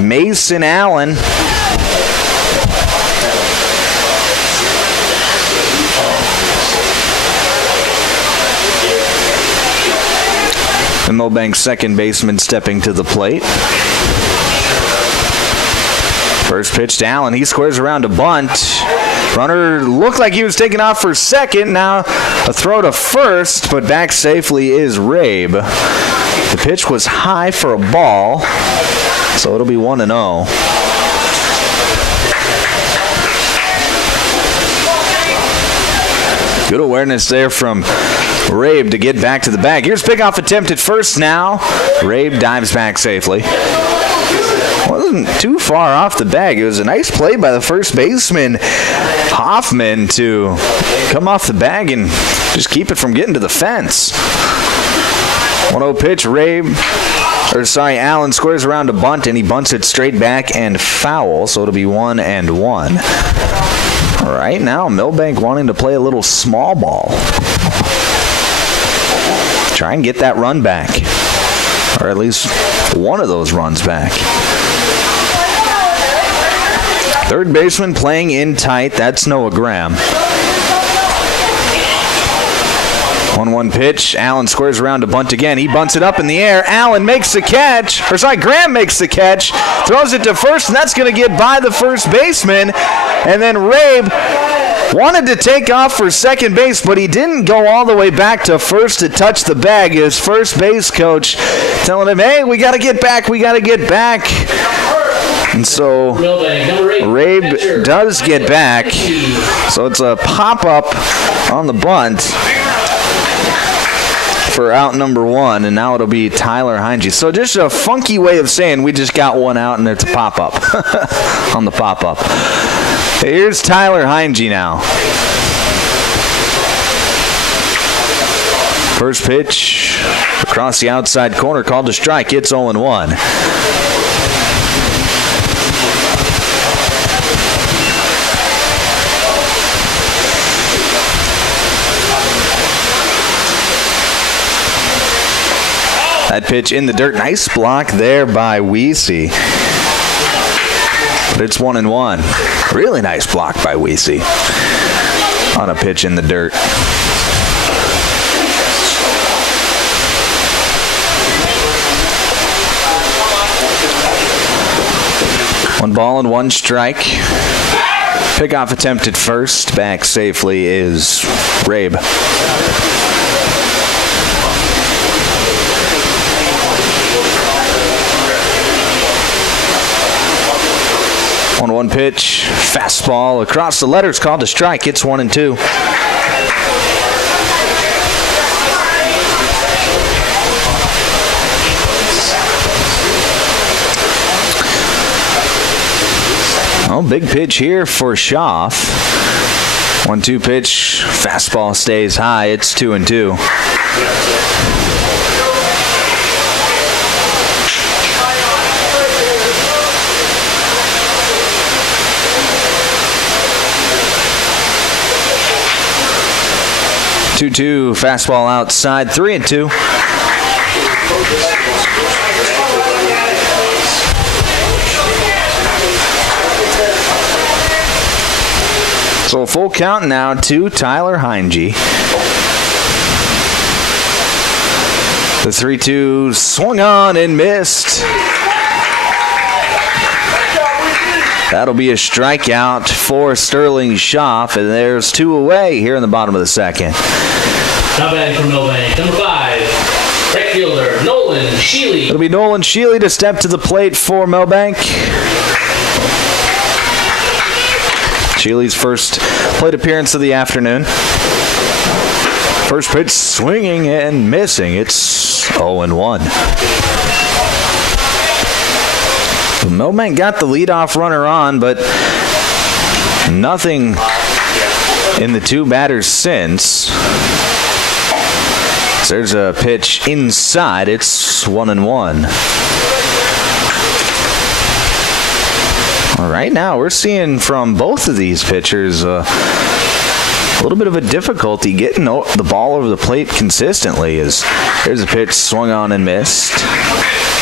Mason Allen. The Milbank second baseman stepping to the plate. First pitch to Allen. He squares around a bunt. Runner looked like he was taking off for second. Now a throw to first, but back safely is Rabe. The pitch was high for a ball, so it'll be 1-0. Good awareness there from Rabe to get back to the bag. Here's pickoff attempt at first now. Rabe dives back safely. Wasn't too far off the bag. It was a nice play by the first baseman, Hoffman, to come off the bag and just keep it from getting to the fence. 1-0 pitch. Allen squares around to bunt, and he bunts it straight back and foul, so it'll be 1-1. All right, now Milbank wanting to play a little small ball. Try and get that run back, or at least one of those runs back. Third baseman playing in tight. That's Noah Graham. 1-1 pitch. Allen squares around to bunt again. He bunts it up in the air. Allen makes the catch. Graham makes the catch. Throws it to first, and that's going to get by the first baseman. And then Rabe wanted to take off for second base, but he didn't go all the way back to first to touch the bag. His first base coach telling him, hey, we got to get back. And so Rabe does get back. So it's a pop-up on the bunt for out number one, and now it'll be Tyler Heinge. So just a funky way of saying we just got one out, and it's a pop-up on the pop-up. Here's Tyler Heinge now. First pitch across the outside corner, called to strike. It's 0-1. That pitch in the dirt. Nice block there by Weesey. But it's 1-1. Really nice block by Weesey on a pitch in the dirt. One ball and one strike. Pickoff attempt at first. Back safely is Rabe. One pitch, fastball across the letters, called to strike. It's 1-2. Oh, big pitch here for Schaff. 1-2 pitch, fastball stays high. It's 2-2. Two fastball outside, 3-2. So full count now to Tyler Heinge. The 3-2 swung on and missed. That'll be a strikeout for Sterling Schaff, and there's two away here in the bottom of the second. Now batting for Milbank, number 5, right fielder Nolan Sheely. It'll be Nolan Sheely to step to the plate for Milbank. Sheely's first plate appearance of the afternoon. First pitch swinging and missing. It's 0-1. Milbank got the leadoff runner on, but nothing in the two batters since. There's a pitch inside. It's 1-1. All right, now we're seeing from both of these pitchers a little bit of a difficulty getting the ball over the plate consistently. As there's a pitch swung on and missed.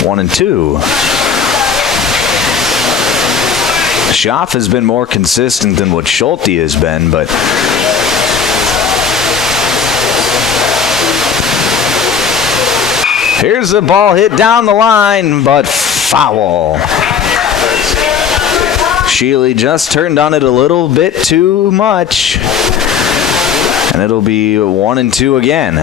1-2. Schaff has been more consistent than what Schulte has been, but here's the ball hit down the line, but foul. Sheely just turned on it a little bit too much, and it'll be 1-2 again.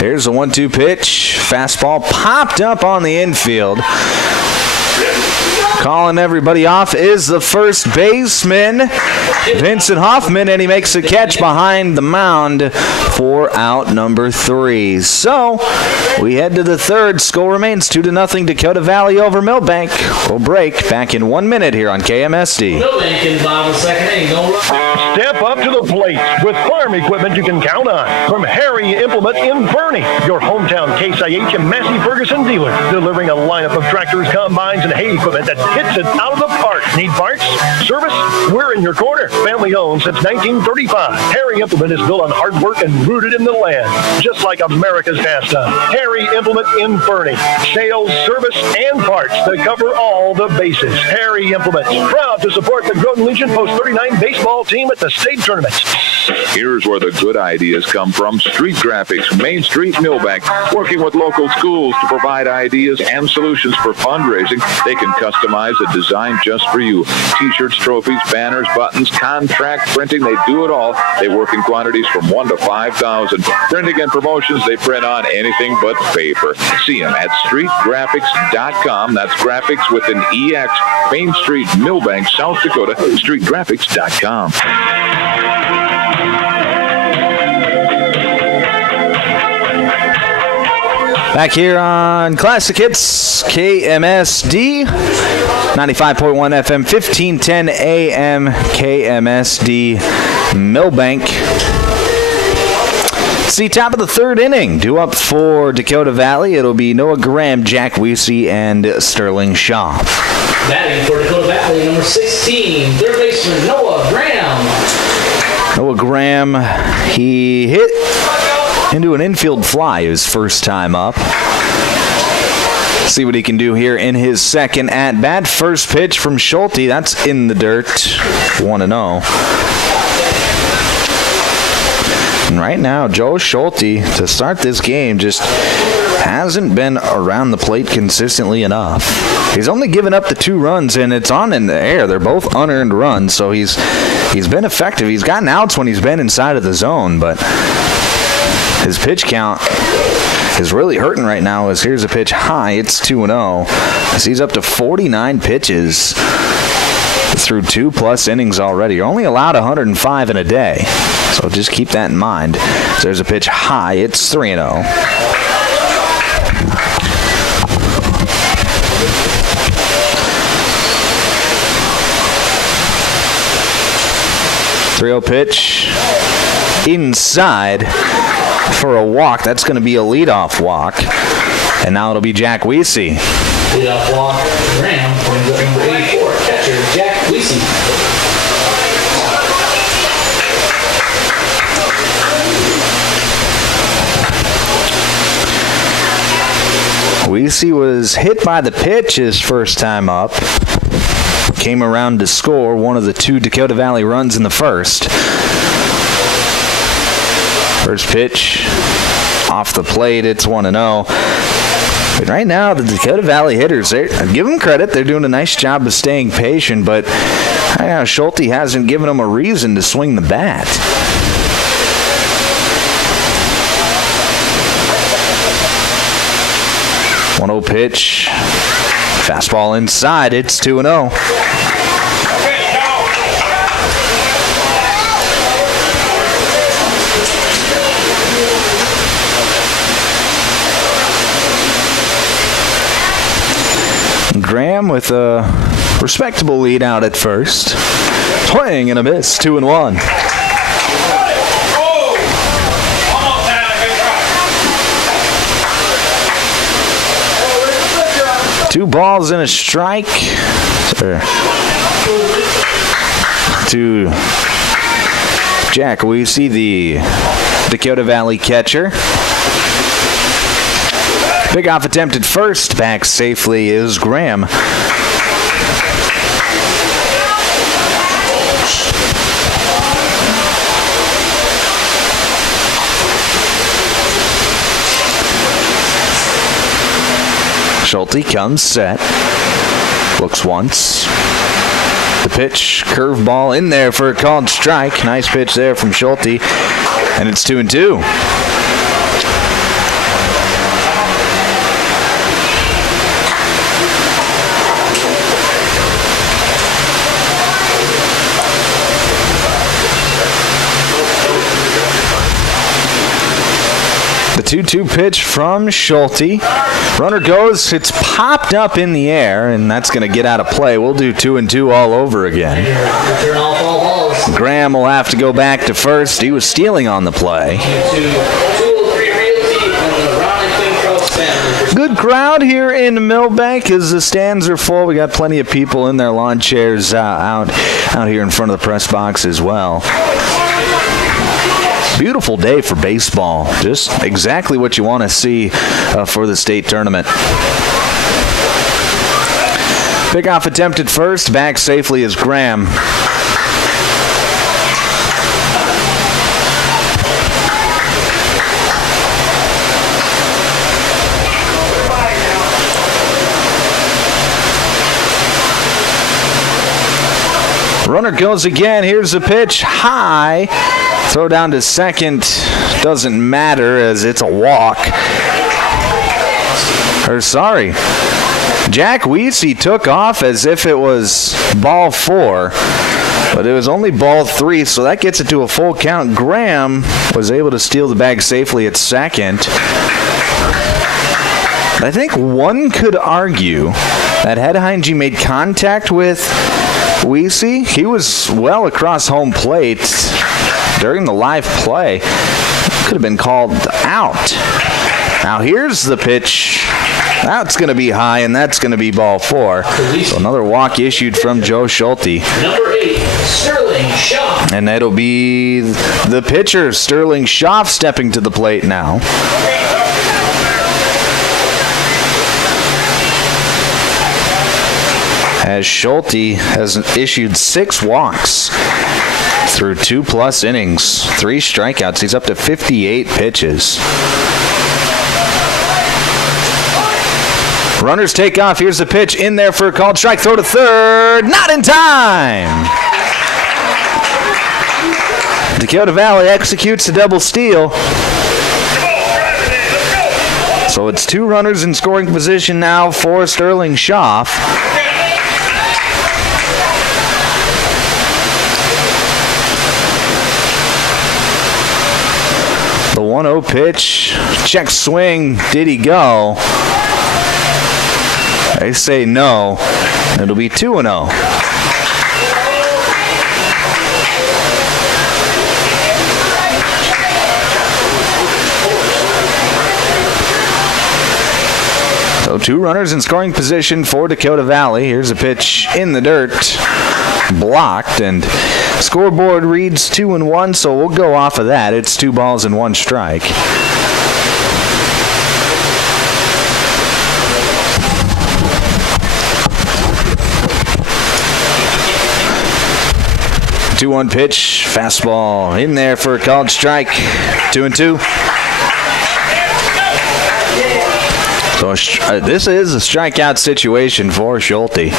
Here's a 1-2 pitch. Fastball popped up on the infield. Calling everybody off is the first baseman, Vincent Hoffman, and he makes a catch behind the mound for out number 3. So we head to the third. Score remains 2-0 Dakota Valley over Milbank. We'll break back in 1 minute here on KMSD. Milbank in the bottom of the second inning. No run. Step up to the plate with farm equipment you can count on. From Harry Implement in Fernie, your hometown Case IH and Massey Ferguson dealer, delivering a lineup of tractors, combines, and hay equipment that hits it out of the park. Need parts? Service? We're in your corner. Family owned since 1935. Harry Implement is built on hard work and rooted in the land, just like America's pastime. Harry Implement in Fernie. Sales, service, and parts that cover all the bases. Harry Implement, proud to support the Groton Legion Post 39 baseball team at the state tournament. Here's where the good ideas come from. Street Graphics, Main Street, Milbank. Working with local schools to provide ideas and solutions for fundraising. They can customize a design just for you. T-shirts, trophies, banners, buttons, contract printing. They do it all. They work in quantities from 1 to 5,000. Printing and promotions, they print on anything but paper. See them at streetgraphics.com. That's graphics with an EX. Main Street, Milbank, South Dakota. Streetgraphics.com. Back here on Classic Hits, KMSD, 95.1 FM, 1510 AM, KMSD, Milbank. See, top of the third inning, due up for Dakota Valley. It'll be Noah Graham, Jack Weesey, and Sterling Shaw. Batting for Dakota Valley, number 16, third baseman Noah Graham. Noah Graham, he hit into an infield fly his first time up. See what he can do here in his second at-bat. First pitch from Schulte. That's in the dirt. 1-0. And right now, Joe Schulte, to start this game, just hasn't been around the plate consistently enough. He's only given up the 2 runs, and it's on in the air. They're both unearned runs, so he's been effective. He's gotten outs when he's been inside of the zone, but his pitch count is really hurting right now. As here's a pitch high. It's 2-0. As he's up to 49 pitches through 2+ innings already. You're only allowed 105 in a day, so just keep that in mind. So there's a pitch high. It's 3-0. 3-0 pitch inside for a walk. That's going to be a leadoff walk. And now it'll be Jack Weesey. Leadoff walk. Graham brings up number 84, catcher Jack Weesey. Weesey was hit by the pitch his first time up. Came around to score one of the 2 Dakota Valley runs in the first. First pitch off the plate. It's 1-0. But right now, the Dakota Valley hitters, I'd give them credit. They're doing a nice job of staying patient, but right now, Schulte hasn't given them a reason to swing the bat. One-0 pitch. Fastball inside. It's 2-0. Graham with a respectable lead out at first. Swing and a miss. 2-1. Two balls and a strike to Jack Weesey, the Dakota Valley catcher. Big off attempt at first. Back safely is Graham. Schulte comes set. Looks once. The pitch, curveball in there for a called strike. Nice pitch there from Schulte. And it's 2-2. 2-2 pitch from Schulte. Runner goes, it's popped up in the air, and that's going to get out of play. We'll do 2-2 all over again. Return all foul balls. Graham will have to go back to first. He was stealing on the play. Good crowd here in Milbank as the stands are full. We got plenty of people in their lawn chairs out here in front of the press box as well. Beautiful day for baseball. Just exactly what you want to see for the state tournament. Pickoff attempted first. Back safely is Graham. Runner goes again. Here's the pitch. High. Throw down to second. Doesn't matter as it's a walk. Jack Weesey took off as if it was ball 4. But it was only ball 3, so that gets it to a full count. Graham was able to steal the bag safely at second. I think one could argue that had Heinge made contact with Weesey, he was well across home plate during the live play. Could have been called out. Now here's the pitch. That's going to be high, and that's going to be ball 4. So another walk issued from Joe Schulte. Number 8, Sterling Schaff. And that'll be the pitcher, Sterling Schaff, stepping to the plate now. As Schulte has issued 6 walks through 2+ innings, 3 strikeouts. He's up to 58 pitches. Runners take off. Here's the pitch in there for a called strike. Throw to third. Not in time. Dakota Valley executes a double steal. So it's 2 runners in scoring position now for Sterling Schaff. The 1-0 pitch, check swing, did he go? They say no. It'll be 2-0. So 2 runners in scoring position for Dakota Valley. Here's a pitch in the dirt, blocked, and scoreboard reads 2-1, so we'll go off of that. It's 2 balls and 1 strike. The 2-1 pitch, fastball in there for a called strike. 2-2. So this is a strikeout situation for Schulte.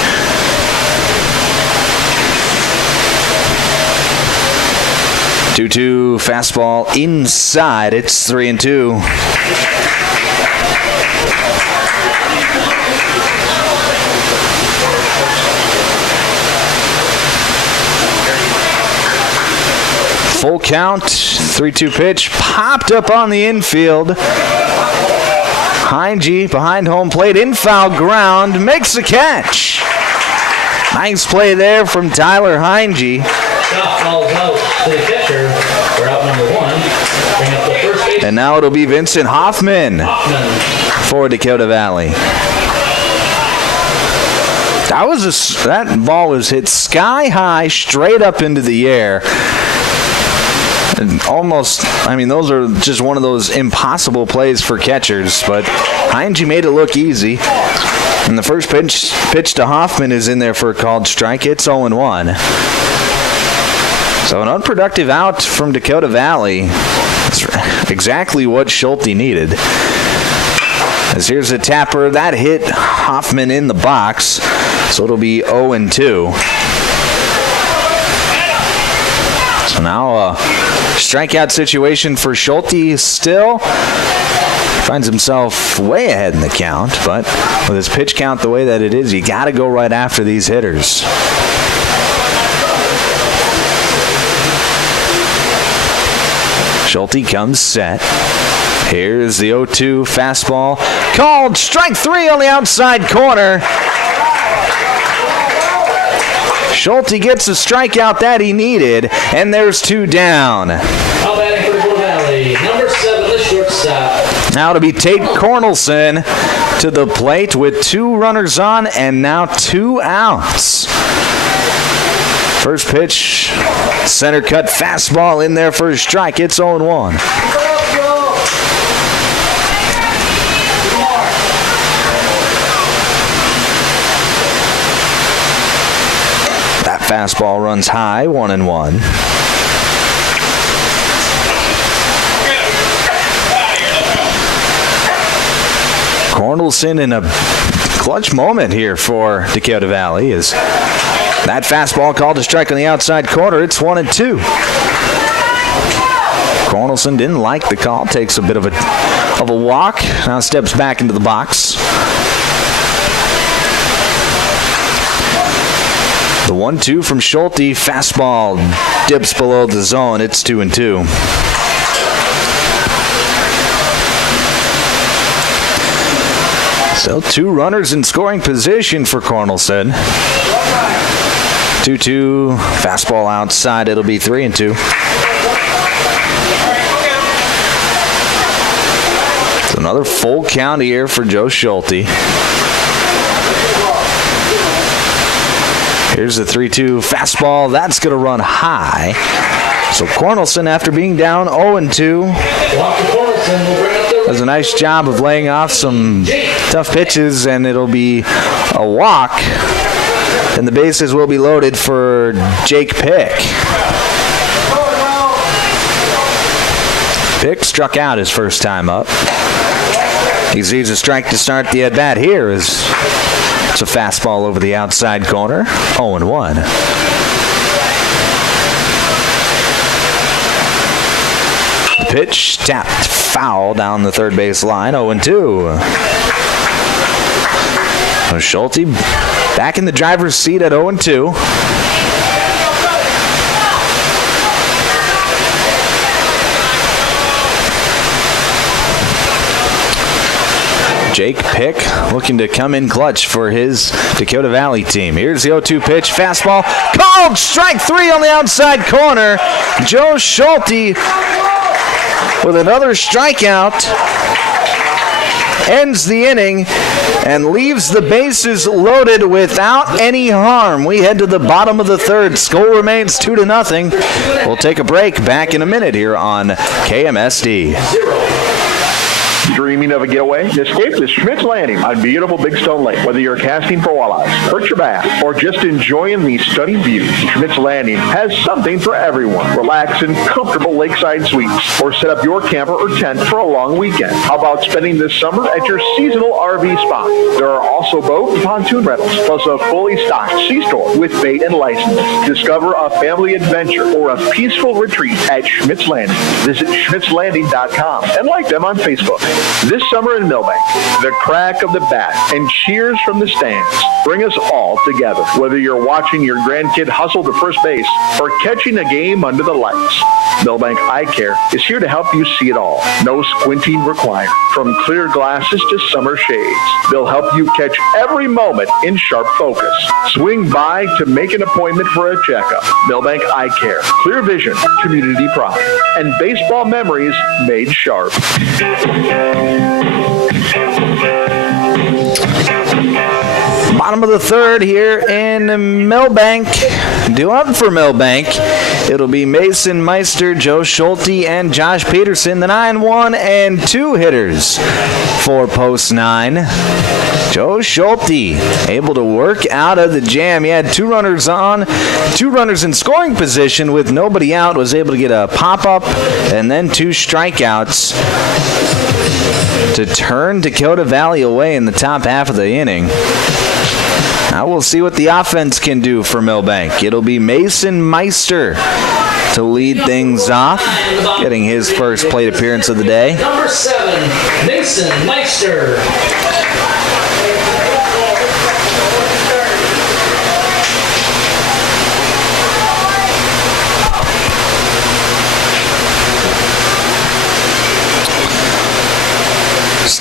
2-2 fastball inside. It's 3-2. Full count. 3-2 pitch popped up on the infield. Heinge behind home plate in foul ground makes the catch. Nice play there from Tyler Heinge. Shot falls out to the catcher. We're out number 1. Bring up the first base. And now it'll be Vincent Hoffman for Dakota Valley. That ball was hit sky high, straight up into the air. And almost, those are just one of those impossible plays for catchers, but Heinge made it look easy. And the first pitch to Hoffman is in there for a called strike. It's 0-1. So an unproductive out from Dakota Valley. That's exactly what Schulte needed. As here's a tapper. That hit Hoffman in the box. So it'll be 0-2. So now a strikeout situation for Schulte still. Finds himself way ahead in the count, but with his pitch count the way that it is, you got to go right after these hitters. Schulte comes set. Here's the 0-2 fastball. Called strike 3 on the outside corner. Schulte gets the strikeout that he needed, and there's 2 down. Now batting for Dakota Valley, number 7, the shortstop. Now to be Tate Cornelson to the plate with 2 runners on and now 2 outs. First pitch, center cut fastball in there for a strike. It's 0-1. That fastball runs high, 1-1. Cornelson in a clutch moment here for Dakota Valley is that fastball called a strike on the outside corner. It's 1-2. Cornelson didn't like the call, takes a bit of a walk, now steps back into the box. The 1-2 from Schulte, fastball dips below the zone. It's 2-2. Still 2 runners in scoring position for Cornelson. 2-2, fastball outside. It'll be 3-2. It's another full count here for Joe Schulte. Here's the 3-2 fastball. That's going to run high. So Cornelson, after being down 0-2, does a nice job of laying off some tough pitches, and it'll be a walk. And the bases will be loaded for Jake Pick. Pick struck out his first time up. He sees a strike to start the at-bat here. It's a fastball over the outside corner. 0-1. The pitch tapped foul down the third base line. 0-2. So Schulte back in the driver's seat at 0-2. Jake Pick looking to come in clutch for his Dakota Valley team. Here's the 0-2 pitch, fastball, called strike 3 on the outside corner. Joe Schulte with another strikeout ends the inning and leaves the bases loaded without any harm. We head to the bottom of the third. Score remains 2-0. We'll take a break. Back in a minute here on KMSD. Dreaming of a getaway? Escape to Schmidt's Landing on beautiful Big Stone Lake. Whether you're casting for walleyes, perch your bass, or just enjoying the stunning views, Schmidt's Landing has something for everyone. Relax in comfortable lakeside suites, or set up your camper or tent for a long weekend. How about spending this summer at your seasonal RV spot? There are also boat and pontoon rentals, plus a fully stocked C-store with bait and license. Discover a family adventure or a peaceful retreat at Schmidt's Landing. Visit schmidtslanding.com and like them on Facebook. This summer in Milbank, the crack of the bat and cheers from the stands bring us all together. Whether you're watching your grandkid hustle to first base or catching a game under the lights, Milbank Eye Care is here to help you see it all. No squinting required. From clear glasses to summer shades, they'll help you catch every moment in sharp focus. Swing by to make an appointment for a checkup. Milbank Eye Care. Clear vision, community pride, and baseball memories made sharp. Bottom of the third here in Milbank. Due up for Milbank, it'll be Mason Meister, Joe Schulte, and Josh Peterson, the 9-1 and 2 hitters for post 9. Joe Schulte able to work out of the jam. He had 2 runners on, 2 runners in scoring position with nobody out, was able to get a pop-up and then 2 strikeouts to turn Dakota Valley away in the top half of the inning. Now we'll see what the offense can do for Milbank. It'll be Mason Meister to lead things off, getting his first plate appearance of the day. Number 7, Mason Meister.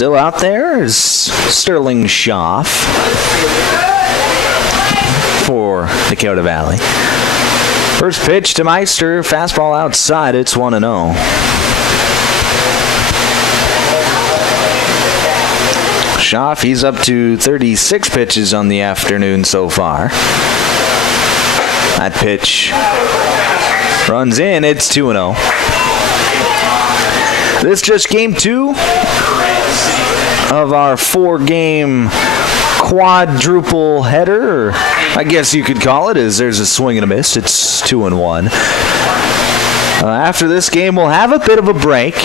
Still out there is Sterling Schaff for Dakota Valley. First pitch to Meister, fastball outside, it's 1-0. Schaff, he's up to 36 pitches on the afternoon so far. That pitch runs in, it's 2-0. This just game 2 of our 4-game quadruple header, or I guess you could call it, as there's a swing and a miss. It's 2-1. After this game, we'll have a bit of a break,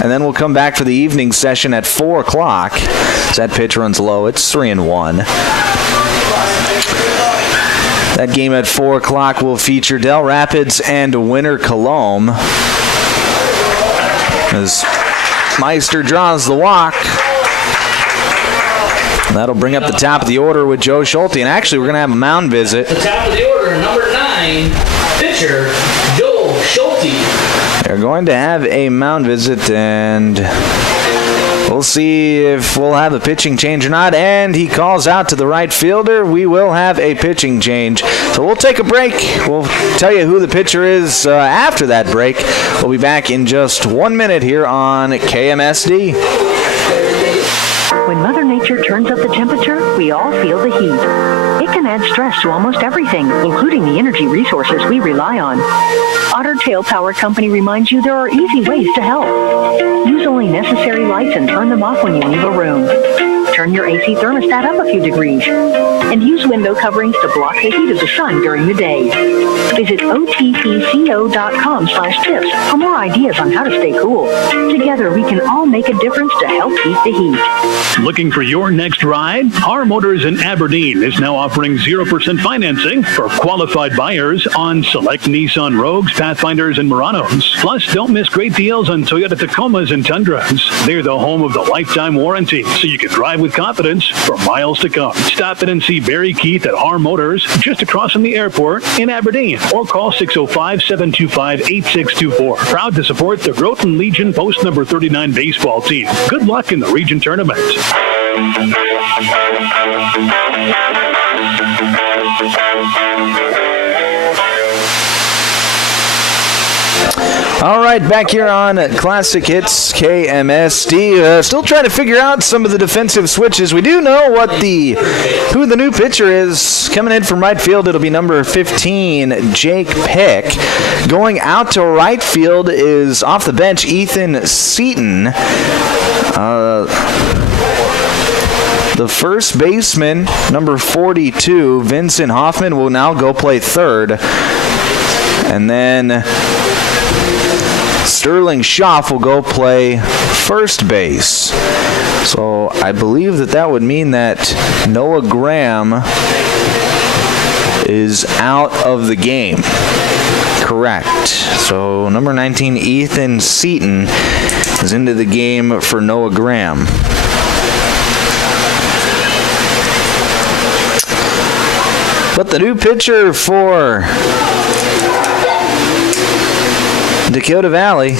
and then we'll come back for the evening session at 4 o'clock. As that pitch runs low, it's 3-1. That game at 4 o'clock will feature Del Rapids and Winter Colomb. As Meister draws the walk, that'll bring up the top of the order with Joe Schulte. And actually, we're going to have a mound visit. The top of the order, number 9, pitcher, Joe Schulte. They're going to have a mound visit, and we'll see if we'll have a pitching change or not. And he calls out to the right fielder. We will have a pitching change. So we'll take a break. We'll tell you who the pitcher is after that break. We'll be back in just 1 minute here on KMSD. When Mother Nature turns up the temperature, we all feel the heat. It can add stress to almost everything, including the energy resources we rely on. Otter Tail Power Company reminds you there are easy ways to help. Use only necessary lights and turn them off when you leave a room. Turn your AC thermostat up a few degrees. And use window coverings to block the heat of the sun during the day. Visit otpco.com/tips for more ideas on how to stay cool. Together, we can all make a difference to help beat the heat. Looking for your next ride? Our Motors in Aberdeen is now offering 0% financing for qualified buyers on select Nissan Rogues, Pathfinders, and Muranos. Plus, don't miss great deals on Toyota Tacomas and Tundras. They're the home of the lifetime warranty, so you can drive with confidence for miles to come. Stop in and see Barry Keith at our Motors just across from the airport in Aberdeen, or call 605-725-8624. Proud to support the Groton Legion Post number 39 baseball team. Good luck in the region tournament. All right, back here on Classic Hits KMSD. Still trying to figure out some of the defensive switches. We do know who the new pitcher is. Coming in from right field, it'll be number 15, Jake Pick. Going out to right field is off the bench, Ethan Seaton. The first baseman, number 42, Vincent Hoffman, will now go play third. And then Sterling Schaff will go play first base. So I believe that would mean that Noah Graham is out of the game. Correct. So number 19, Ethan Seaton, is into the game for Noah Graham. But the new pitcher for Dakota Valley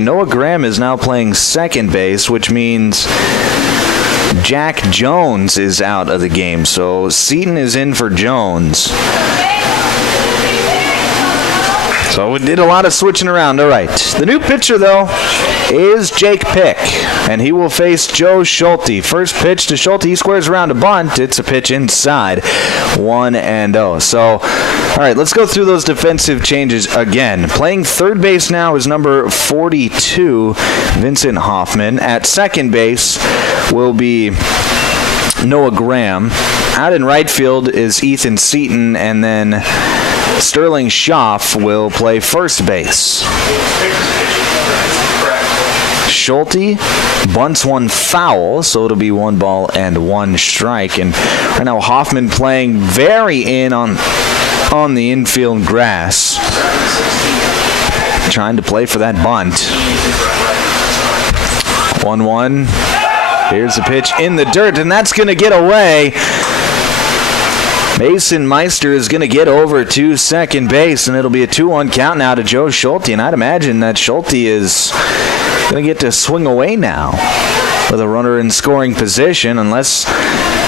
Noah Graham is now playing second base, which means Jack Jones is out of the game. So Seaton is in for Jones. So we did a lot of switching around. All right. The new pitcher, though, is Jake Pick, and he will face Joe Schulte. First pitch to Schulte. He squares around a bunt. It's a pitch inside. 1-0. So, all right, let's go through those defensive changes again. Playing third base now is number 42, Vincent Hoffman. At second base will be Noah Graham. Out in right field is Ethan Seaton, and then Sterling Schaff will play first base. Schulte bunts one foul, so it'll be 1-1 strike. And right now Hoffman playing very in on the infield grass, trying to play for that bunt. 1-1. Here's the pitch in the dirt, and that's going to get away. Mason Meister is going to get over to second base, and it'll be a 2-1 count now to Joe Schulte. And I'd imagine that Schulte is going to get to swing away now with a runner in scoring position, unless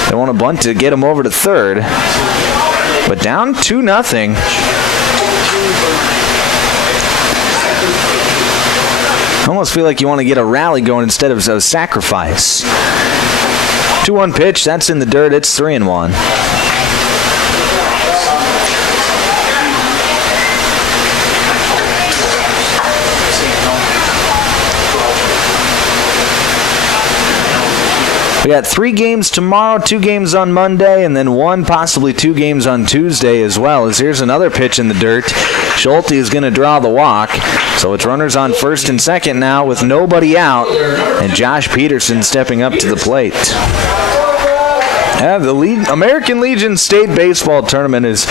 they want to bunt to get him over to third. But down 2-0. I almost feel like you want to get a rally going instead of a sacrifice. 2-1 pitch, that's in the dirt. It's 3-1. We got 3 games tomorrow, 2 games on Monday, and then 1, possibly 2 games on Tuesday as well. As here's another pitch in the dirt. Schulte is going to draw the walk. So it's runners on first and second now with nobody out, and Josh Peterson stepping up to the plate. Yeah, the American Legion State Baseball Tournament is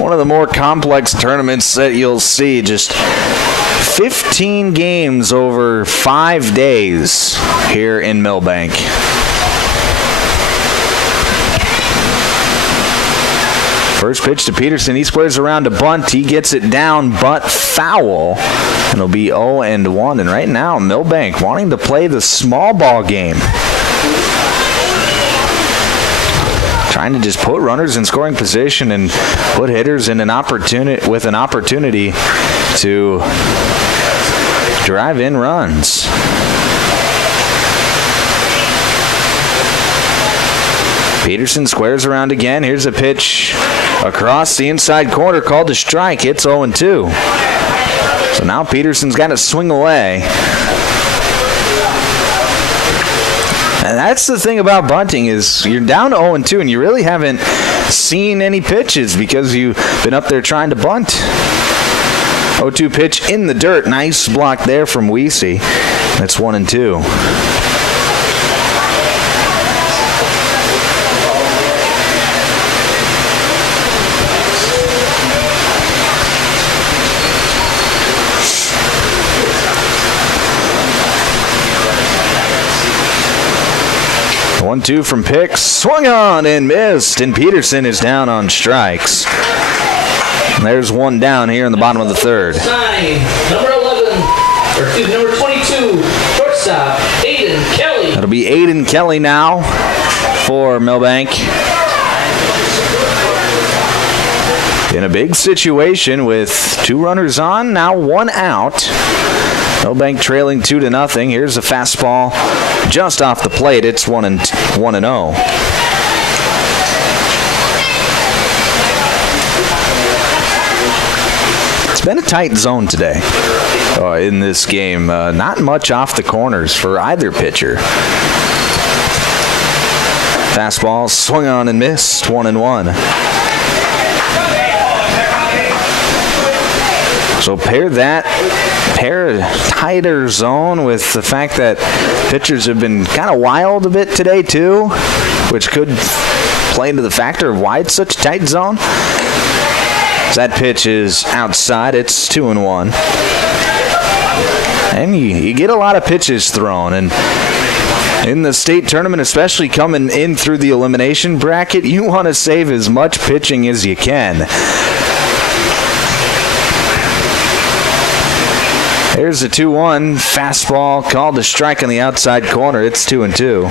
one of the more complex tournaments that you'll see. Just 15 games over 5 days here in Milbank. First pitch to Peterson. He squares around to bunt. He gets it down, but foul. And it'll be 0-1. And right now, Milbank wanting to play the small ball game. Trying to just put runners in scoring position and put hitters in an opportunity to drive in runs. Peterson squares around again. Here's a pitch across the inside corner called a strike. It's 0-2. So now Peterson's got to swing away. And that's the thing about bunting is you're down to 0-2 and you really haven't seen any pitches because you've been up there trying to bunt. 0-2 pitch in the dirt. Nice block there from Weesey. That's 1-2. 1-2 from Picks. Swung on and missed, and Peterson is down on strikes. And there's one down here in the bottom of the third. Number 22, shortstop, Aiden Kelly. That'll be Aiden Kelly now for Milbank. In a big situation with 2 runners on, now 1 out. Milbank trailing 2-0. Here's a fastball just off the plate. It's 1-0. It's been a tight zone today in this game. Not much off the corners for either pitcher. Fastball swung on and missed. 1-1. So pair a tighter zone with the fact that pitchers have been kind of wild a bit today too, which could play into the factor of why it's such a tight zone. That pitch is outside. It's 2-1. And you get a lot of pitches thrown. And in the state tournament, especially coming in through the elimination bracket, you want to save as much pitching as you can. There's a 2-1 fastball called a strike on the outside corner. It's 2-2.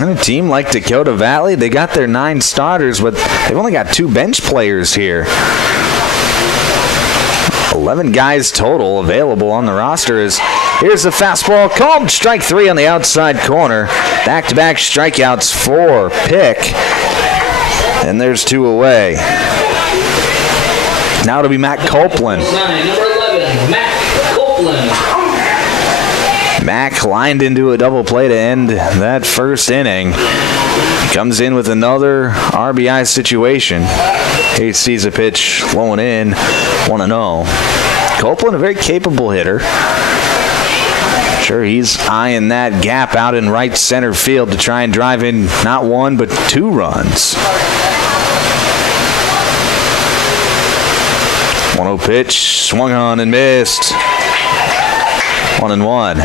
And a team like Dakota Valley, they got their 9 starters, but they've only got 2 bench players here. 11 guys total available on the roster. Here's the fastball called strike 3 on the outside corner. Back-to-back strikeouts for Pick. And there's 2 away. Now it'll be Matt Copeland. Number 11, Matt Copeland. Mack lined into a double play to end that first inning. Comes in with another RBI situation. He sees a pitch flowing in, 1-0. Copeland, a very capable hitter. Sure, he's eyeing that gap out in right center field to try and drive in not 1 but 2 runs. 1-0 pitch, swung on and missed. 1-1.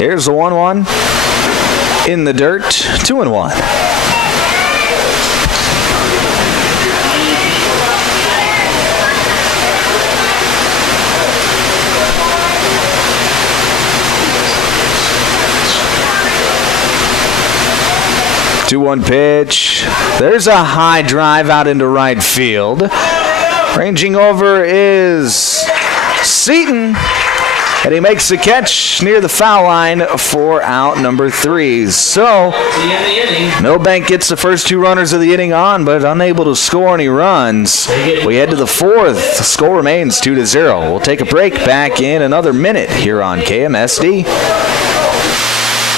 Here's the 1-1 in the dirt, 2-1. Two-one pitch. There's a high drive out into right field. Ranging over is Seaton, and he makes the catch near the foul line for out number 3. So, Milbank gets the first 2 runners of the inning on, but unable to score any runs. We head to the 4th. The score remains 2-0. We'll take a break. Back in another minute here on KMSD.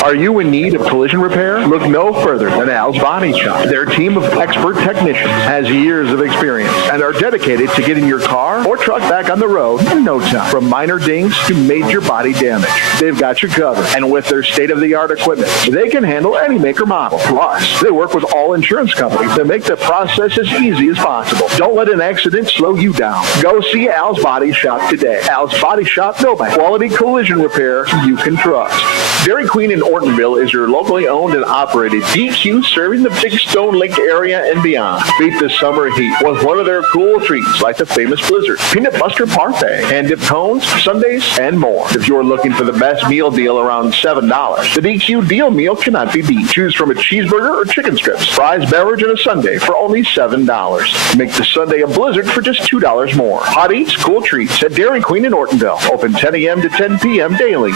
Are you in need of collision repair? Look no further than Al's Body Shop. Their team of expert technicians has years of experience and are dedicated to getting your car or truck back on the road in no time. From minor dings to major body damage, they've got you covered. And with their state-of-the-art equipment, they can handle any make or model. Plus, they work with all insurance companies to make the process as easy as possible. Don't let an accident slow you down. Go see Al's Body Shop today. Al's Body Shop, Milbank. Quality collision repair you can trust. Dairy Queen in Ortonville is your locally owned and operated DQ, serving the Big Stone Lake area and beyond. Beat the summer heat with one of their cool treats like the famous Blizzard, Peanut Buster Parfait, hand-dipped cones, sundaes, and more. If you're looking for the best meal deal around $7, the DQ deal meal cannot be beat. Choose from a cheeseburger or chicken strips, fries, beverage, and a sundae for only $7. Make the sundae a Blizzard for just $2 more. Hot eats, cool treats at Dairy Queen in Ortonville. Open 10 a.m. to 10 p.m. daily.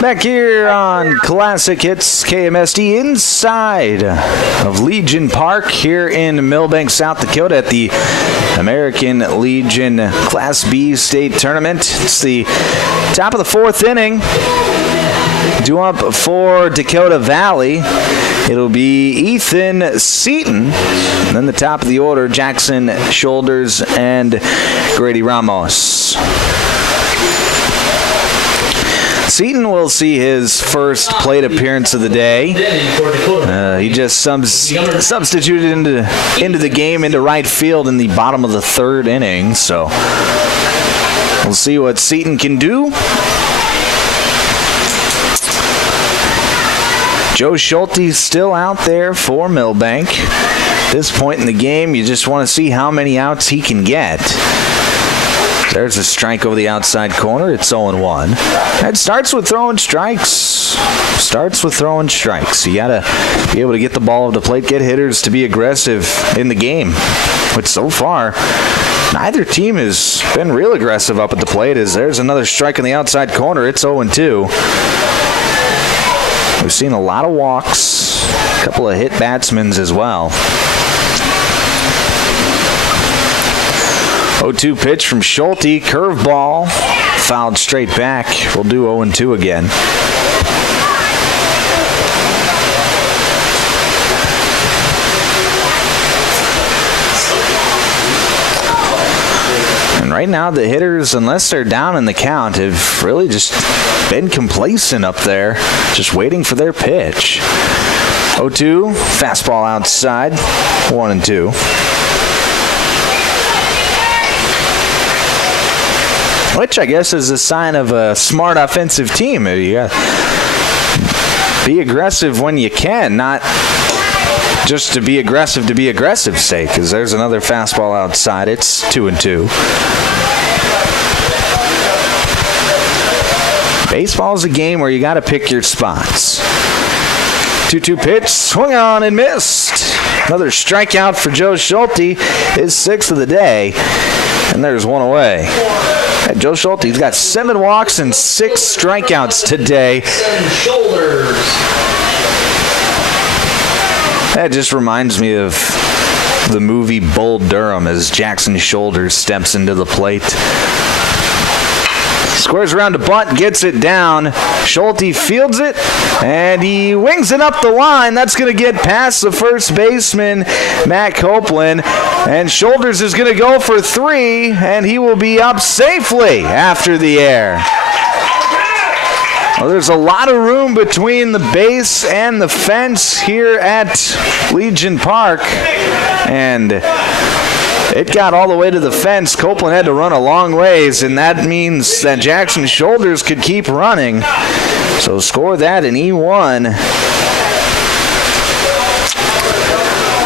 Back here on Classic Hits KMSD inside of Legion Park here in Milbank, South Dakota at the American Legion Class B State Tournament. It's the top of the 4th inning. Due up for Dakota Valley, it'll be Ethan Seaton. And then the top of the order, Jackson Shoulders and Grady Ramos. Seaton will see his first plate appearance of the day. He just substituted into the game into right field in the bottom of the 3rd inning. So we'll see what Seaton can do. Joe Schulte still out there for Milbank. At this point in the game, you just want to see how many outs he can get. There's a strike over the outside corner. It's 0-1. It starts with throwing strikes. You got to be able to get the ball to the plate, get hitters to be aggressive in the game. But so far, neither team has been real aggressive up at the plate. As there's another strike in the outside corner. It's 0-2. We've seen a lot of walks, a couple of hit batsmen as well. 0-2 pitch from Schulte, curveball, fouled straight back. We'll do 0-2 again. And right now the hitters, unless they're down in the count, have really just been complacent up there, just waiting for their pitch. 0-2, fastball outside, 1-2. Which I guess is a sign of a smart offensive team. You gotta be aggressive when you can, not just to be aggressive's sake, because there's another fastball outside. It's 2-2. Baseball's a game where you got to pick your spots. 2-2 pitch, swung on and missed. Another strikeout for Joe Schulte, his 6th of the day, and there's one away. Joe Schulte, he's got 7 walks and 6 strikeouts today. That just reminds me of the movie Bull Durham as Jackson Shoulders steps into the plate. Squares around to bunt, gets it down. Schulte fields it, and he wings it up the line. That's going to get past the first baseman, Matt Copeland. And Shoulders is going to go for 3, and he will be up safely after the air. Well, there's a lot of room between the base and the fence here at Legion Park. And It got all the way to the fence. Copeland had to run a long ways, and that means that Jackson Shoulders could keep running. So score that in E1.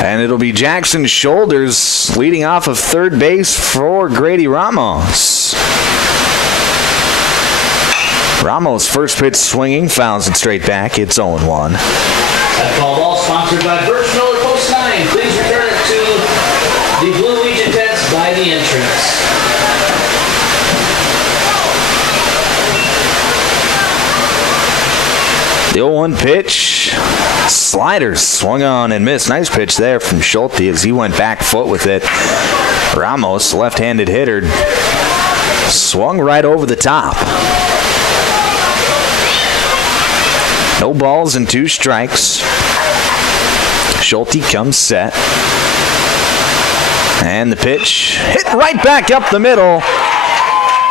And it'll be Jackson Shoulders leading off of third base for Grady Ramos. Ramos, first pitch swinging, fouls it straight back. It's 0-1. That foul ball sponsored by Birch Miller Post 9. Please return it to the Blue Legion tents by the entrance. The 0-1 pitch. Sliders swung on and missed. Nice pitch there from Schulte as he went back foot with it. Ramos, left-handed hitter, swung right over the top. No balls and 2 strikes. Schulte comes set. And the pitch hit right back up the middle.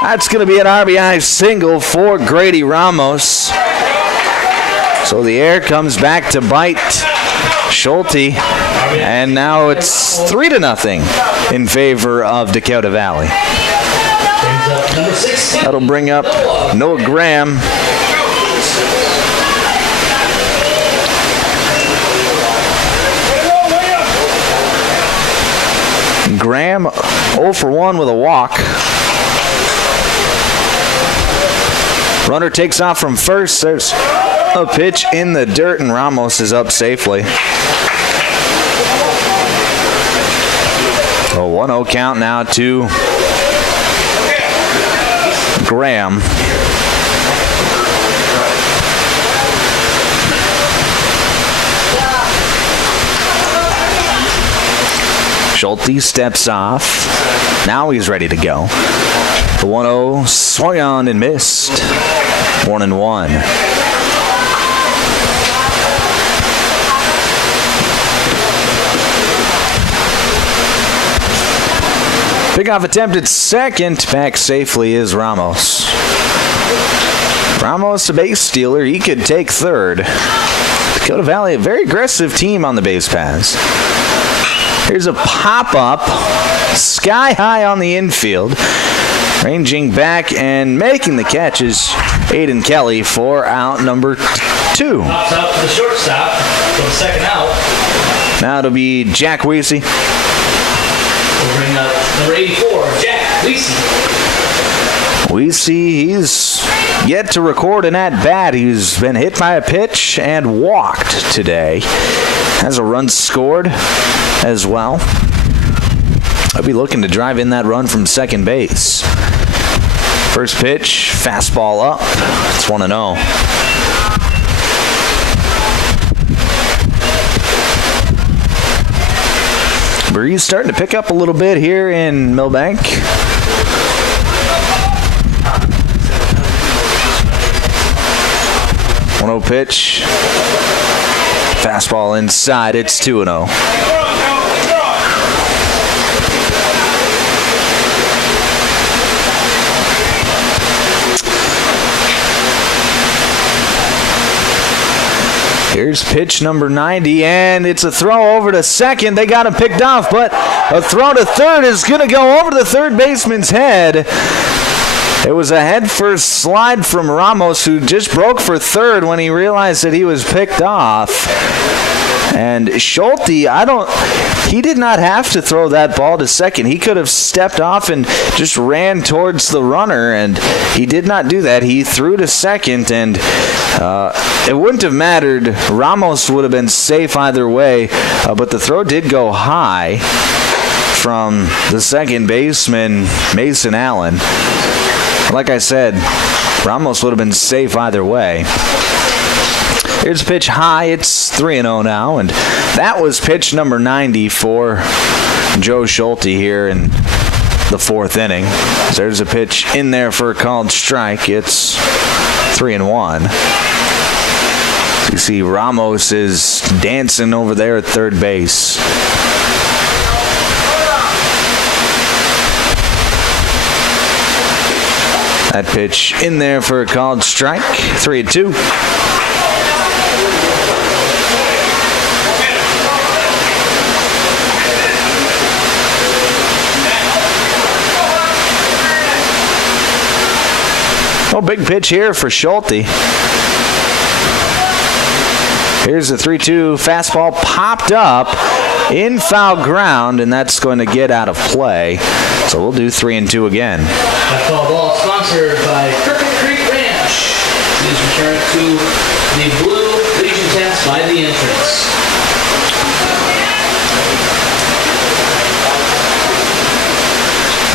That's going to be an RBI single for Grady Ramos. So the air comes back to bite Schulte. And now it's 3-0 in favor of Dakota Valley. That'll bring up Noah Graham. Graham 0 for 1 with a walk. Runner takes off from first. There's a pitch in the dirt, and Ramos is up safely. A 1-0 count now to Graham. Schulte steps off. Now he's ready to go. The 1-0 swung on and missed. 1-1. Pickoff attempt at second. Back safely is Ramos. Ramos, a base stealer. He could take third. Dakota Valley, a very aggressive team on the base paths. Here's a pop-up, sky high on the infield. Ranging back and making the catches, Aiden Kelly for out number 2. Pops out to the shortstop for the second out. Now it'll be Jack Weesey. We'll bring up number 84, Jack Weesey. Weesey, he's yet to record an at-bat. He's been hit by a pitch and walked today. Has a run scored as well. I'll be looking to drive in that run from second base. First pitch, fastball up. It's 1-0. Breeze starting to pick up a little bit here in Milbank. One-0 pitch. Fastball inside. It's 2-0. Here's pitch number 90, and it's a throw over to second. They got him picked off, but a throw to third is going to go over the third baseman's head. It was a head-first slide from Ramos, who just broke for third when he realized that he was picked off. And Schulte, he did not have to throw that ball to second. He could have stepped off and just ran towards the runner, and he did not do that. He threw to second, and it wouldn't have mattered. Ramos would have been safe either way, but the throw did go high from the second baseman, Mason Allen. Like I said, Ramos would have been safe either way. Here's pitch high. It's 3-0 now, and that was pitch number 90 for Joe Schulte here in the fourth inning. There's a pitch in there for a called strike. It's 3-1. You see Ramos is dancing over there at third base. That pitch in there for a called strike. 3-2. Oh, big pitch here for Schulte. Here's the 3-2 fastball popped up in foul ground, and that's going to get out of play. So we'll do 3-2 again. That foul ball sponsored by Crooked Creek Ranch. Please return it to the blue Legion tents by the entrance.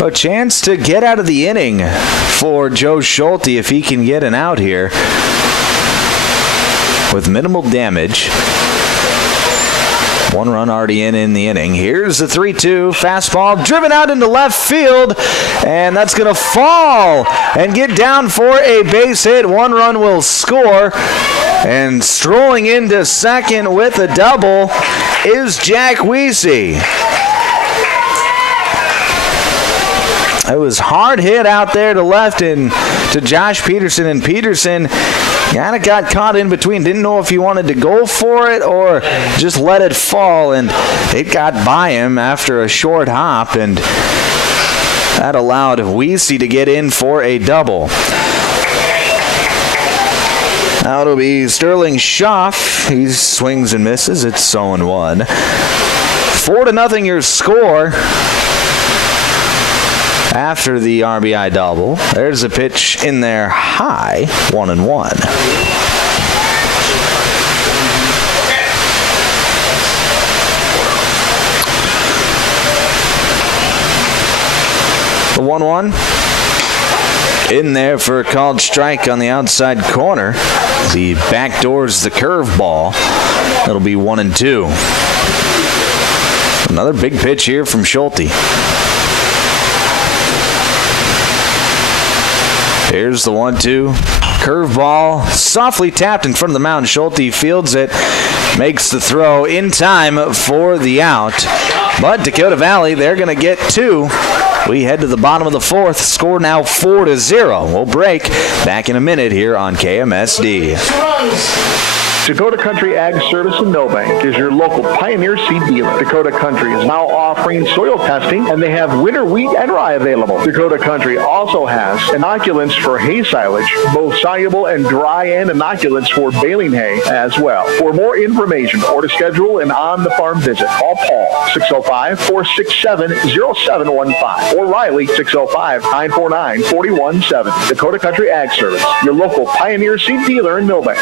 A chance to get out of the inning for Joe Schulte if he can get an out here with minimal damage. 1 run already in the inning. Here's the 3-2 fastball driven out into left field, and that's going to fall and get down for a base hit. 1 run will score, and strolling into second with a double is Jack Weesey. It was hard hit out there to left and to Josh Peterson, and Peterson kind of got caught in between. Didn't know if he wanted to go for it or just let it fall, and it got by him after a short hop, and that allowed Weesey to get in for a double. Now it'll be Sterling Schaff. He swings and misses. It's 0-1. 4-0 your score after the RBI double. There's a pitch in there high, 1-1. The 1-1 in there for a called strike on the outside corner. He backdoors the curveball. It'll be 1-2. Another big pitch here from Schulte. Here's the 1-2. Curveball softly tapped in front of the mound. Schulte fields it, makes the throw in time for the out. But Dakota Valley, they're going to get 2. We head to the bottom of the 4th. Score now 4-0. We'll break back in a minute here on KMSD. Dakota Country Ag Service in Milbank is your local Pioneer seed dealer. Dakota Country is now offering soil testing, and they have winter wheat and rye available. Dakota Country also has inoculants for hay silage, both soluble and dry, and inoculants for baling hay as well. For more information or to schedule an on-the-farm visit, call Paul 605-467-0715 or Riley 605-949-417. Dakota Country Ag Service, your local Pioneer seed dealer in Milbank.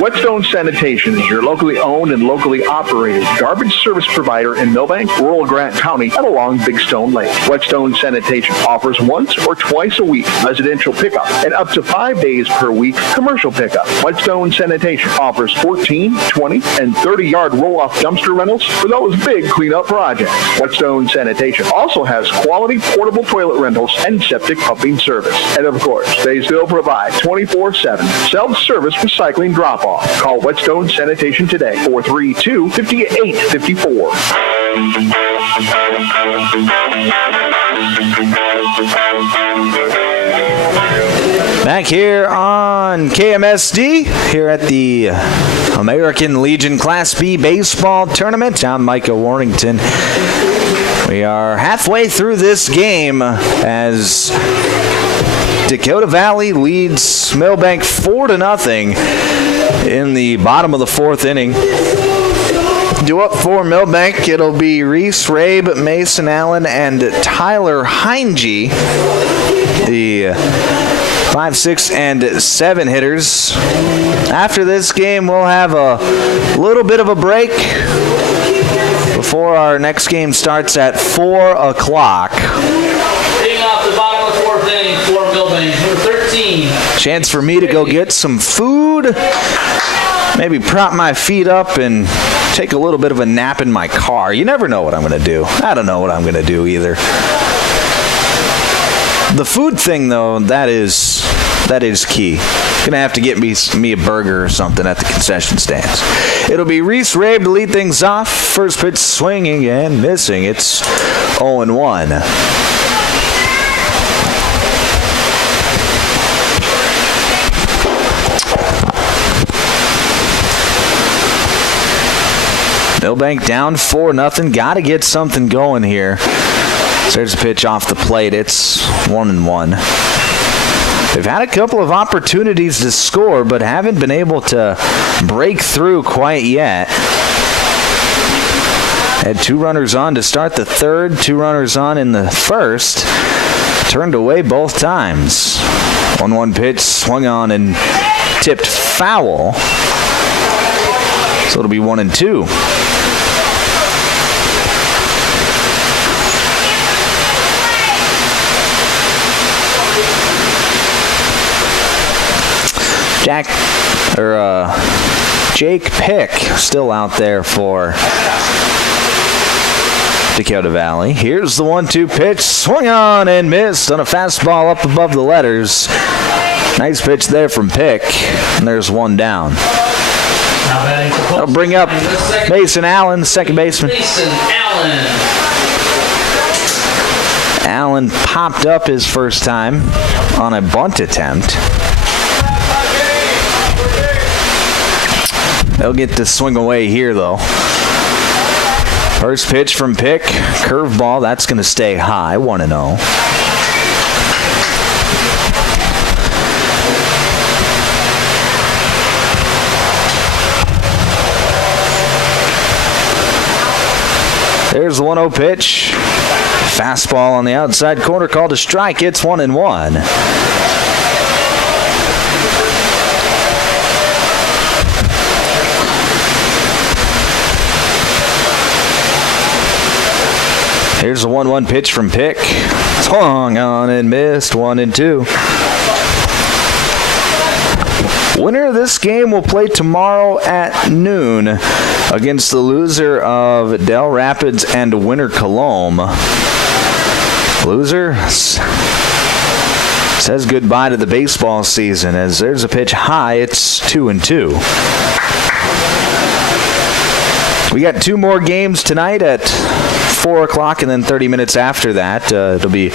Whetstone Sanitation is your locally owned and locally operated garbage service provider in Milbank, rural Grant County, and along Big Stone Lake. Whetstone Sanitation offers once or twice a week residential pickup and up to 5 days per week commercial pickup. Whetstone Sanitation offers 14, 20, and 30-yard roll-off dumpster rentals for those big cleanup projects. Whetstone Sanitation also has quality portable toilet rentals and septic pumping service. And of course, they still provide 24/7 self-service recycling drop-off. Call Whetstone Sanitation today, 432-5854. Back here on KMSD, here at the American Legion Class B Baseball Tournament. I'm Micah Warrington. We are halfway through this game as Dakota Valley leads Milbank 4-0 in the bottom of the 4th inning. Due up for Milbank, it'll be Reese Rabe, Mason Allen, and Tyler Heinge, the 5, 6, and 7 hitters. After this game, we'll have a little bit of a break before our next game starts at 4 o'clock. Hitting off the bottom of the 4th inning for Milbank, number 13. Chance for me to go get some food, maybe prop my feet up and take a little bit of a nap in my car. You never know what I'm going to do. I don't know what I'm going to do either. The food thing, though, that is key. Gonna have to get me a burger or something at the concession stands. It'll be Reese Rabe to lead things off. First pitch swinging and missing. It's 0-1. Milbank down 4-0. Got to get something going here. So there's a pitch off the plate. It's 1-1. They've had a couple of opportunities to score, but haven't been able to break through quite yet. Had 2 runners on to start the third, 2 runners on in the first. Turned away both times. 1-1 pitch, swung on and tipped foul. So it'll be 1-2. Jake Pick still out there for Dakota Valley. Here's the 1-2 pitch, swung on and missed on a fastball up above the letters. Nice pitch there from Pick, and there's 1 down. That'll bring up Mason Allen, the second baseman. Mason Allen. Allen popped up his first time on a bunt attempt. They'll get to swing away here, though. First pitch from Pick, curveball, that's going to stay high, 1-0. There's the 1-0 pitch. Fastball on the outside corner, called a strike. It's 1-1. Here's the 1-1 pitch from Pick. Swung on and missed, 1-2. Winner of this game will play tomorrow at noon against the loser of Del Rapids and Winter Colomb. Loser says goodbye to the baseball season as there's a pitch high. It's 2-2. We got 2 more games tonight at 4 o'clock, and then 30 minutes after that, it'll be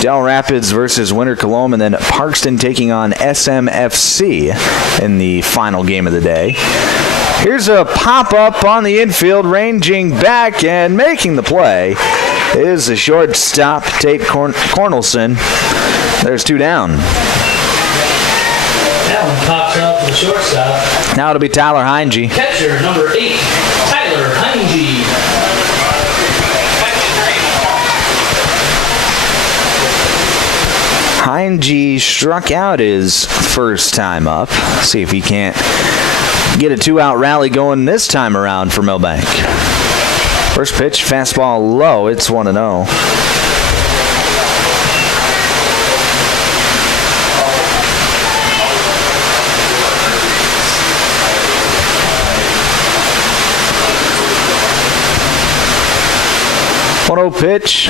Del Rapids versus Winter Colomb, and then Parkston taking on SMFC in the final game of the day. Here's a pop-up on the infield, ranging back and making the play is the shortstop, Tate Cornelson. There's 2 down. That one pops up to the shortstop. Now it'll be Tyler Heinge. Catcher, number 8, Tyler Heinge. Heinge struck out his first time up. See if he can't get a 2-out rally going this time around for Milbank. First pitch, fastball low. It's 1-0. Pitch,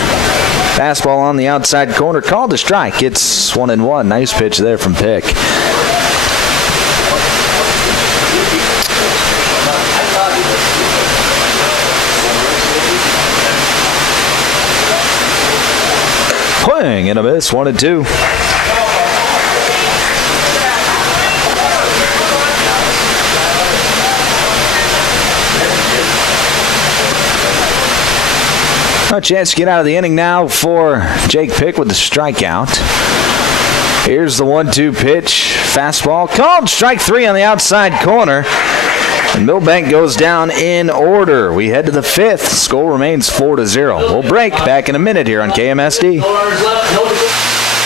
fastball on the outside corner, called a strike. It's 1-1. Nice pitch there from Pick. Swing and a miss, 1-2. A chance to get out of the inning now for Jake Pick with the strikeout. Here's the 1-2 pitch. Fastball called strike 3 on the outside corner. And Milbank goes down in order. We head to the 5th. Score remains 4-0. We'll break back in a minute here on KMSD.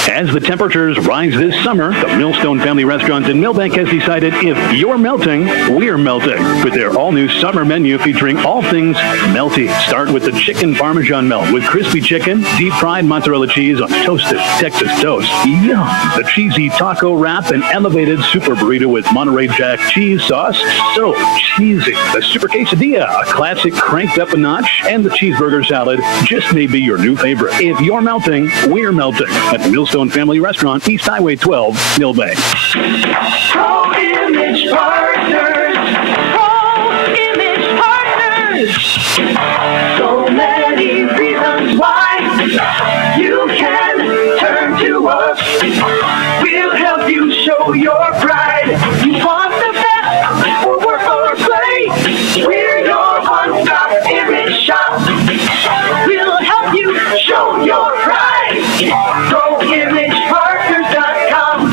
As the temperatures rise this summer, the Millstone Family Restaurant in Milbank has decided if you're melting, we're melting. With their all-new summer menu featuring all things melty. Start with the chicken Parmesan melt with crispy chicken, deep-fried mozzarella cheese on toasted Texas toast. Yum! The cheesy taco wrap and elevated super burrito with Monterey Jack cheese sauce. So cheesy. The super quesadilla, a classic cranked up a notch, and the cheeseburger salad just may be your new favorite. If you're melting, we're melting at Millstone Family Restaurant, East Highway 12, Milbank. Pro Image Partners. Pro Image Partners. So many reasons why you can turn to us. We'll help you show your pride. You want the best for work or play. We're your one-stop image shop. We'll help you show your pride. ProImagePartners.com.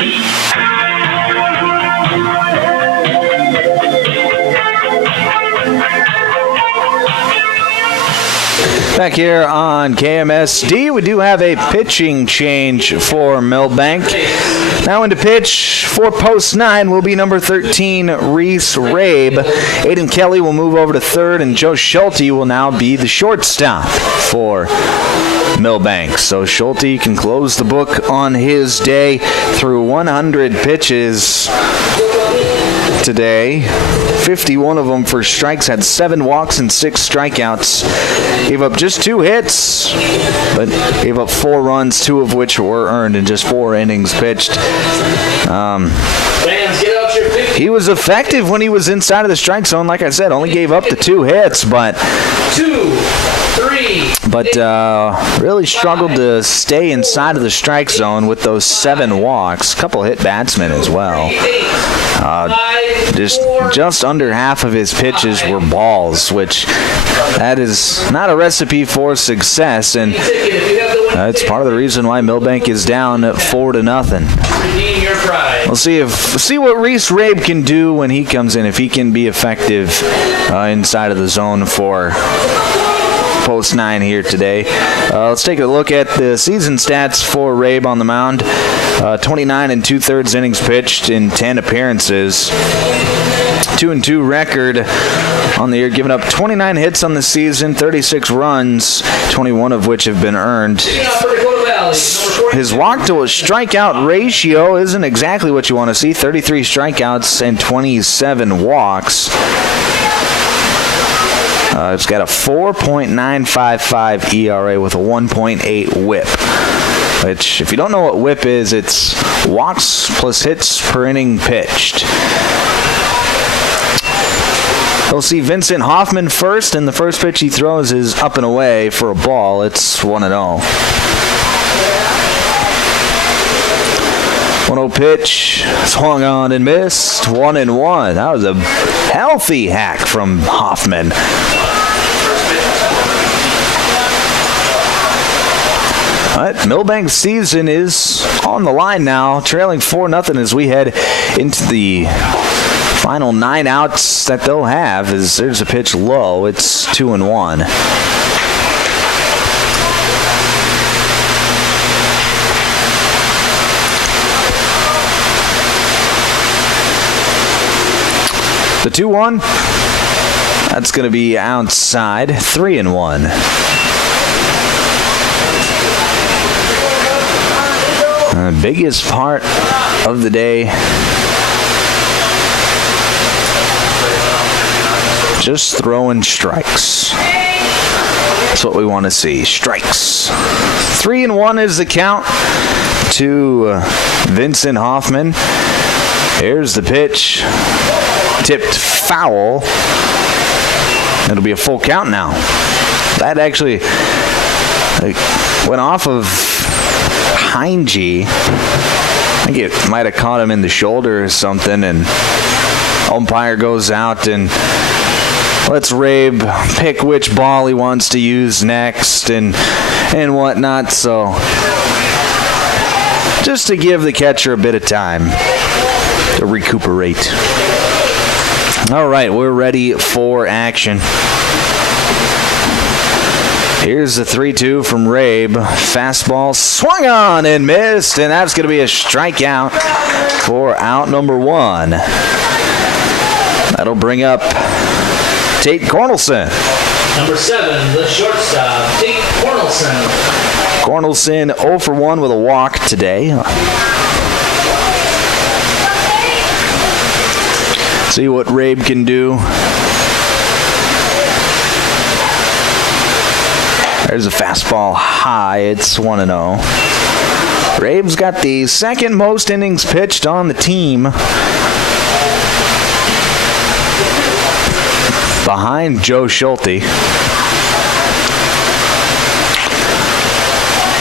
back here on KMSD. We do have a pitching change for Milbank. Now into pitch for post 9 will be number 13, Reese Rabe. Aiden Kelly will move over to third, and Joe Schulte will now be the shortstop for Milbank. So Schulte can close the book on his day through 100 pitches today. 51 of them for strikes, had 7 walks and 6 strikeouts. Gave up just 2 hits, but gave up 4 runs, 2 of which were earned in just 4 innings pitched. He was effective when he was inside of the strike zone. Like I said, only gave up the 2 hits, but really struggled to stay inside of the strike zone with those 7 walks. A couple hit batsmen as well. Just under half of his pitches were balls, which that is not a recipe for success, and that's part of the reason why Milbank is down 4-0. We'll see what Reese Rabe can do when he comes in, if he can be effective inside of the zone for post 9 here today. Let's take a look at the season stats for Rabe on the mound. 29 2/3 innings pitched in 10 appearances. 2-2 record on the year, giving up 29 hits on the season, 36 runs, 21 of which have been earned. His walk to a strikeout ratio isn't exactly what you want to see. 33 strikeouts and 27 walks. It's got a 4.955 ERA with a 1.8 whip. Which, if you don't know what whip is, it's walks plus hits per inning pitched. We'll see Vincent Hoffman first, and the first pitch he throws is up and away for a ball. It's 1-0. 1-0 pitch, swung on and missed, 1-1. That was a healthy hack from Hoffman. But Milbank's season is on the line now, trailing 4-0 as we head into the final 9 outs that they'll have. As there's a pitch low, it's 2-1. The 2-1, that's going to be outside, 3-1. The biggest part of the day, just throwing strikes. That's what we want to see, strikes. 3-1 is the count to Vincent Hoffman. Here's the pitch, tipped foul. It'll be a full count now. That actually went off of Heinge. I think it might have caught him in the shoulder or something, and umpire goes out and lets Rabe pick which ball he wants to use next and whatnot. So just to give the catcher a bit of time to recuperate. All right, we're ready for action. Here's the 3-2 from Rabe. Fastball swung on and missed, and that's going to be a strikeout for out number 1. That'll bring up Tate Cornelson. Number 7, the shortstop, Tate Cornelson. Cornelson 0 for 1 with a walk today. See what Rabe can do. There's a fastball high. It's 1-0. Rabe's got the second most innings pitched on the team, behind Joe Schulte.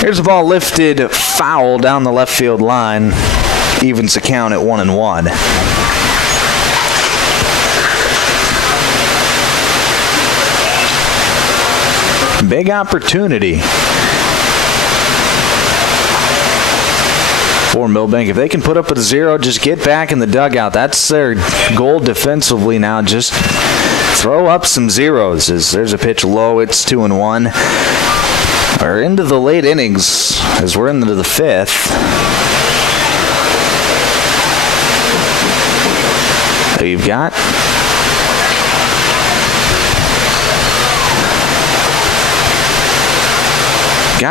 Here's a ball lifted foul down the left field line. Evens the count at 1-1. Big opportunity for Milbank. If they can put up a 0, just get back in the dugout. That's their goal defensively now. Just throw up some zeros as there's a pitch low. It's 2-1. We're into the late innings as we're into the fifth. You've got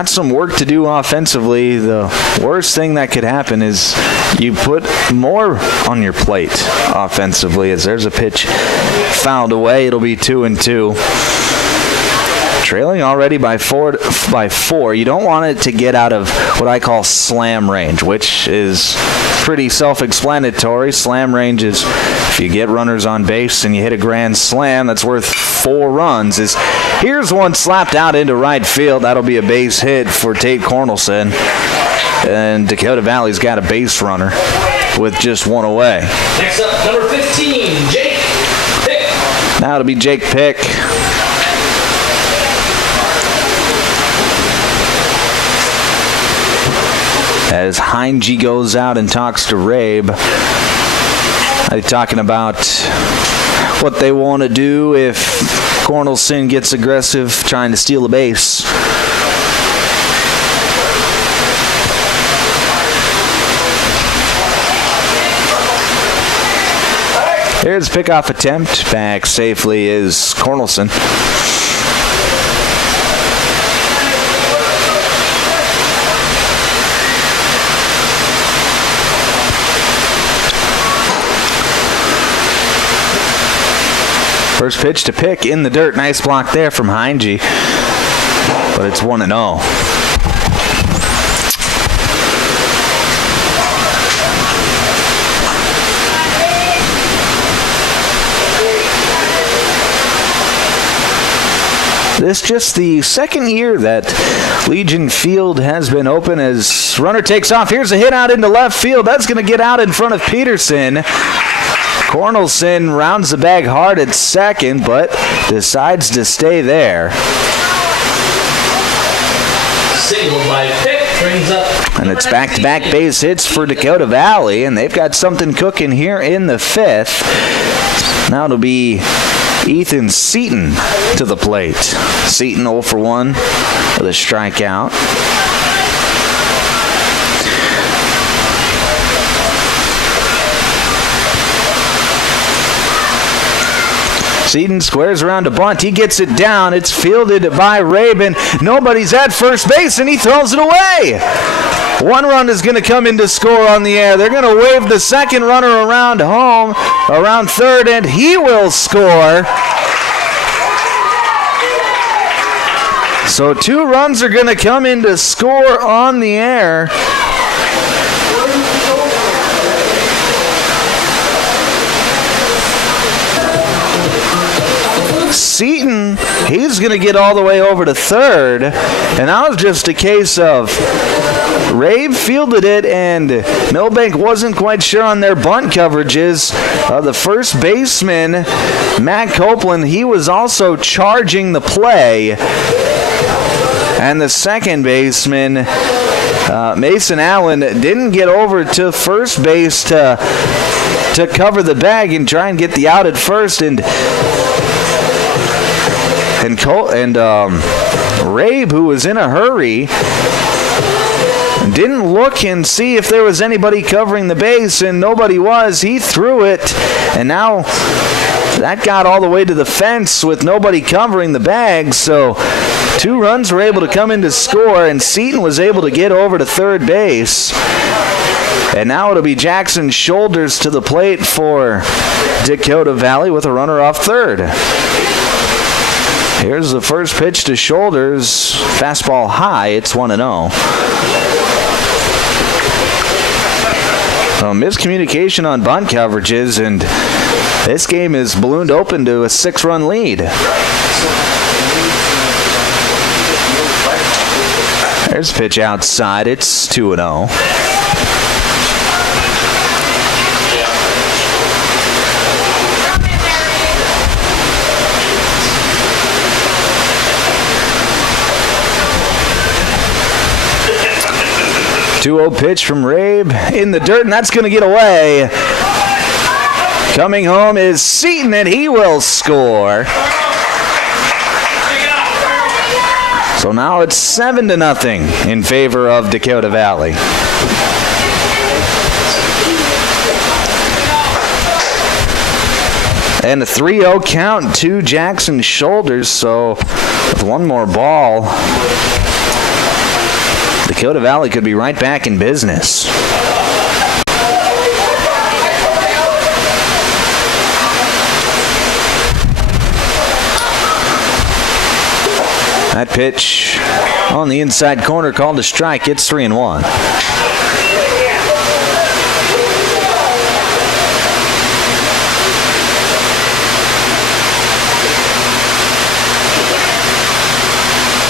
some work to do offensively. The worst thing that could happen is you put more on your plate offensively as there's a pitch fouled away. It'll be 2-2. Trailing already by four. You don't want it to get out of what I call slam range, which is pretty self-explanatory. Slam range is if you get runners on base and you hit a grand slam, that's worth 4 runs. Here's one slapped out into right field. That'll be a base hit for Tate Cornelson. And Dakota Valley's got a base runner with just 1 away. Next up, number 15, Jake Pick. Now it'll be Jake Pick. As Heinge goes out and talks to Rabe. They're talking about what they want to do if Cornelson gets aggressive trying to steal a base. Here's the pickoff attempt. Back safely is Cornelson. First pitch to Pick in the dirt. Nice block there from Heinge. But it's 1-0. This just the second year that Legion Field has been open as runner takes off. Here's a hit out into left field. That's going to get out in front of Peterson. Cornelson rounds the bag hard at second, but decides to stay there. Single by Pick brings up. And it's back-to-back base hits for Dakota Valley, and they've got something cooking here in the fifth. Now it'll be Ethan Seaton to the plate. Seaton 0 for 1 with a strikeout. Seaton squares around a bunt. He gets it down. It's fielded by Rabin. Nobody's at first base, and he throws it away. 1 run is going to come in to score on the air. They're going to wave the second runner around home, around third, and he will score. So 2 runs are going to come in to score on the air. Seaton, he's going to get all the way over to third, and that was just a case of Rave fielded it, and Milbank wasn't quite sure on their bunt coverages. The first baseman, Matt Copeland, he was also charging the play, and the second baseman, Mason Allen, didn't get over to first base to cover the bag and try and get the out at first, and Rabe, who was in a hurry, didn't look and see if there was anybody covering the base, and nobody was. He threw it, and now that got all the way to the fence with nobody covering the bag. So 2 runs were able to come in to score, and Seaton was able to get over to third base. And now it'll be Jackson Shoulders to the plate for Dakota Valley with a runner off third. Here's the first pitch to Shoulders. Fastball high. It's 1-0. Miscommunication on bunt coverages, and this game is ballooned open to a 6-run lead. There's a pitch outside. It's 2-0. 2-0 pitch from Rabe in the dirt, and that's going to get away. Coming home is Seton, and he will score. So now it's 7-0 in favor of Dakota Valley. And a 3-0 count to Jackson's shoulders, so with one more ball, Dakota Valley could be right back in business. That pitch on the inside corner called a strike. It's 3-1.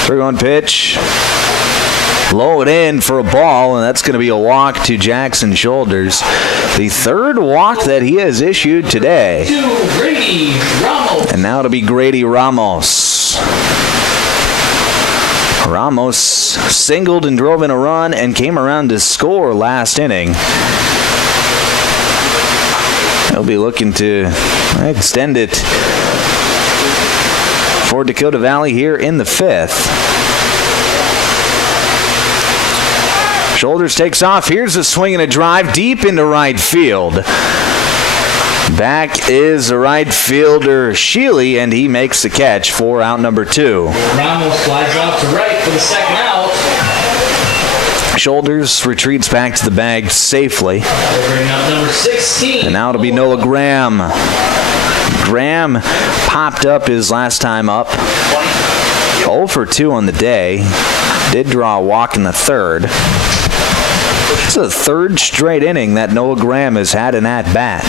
Three-one pitch. Low it in for a ball, and that's going to be a walk to Jackson's shoulders. The third walk that he has issued today. And now it'll be Grady Ramos. Ramos singled and drove in a run and came around to score last inning. He'll be looking to extend it for Dakota Valley here in the fifth. Shoulders takes off. Here's a swing and a drive deep into right field. Back is the right fielder, Sheely, and he makes the catch for out number 2. Ramos slides out to right for the second out. Shoulders retreats back to the bag safely. Bring out number 16. And now it'll be Noah Graham. Graham popped up his last time up. 0 for 2 on the day. Did draw a walk in the third. It's the third straight inning that Noah Graham has had an at-bat.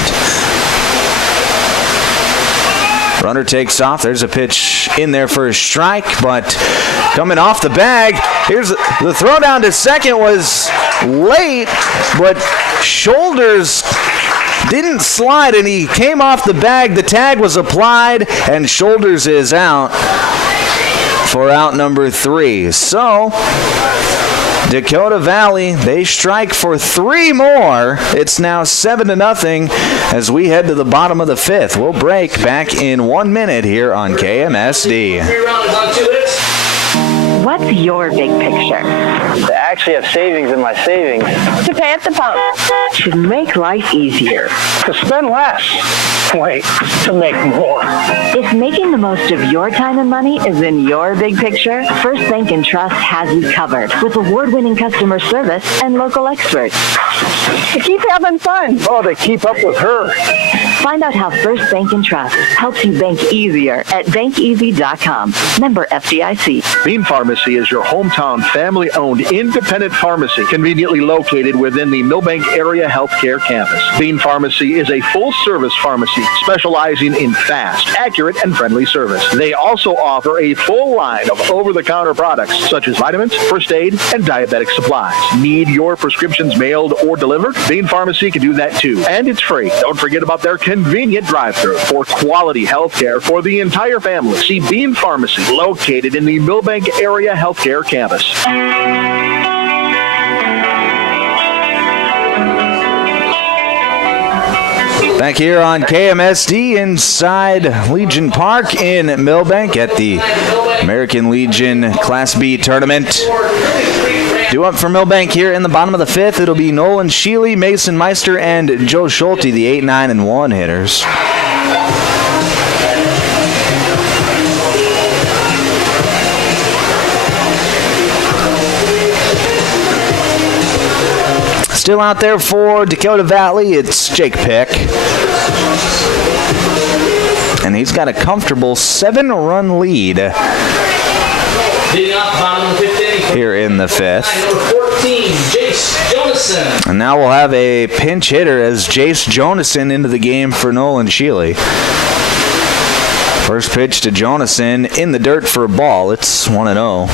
Runner takes off. There's a pitch in there for a strike, but coming off the bag, here's the throw down to second was late, but Shoulders didn't slide, and he came off the bag. The tag was applied, and Shoulders is out for out number 3. So Dakota Valley, they strike for 3 more. It's now 7-0 as we head to the bottom of the 5th. We'll break back in 1 minute here on KMSD. 3 rounds on 2 hits. What's your big picture? To actually have savings in my savings. To pay at the pump. To make life easier. To spend less. Wait, to make more. If making the most of your time and money is in your big picture, First Bank & Trust has you covered with award-winning customer service and local experts. To keep having fun. Oh, to keep up with her. Find out how First Bank & Trust helps you bank easier at bankeasy.com. Member FDIC. Bean Pharmacy is your hometown family-owned independent pharmacy conveniently located within the Milbank area healthcare campus. Bean Pharmacy is a full-service pharmacy specializing in fast, accurate, and friendly service. They also offer a full line of over-the-counter products such as vitamins, first aid, and diabetic supplies. Need your prescriptions mailed or delivered? Bean Pharmacy can do that too, and it's free. Don't forget about their convenient drive-thru for quality healthcare for the entire family. See Bean Pharmacy, located in the Milbank area healthcare campus. Back here on KMSD inside Legion Park in Milbank at the American Legion Class B tournament. Due up for Milbank here in the bottom of the 5th. It'll be Nolan Sheely, Mason Meister, and Joe Schulte, the 8, 9, and 1 hitters. Still out there for Dakota Valley, it's Jake Pick. And he's got a comfortable 7-run lead here in the 5th. Number 14, Jace Jonason. And now we'll have a pinch hitter as Jace Jonason into the game for Nolan Sheely. First pitch to Jonason in the dirt for a ball. It's 1-0.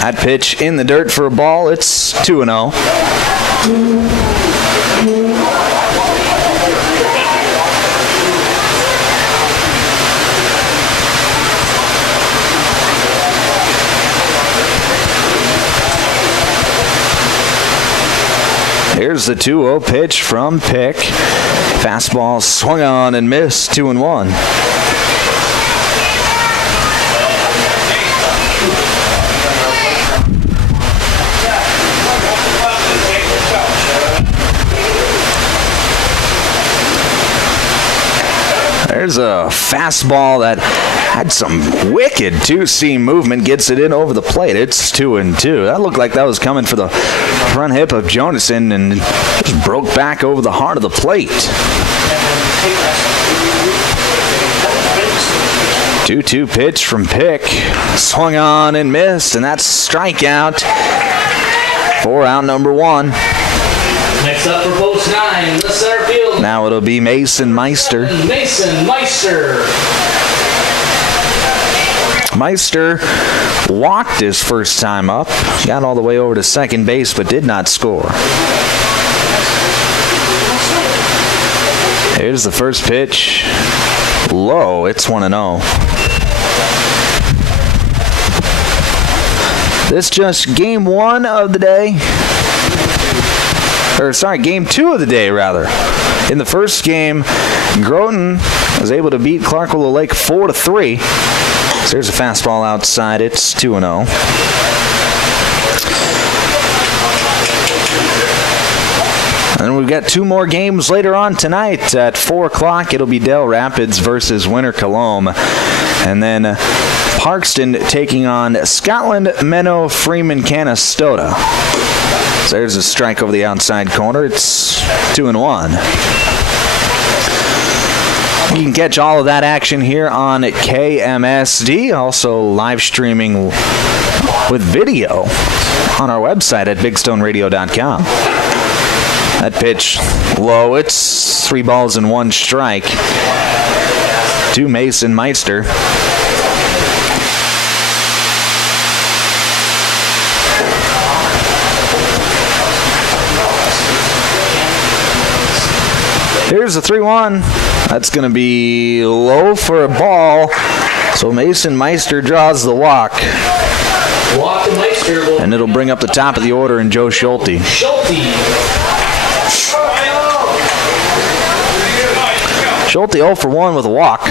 That pitch in the dirt for a ball. It's 2-0. Here's the 2-0 pitch from Pick. Fastball swung on and missed, 2-1. There's a fastball that had some wicked two-seam movement, gets it in over the plate. It's 2-2. That looked like that was coming for the front hip of Jonason and just broke back over the heart of the plate. 2-2 pitch from Pick. Swung on and missed, and that's strikeout for out number 1. Next up for post 9, the center field. Now it'll be Mason Meister. Mason Meister. Meister walked his first time up. Got all the way over to second base, but did not score. Here's the first pitch. Low. It's 1-0. This just game 1 of the day. Game 2 of the day, rather. In the first game, Groton was able to beat Clark Willow Lake 4-3. So there's a fastball outside. It's 2-0. And we've got 2 more games later on tonight at 4 o'clock. It'll be Dale Rapids versus Winter Colombe. And then Parkston taking on Scotland, Menno, Freeman, Canastota. So there's a strike over the outside corner. It's 2-1. You can catch all of that action here on KMSD. Also live streaming with video on our website at bigstoneradio.com. That pitch low. It's 3 balls and 1 strike to Mason Meister. Here's the 3-1. That's going to be low for a ball. So Mason Meister draws the walk. Walk to Meister. And it'll bring up the top of the order in Joe Schulte. Schulte 0 for 1 with a walk.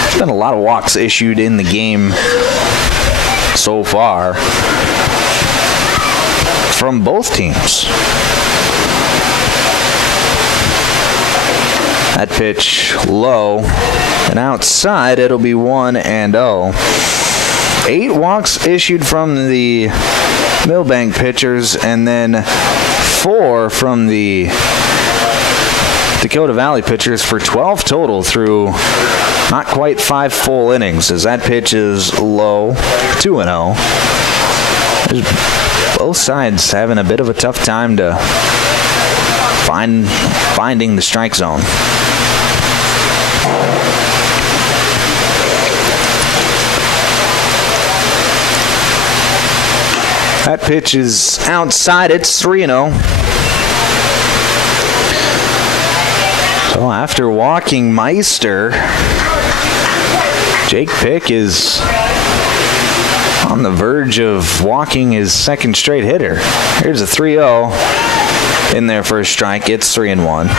There's been a lot of walks issued in the game so far from both teams. That pitch low and outside. It'll be 1-0. 8 walks issued from the Milbank pitchers and then 4 from the Dakota Valley pitchers for 12 total through not quite 5 full innings, as that pitch is low, 2-0. Both sides having a bit of a tough time to finding the strike zone. That pitch is outside. It's 3-0. So after walking Meister, Jake Pick is on the verge of walking his second straight hitter. Here's a 3-0 in there for a strike. It's 3-1.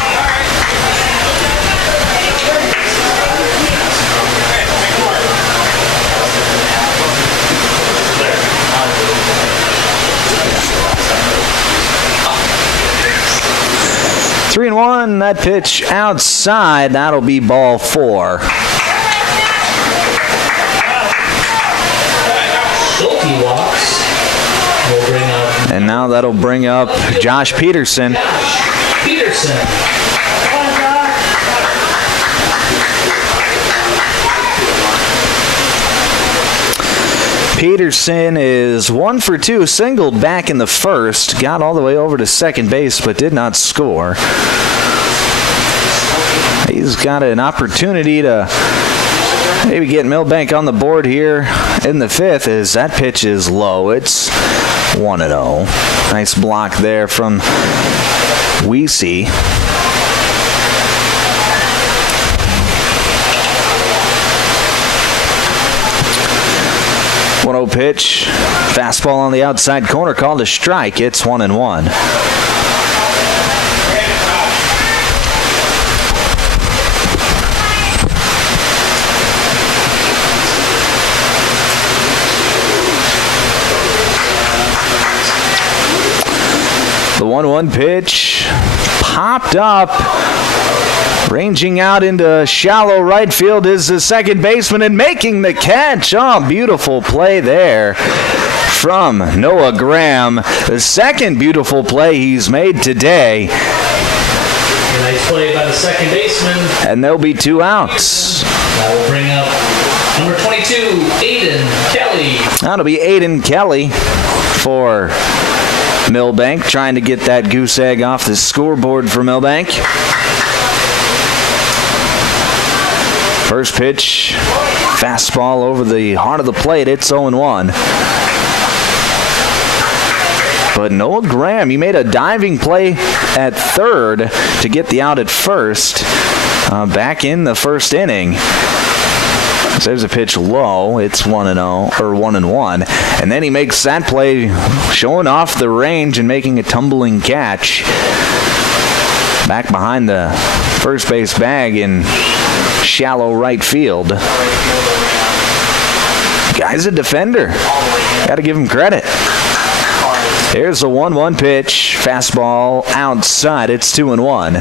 Three and 1, that pitch outside. That'll be ball 4. Schulte walks. We'll bring up. And now that'll bring up Josh Peterson. Peterson is 1 for 2, singled back in the first, got all the way over to second base, but did not score. He's got an opportunity to Maybe get Milbank on the board here in the 5th as that pitch is low. It's 1-0. Nice block there from Weesey. Pitch, fastball on the outside corner, called a strike. It's 1-1. The 1-1 pitch popped up. Ranging out into shallow right field is the second baseman and making the catch. Oh, beautiful play there from Noah Graham. The second beautiful play he's made today. A nice play by the second baseman. And there'll be 2 outs. That will bring up number 22, Aiden Kelly. That'll be Aiden Kelly for Milbank, trying to get that goose egg off the scoreboard for Milbank. First pitch, fastball over the heart of the plate. It's 0-1. But Noah Graham, he made a diving play at third to get the out at first. Back in the first inning. So there's a pitch low. It's 1-0 or 1-1, and then he makes that play, showing off the range and making a tumbling catch back behind the first base bag in shallow right field. Guy's a defender. Got to give him credit. Here's a 1-1 pitch, fastball outside. It's 2-1.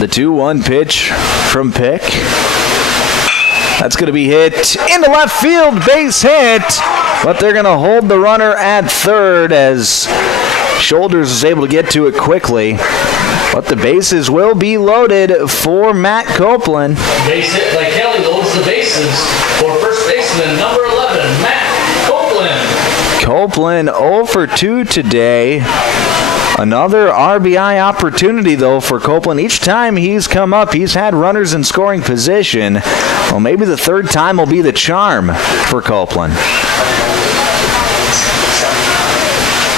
The 2-1 pitch from Pick. That's going to be hit into left field, base hit, but they're going to hold the runner at third as Shoulders is able to get to it quickly. But the bases will be loaded for Matt Copeland. Base hit by Kelly loads the bases for first baseman number 11, Matt Copeland. Copeland 0 for 2 today. Another RBI opportunity, though, for Copeland. Each time he's come up, he's had runners in scoring position. Well, maybe the third time will be the charm for Copeland.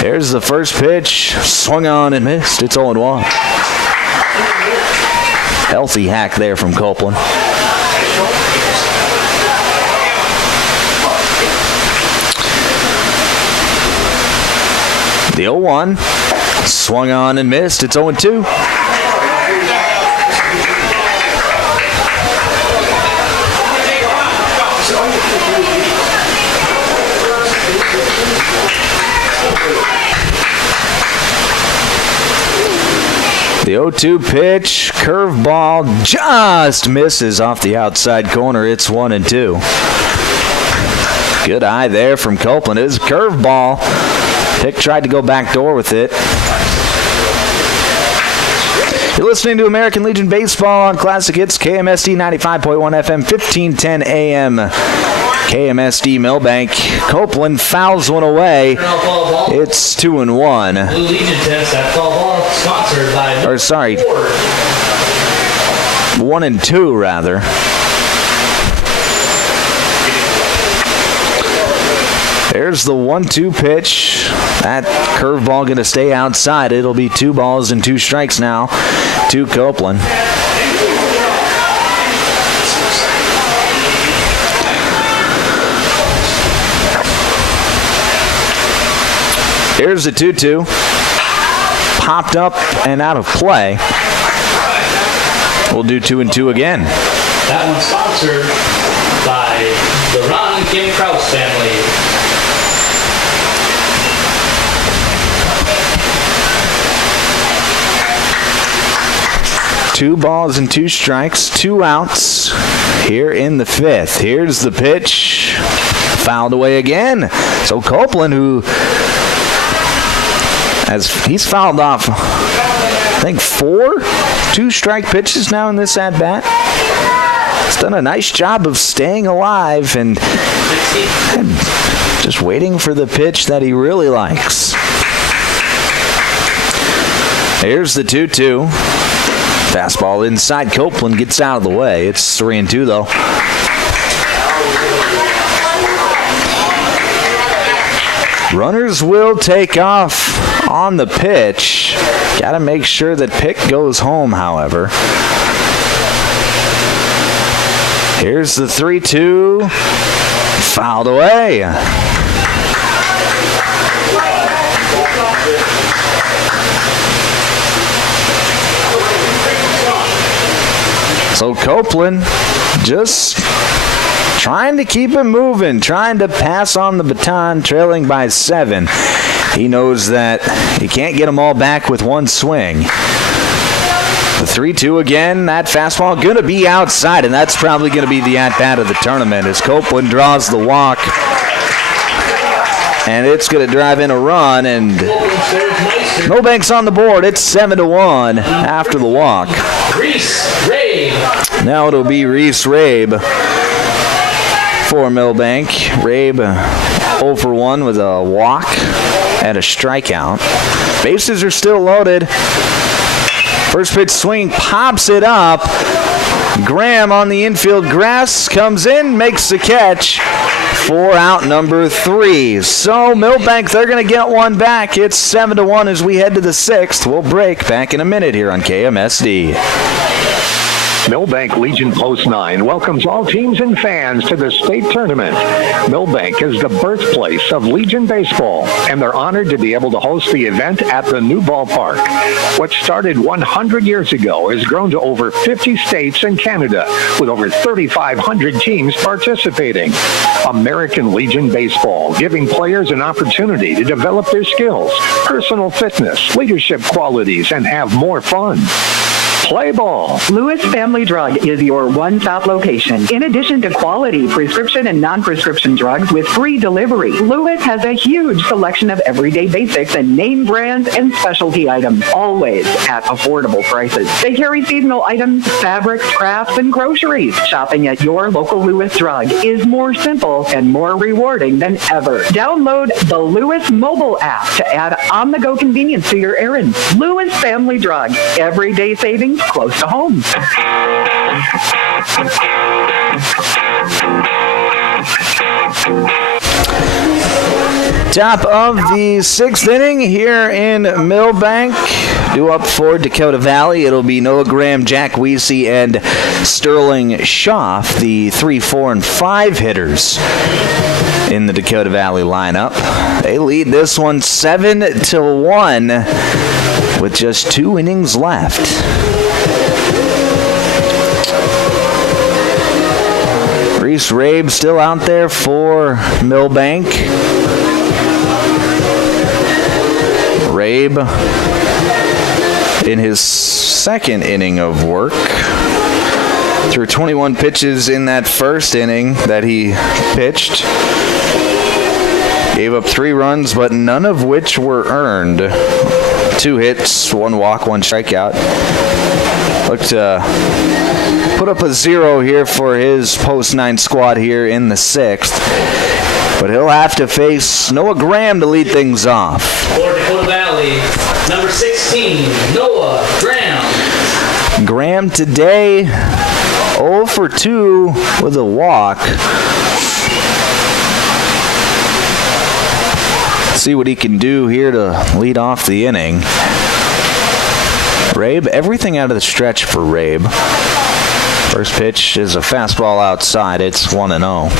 Here's the first pitch. Swung on and missed. It's 0-1. Healthy hack there from Copeland. The 0-1. Swung on and missed. It's 0-2. The 0-2 pitch, curveball, just misses off the outside corner. It's 1-2. Good eye there from Copeland. It was a curveball. Pick tried to go backdoor with it. You're listening to American Legion Baseball on Classic Hits, KMSD 95.1 FM, 1510 AM. KMSD Milbank. Copeland fouls one away. It's 2-1. Blue Legion tents that foul ball sponsored by... 1-2 rather. There's the 1-2 pitch. That curveball going to stay outside. It'll be 2 balls and 2 strikes now to Copeland. Here's the 2-2. Popped up and out of play. We'll do 2-2 again. That one's sponsored by the Ron and Kim Krause family. Two balls and 2 strikes, 2 outs here in the 5th. Here's the pitch. Fouled away again. So Copeland, who he's fouled off, I think 4 2-strike pitches now in this at-bat. has done a nice job of staying alive and just waiting for the pitch that he really likes. Here's the 2-2. Fastball inside. Copeland gets out of the way. It's 3-2 though. Runners will take off on the pitch. Got to make sure that pick goes home, however. Here's the 3-2. Fouled away. So Copeland just trying to keep it moving, trying to pass on the baton, trailing by 7. He knows that he can't get them all back with one swing. The 3-2 again, that fastball going to be outside, and that's probably going to be the at-bat of the tournament as Copeland draws the walk. And it's going to drive in a run, and Milbank's on the board. It's 7-1 after the walk. Now it'll be Reese Rabe for Milbank. Rabe 0 for 1 with a walk and a strikeout. Bases are still loaded. First pitch swing, pops it up. Graham on the infield grass comes in, makes the catch for out number 3. So Milbank, they're going to get one back. It's 7-1 as we head to the 6th. We'll break back in a minute here on KMSD. Milbank Legion Post 9 welcomes all teams and fans to the state tournament. Milbank is the birthplace of Legion baseball, and they're honored to be able to host the event at the new ballpark. What started 100 years ago has grown to over 50 states and Canada, with over 3,500 teams participating. American Legion Baseball, giving players an opportunity to develop their skills, personal fitness, leadership qualities, and have more fun. Play ball. Lewis Family Drug is your one-stop location. In addition to quality prescription and non-prescription drugs with free delivery, Lewis has a huge selection of everyday basics and name brands and specialty items, always at affordable prices. They carry seasonal items, fabrics, crafts, and groceries. Shopping at your local Lewis Drug is more simple and more rewarding than ever. Download the Lewis mobile app to add on-the-go convenience to your errands. Lewis Family Drug. Everyday savings close to home. Top of the 6th inning here in Milbank. Due up for Dakota Valley. It'll be Noah Graham, Jack Weesey, and Sterling Schaff, the 3, 4, and 5 hitters in the Dakota Valley lineup. They lead this one 7-1 with just 2 innings left. Reese Rabe still out there for Milbank. Rabe in his 2nd inning of work. Threw 21 pitches in that 1st inning that he pitched. Gave up 3 runs, but none of which were earned. 2 hits, 1 walk, 1 strikeout. Looked to put up a 0 here for his post 9 squad here in the 6th. But he'll have to face Noah Graham to lead things off. For Dakota Valley, number 16, Noah Graham. Graham today 0 for 2 with a walk. See what he can do here to lead off the inning. Rabe, everything out of the stretch for Rabe. First pitch is a fastball outside. It's 1-0.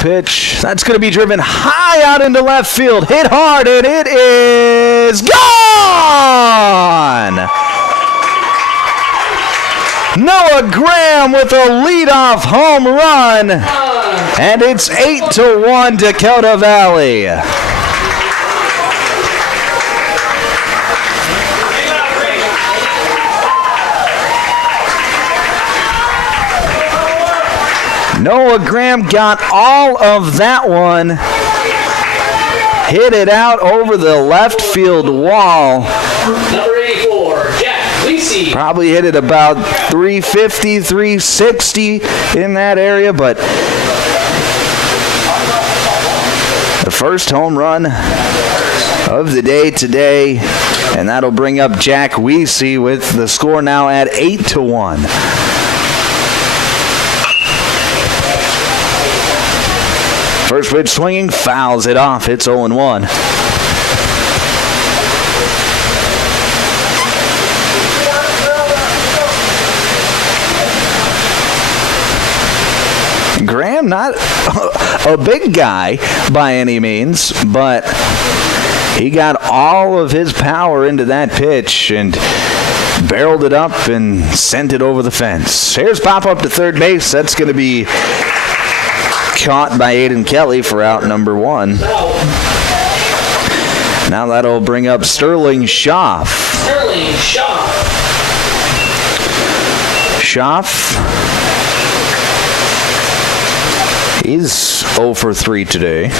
Pitch. That's going to be driven high out into left field. Hit hard, and it is gone! Noah Graham with a leadoff home run. And it's 8-1 Dakota Valley. Noah Graham got all of that one. Hit it out over the left field wall. Number 84, Jack Lisi. Probably hit it about 350, 360 in that area, but the first home run of the day today, and that'll bring up Jack Weesey with the score now at 8-1. First pitch swinging, fouls it off. It's 0-1. Graham, not a big guy by any means, but he got all of his power into that pitch and barreled it up and sent it over the fence. Here's pop up to third base. That's going to be caught by Aiden Kelly for out number 1. Now that'll bring up Sterling Schaff. Sterling Schaff. He's 0 for 3 today.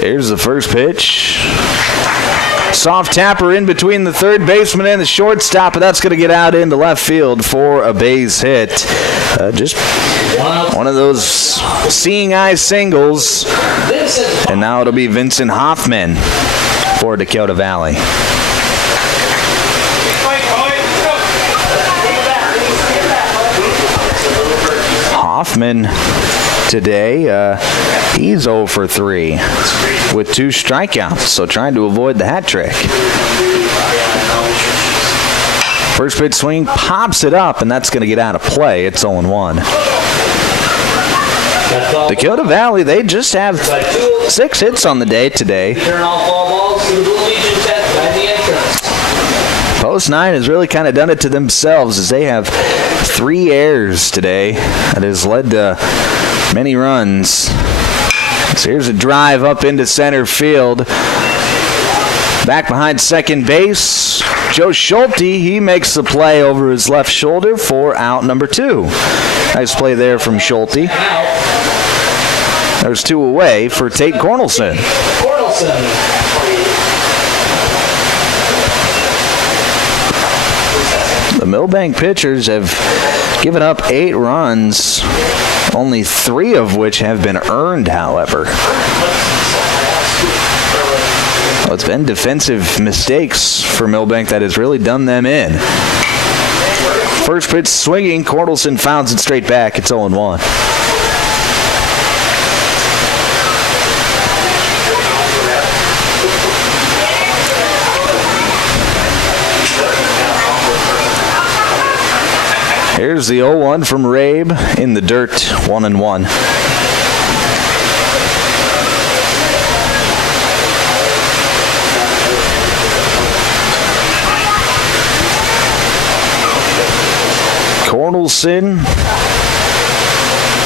Here's the first pitch. Soft tapper in between the third baseman and the shortstop, but that's going to get out into left field for a base hit. Just one of those seeing eye singles. And now it'll be Vincent Hoffman for Dakota Valley. Hoffman today, he's 0 for 3 with 2 strikeouts, so trying to avoid the hat trick. First pitch swing, pops it up, and that's going to get out of play. It's 0-1. Dakota Valley, they just have 6 hits on the day today. Post 9 has really kind of done it to themselves as they have 3 errors today. That has led to many runs. So here's a drive up into center field. Back behind second base, Joe Schulte, he makes the play over his left shoulder for out number 2. Nice play there from Schulte. There's 2 away for Tate Cornelson. The Milbank pitchers have given up 8 runs, only 3 of which have been earned, however. Well, it's been defensive mistakes for Milbank that has really done them in. First pitch swinging, Cornelson fouls it straight back. It's 0-1. Here's the 0-1 from Rabe in the dirt, 1-1. Cornelson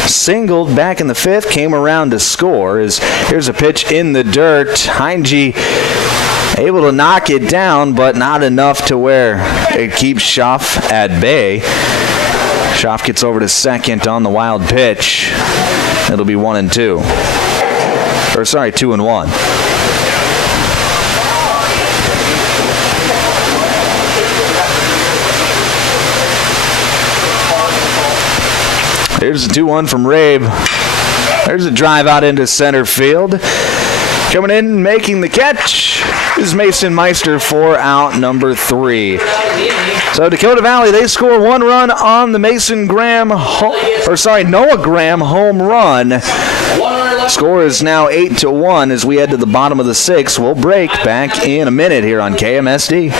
singled back in the 5th, came around to score. Here's a pitch in the dirt. Heinge able to knock it down, but not enough to where it keeps Schaff at bay. Schaff gets over to second on the wild pitch. It'll be 1-2. Or sorry, 2-1. Here's the 2-1 from Rabe. There's a drive out into center field. Coming in, making the catch is Mason Meister for out number 3. So Dakota Valley, they score 1 run on the Noah Graham home run. Score is now 8-1 as we head to the bottom of the 6th. We'll break back in a minute here on KMSD.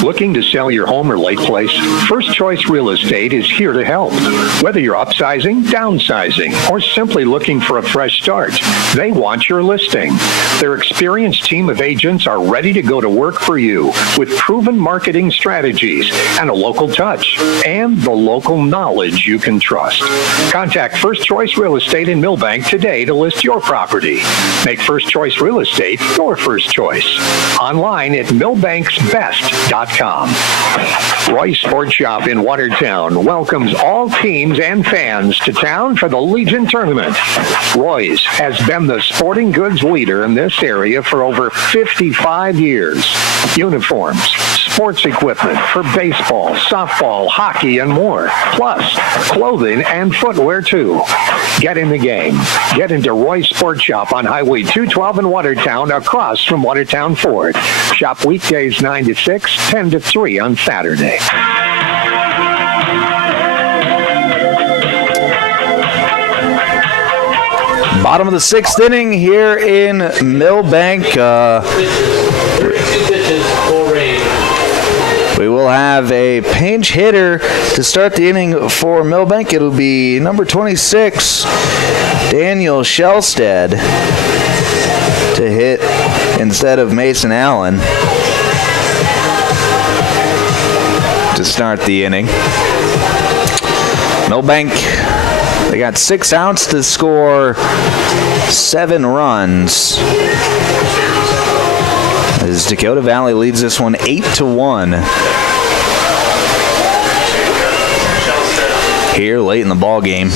Looking to sell your home or lake place? First Choice Real Estate is here to help. Whether you're upsizing, downsizing, or simply looking for a fresh start, they want your listing. Their experienced team of agents are ready to go to work for you with proven marketing strategies and a local touch and the local knowledge you can trust. Contact First Choice Real Estate in Milbank today to list your property. Make First Choice Real Estate your first choice. Online at milbanksbest.com. RoySportsShop.com. Roy's Sports Shop in Watertown welcomes all teams and fans to town for the Legion Tournament. Roy's has been the sporting goods leader in this area for over 55 years. Uniforms, sports equipment for baseball, softball, hockey, and more. Plus, clothing and footwear, too. Get in the game. Get into Roy's Sports Shop on Highway 212 in Watertown, across from Watertown Ford. Shop weekdays 9 to 6, 10 to 3 on Saturday. Bottom of the sixth inning here in Milbank. 32 pitches for Ray. We will have a pinch hitter to start the inning for Milbank. It'll be number 26, Daniel Shellstead, to hit instead of Mason Allen to start the inning. Milbank, they got 6 outs to score 7 runs. As Dakota Valley leads this one 8-1. Here late in the ball game.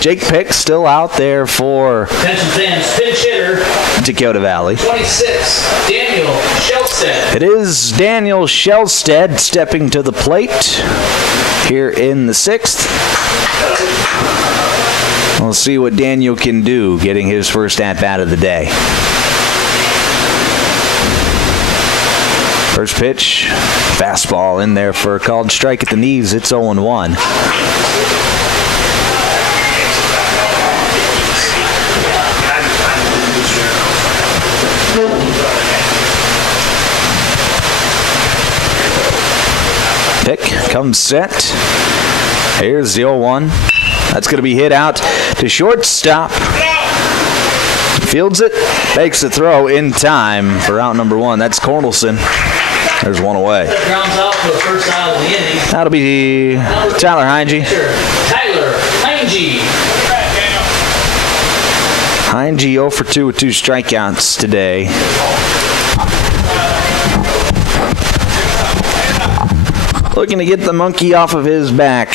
Jake Pick still out there for Attention fans, pinch hitter, Dakota Valley. 26, Daniel Shellstead. It is Daniel Shellstead stepping to the plate here in the 6th. We'll see what Daniel can do, getting his first at-bat of the day. First pitch, fastball in there for a called strike at the knees. It's 0-1. Pick comes set. Here's the 0-1. That's going to be hit out to shortstop. Fields it, makes the throw in time for out number 1. That's Cornelson. There's one away. Grounds out for the first out of the inning. That'll be Tyler Heinge. Tyler Heinge. Heinge 0 for 2 with 2 strikeouts today. Looking to get the monkey off of his back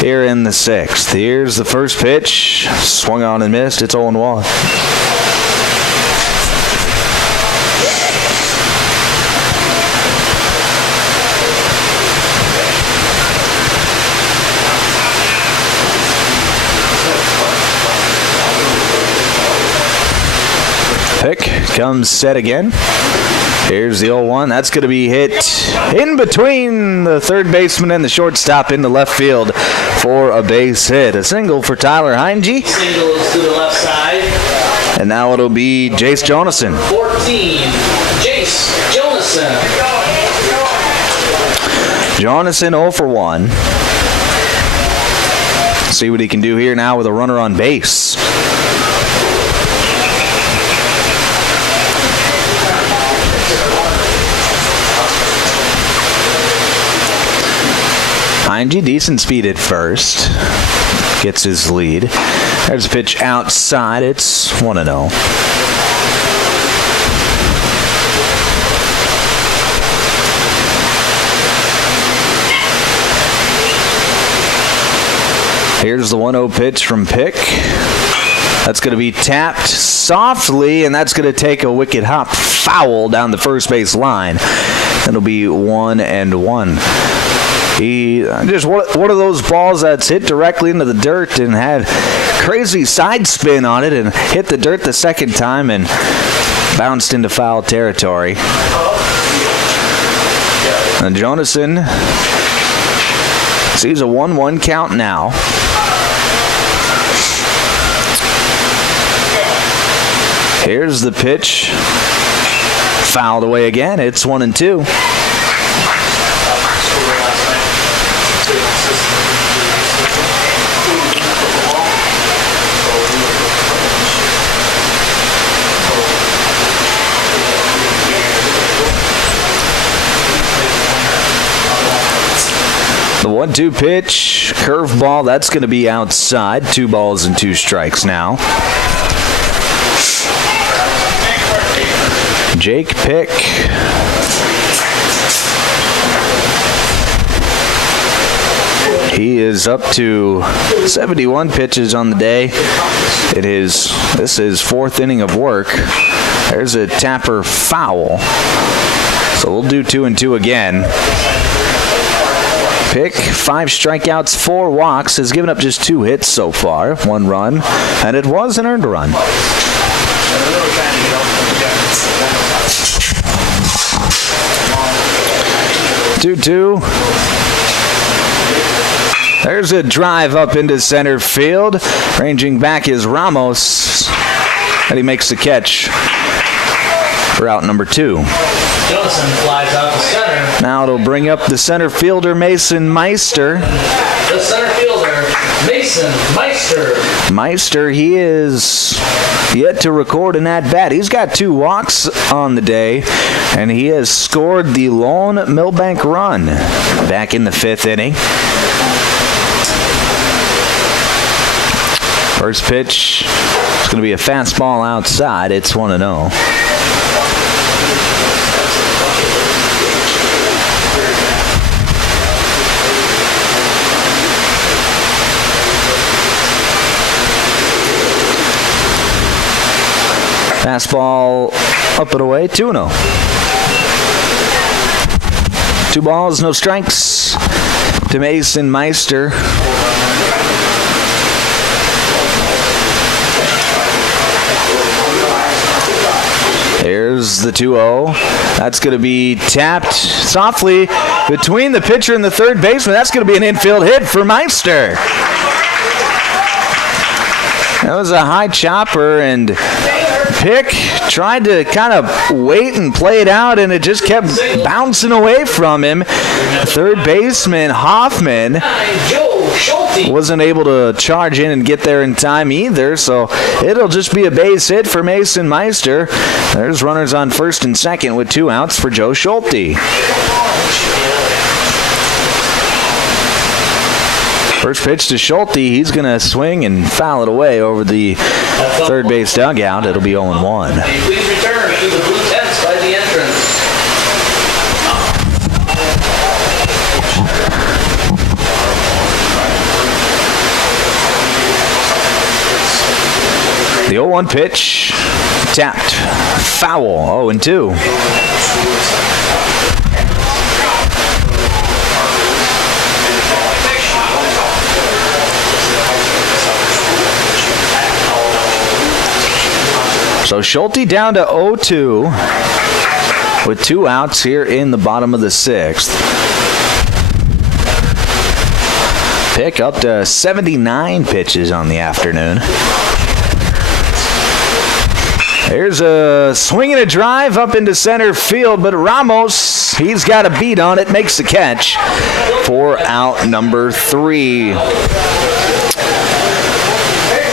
here in the 6th. Here's the first pitch. Swung on and missed. It's 0-1. Pick comes set again. Here's the 0-1. That's going to be hit in between the third baseman and the shortstop into left field for a base hit. A single for Tyler Heinge. Single is to the left side. And now it'll be Jace Jonason. 14, Jace Jonason. Jonason 0 for 1. See what he can do here now with a runner on base. Heinge, decent speed at first. Gets his lead. There's a pitch outside. It's 1-0. Here's the 1-0 pitch from Pick. That's going to be tapped softly, and that's going to take a wicked hop foul down the first base line. That'll be 1-1. He just one of those balls that's hit directly into the dirt and had crazy side spin on it and hit the dirt the second time and bounced into foul territory. And Jonason sees a 1-1 count now. Here's the pitch. Fouled away again. It's 1-2. The The 1-2 pitch, curveball, that's going to be outside. 2 balls and 2 strikes now. Jake Pick. He is up to 71 pitches on the day. This is 4th inning of work. There's a tapper foul. So we'll do 2-2 again. Pick, 5 strikeouts, 4 walks, has given up just 2 hits so far, 1 run, and it was an earned run. Two. There's a drive up into center field. Ranging back is Ramos, and he makes the catch for out number 2. Johnson flies out to center. Now it'll bring up the center fielder, Mason Meister. The center fielder, Mason Meister. Meister, he is yet to record an at-bat. He's got 2 walks on the day, and he has scored the lone Milbank run back in the 5th inning. First pitch, it's going to be a fastball outside. It's 1-0. Fastball up and away, 2-0. 2 balls, no strikes to Mason Meister. There's the 2-0. That's going to be tapped softly between the pitcher and the third baseman. That's going to be an infield hit for Meister. That was a high chopper, and Pick tried to kind of wait and play it out, and it just kept bouncing away from him. Third baseman Hoffman wasn't able to charge in and get there in time either, so it'll just be a base hit for Mason Meister. There's runners on first and second with 2 outs for Joe Schulte. First pitch to Schulte. He's going to swing and foul it away over the third base dugout. It'll be 0-1. Please return to the blue tents by the entrance. The 0-1 pitch, tapped, foul, 0-2. So Schulte down to 0-2 with 2 outs here in the bottom of the 6th. Pick up to 79 pitches on the afternoon. There's a swing and a drive up into center field, but Ramos, he's got a beat on it, makes the catch for out number 3.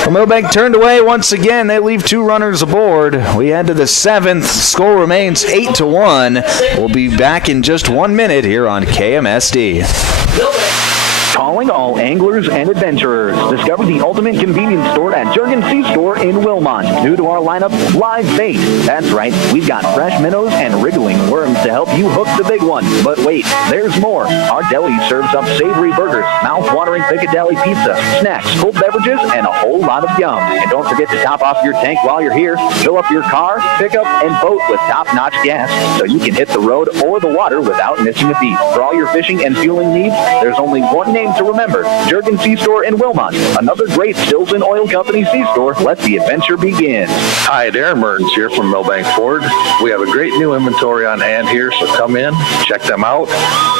Milbank turned away once again. They leave 2 runners aboard. We head to the 7th. Score remains 8-1. We'll be back in just 1 minute here on KMSD. Calling all anglers and adventurers. Discover the ultimate convenience store at Jurgen C-Store in Wilmont. New to our lineup, live bait. That's right, we've got fresh minnows and wriggling worms to help you hook the big one. But wait, there's more. Our deli serves up savory burgers, mouth-watering Piccadilly pizza, snacks, cold beverages, and a whole lot of yum. And don't forget to top off your tank while you're here. Fill up your car, pickup, and boat with top-notch gas so you can hit the road or the water without missing a beat. For all your fishing and fueling needs, there's only one name to remember, Jurgen C-Store in Wilmont. Another great Stills and Oil Company C-Store. Let the adventure begin. Hi, Darren Mertens here from Milbank Ford. We have a great new inventory on hand here, so come in, check them out,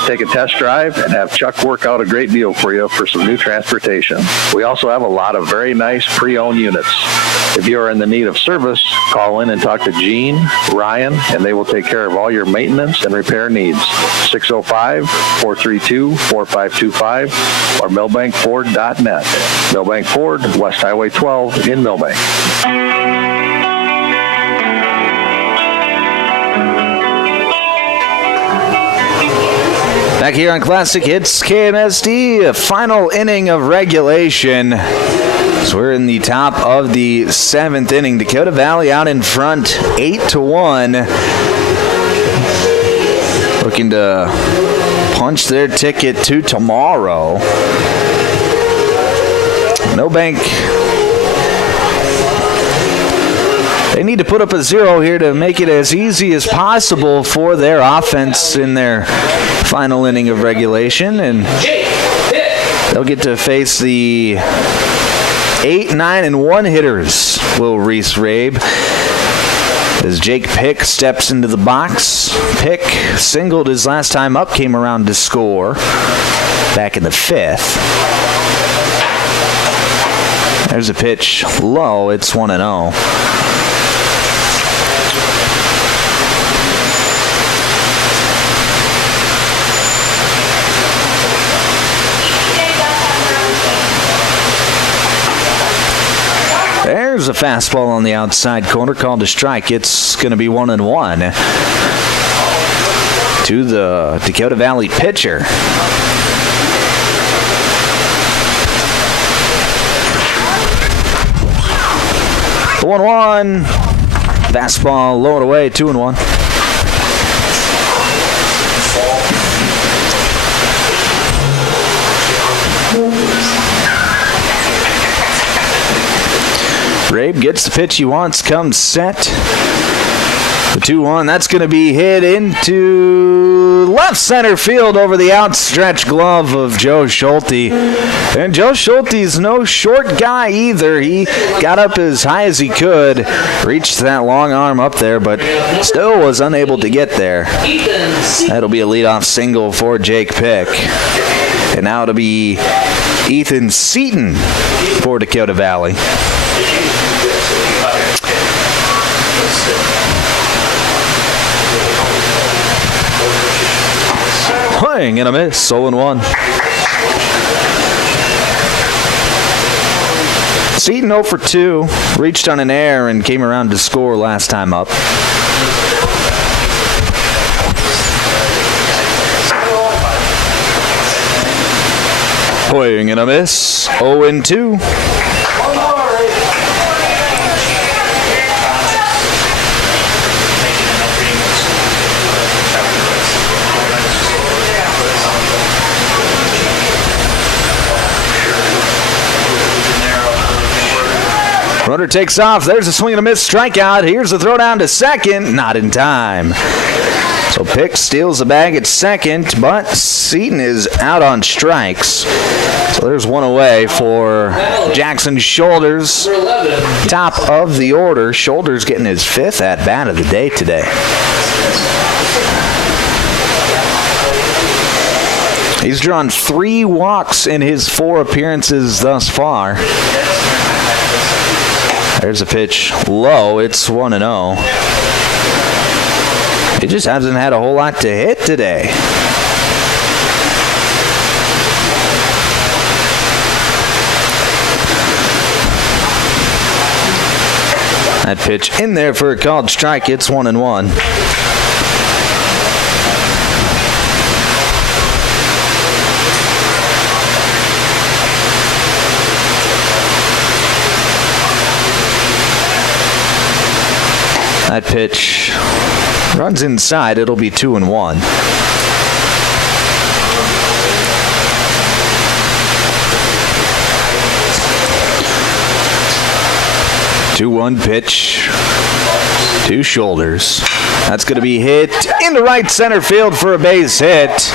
take a test drive, and have Chuck work out a great deal for you for some new transportation. We also have a lot of very nice pre-owned units. If you are in the need of service, call in and talk to Gene, Ryan, and they will take care of all your maintenance and repair needs. 605-432-4525 or milbankford.net. Milbank Ford, West Highway 12 in Milbank. Back here on Classic Hits KMSD, a final inning of regulation. So we're in the top of the 7th inning. Dakota Valley out in front, 8-1. Looking to punch their ticket to tomorrow. Milbank, they need to put up a 0 here to make it as easy as possible for their offense in their final inning of regulation. And they'll get to face the 8, 9, and 1 hitters, Will Reese-Rabe. As Jake Pick steps into the box. Pick singled his last time up, came around to score back in the 5th. There's a pitch low. It's 1-0. There's a fastball on the outside corner called a strike. It's going to be 1-1 to the Dakota Valley pitcher. The 1-1. Fastball lowered away, 2-1. Rabe gets the pitch he wants, comes set. The 2-1, that's going to be hit into left center field over the outstretched glove of Joe Schulte. And Joe Schulte's no short guy either. He got up as high as he could, reached that long arm up there, but still was unable to get there. That'll be a leadoff single for Jake Pick. And now it'll be Ethan Seaton for Dakota Valley. Swing and a miss, 0-1. Seaton 0 for 2, reached on an error and came around to score last time up. Swing and a miss, 0-2. Runner takes off. There's a swing and a miss strikeout. Here's the throw down to second. Not in time. So Pick steals the bag at second, but Seaton is out on strikes. So there's one away for Jackson Shoulders. Top of the order. Shoulders getting his 5th at bat of the day today. He's drawn 3 walks in his 4 appearances thus far. There's a pitch low. It's 1-0. He just hasn't had a whole lot to hit today. That pitch in there for a called strike. It's 1-1. That pitch runs inside. It'll be 2-1. Two-1 pitch to Shoulders. That's going to be hit into right center field for a base hit.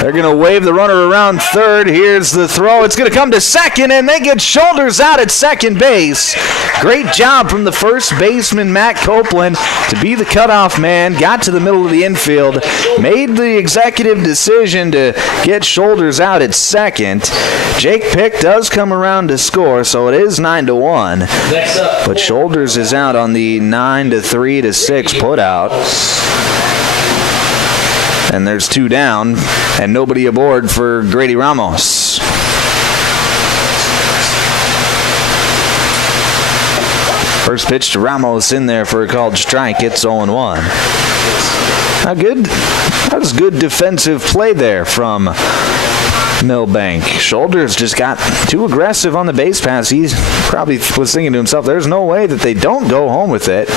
They're going to wave the runner around third. Here's the throw. It's going to come to second, and they get Shoulders out at second base. Great job from the first baseman, Matt Copeland, to be the cutoff man. Got to the middle of the infield. Made the executive decision to get Shoulders out at second. Jake Pick does come around to score, so it is 9-1. But Shoulders is out on the 9-3-6 putout. And there's 2 down, and nobody aboard for Grady Ramos. First pitch to Ramos in there for a called strike. It's 0-1. That was good defensive play there from Milbank. Shoulders just got too aggressive on the base pass. He probably was thinking to himself, there's no way that they don't go home with it,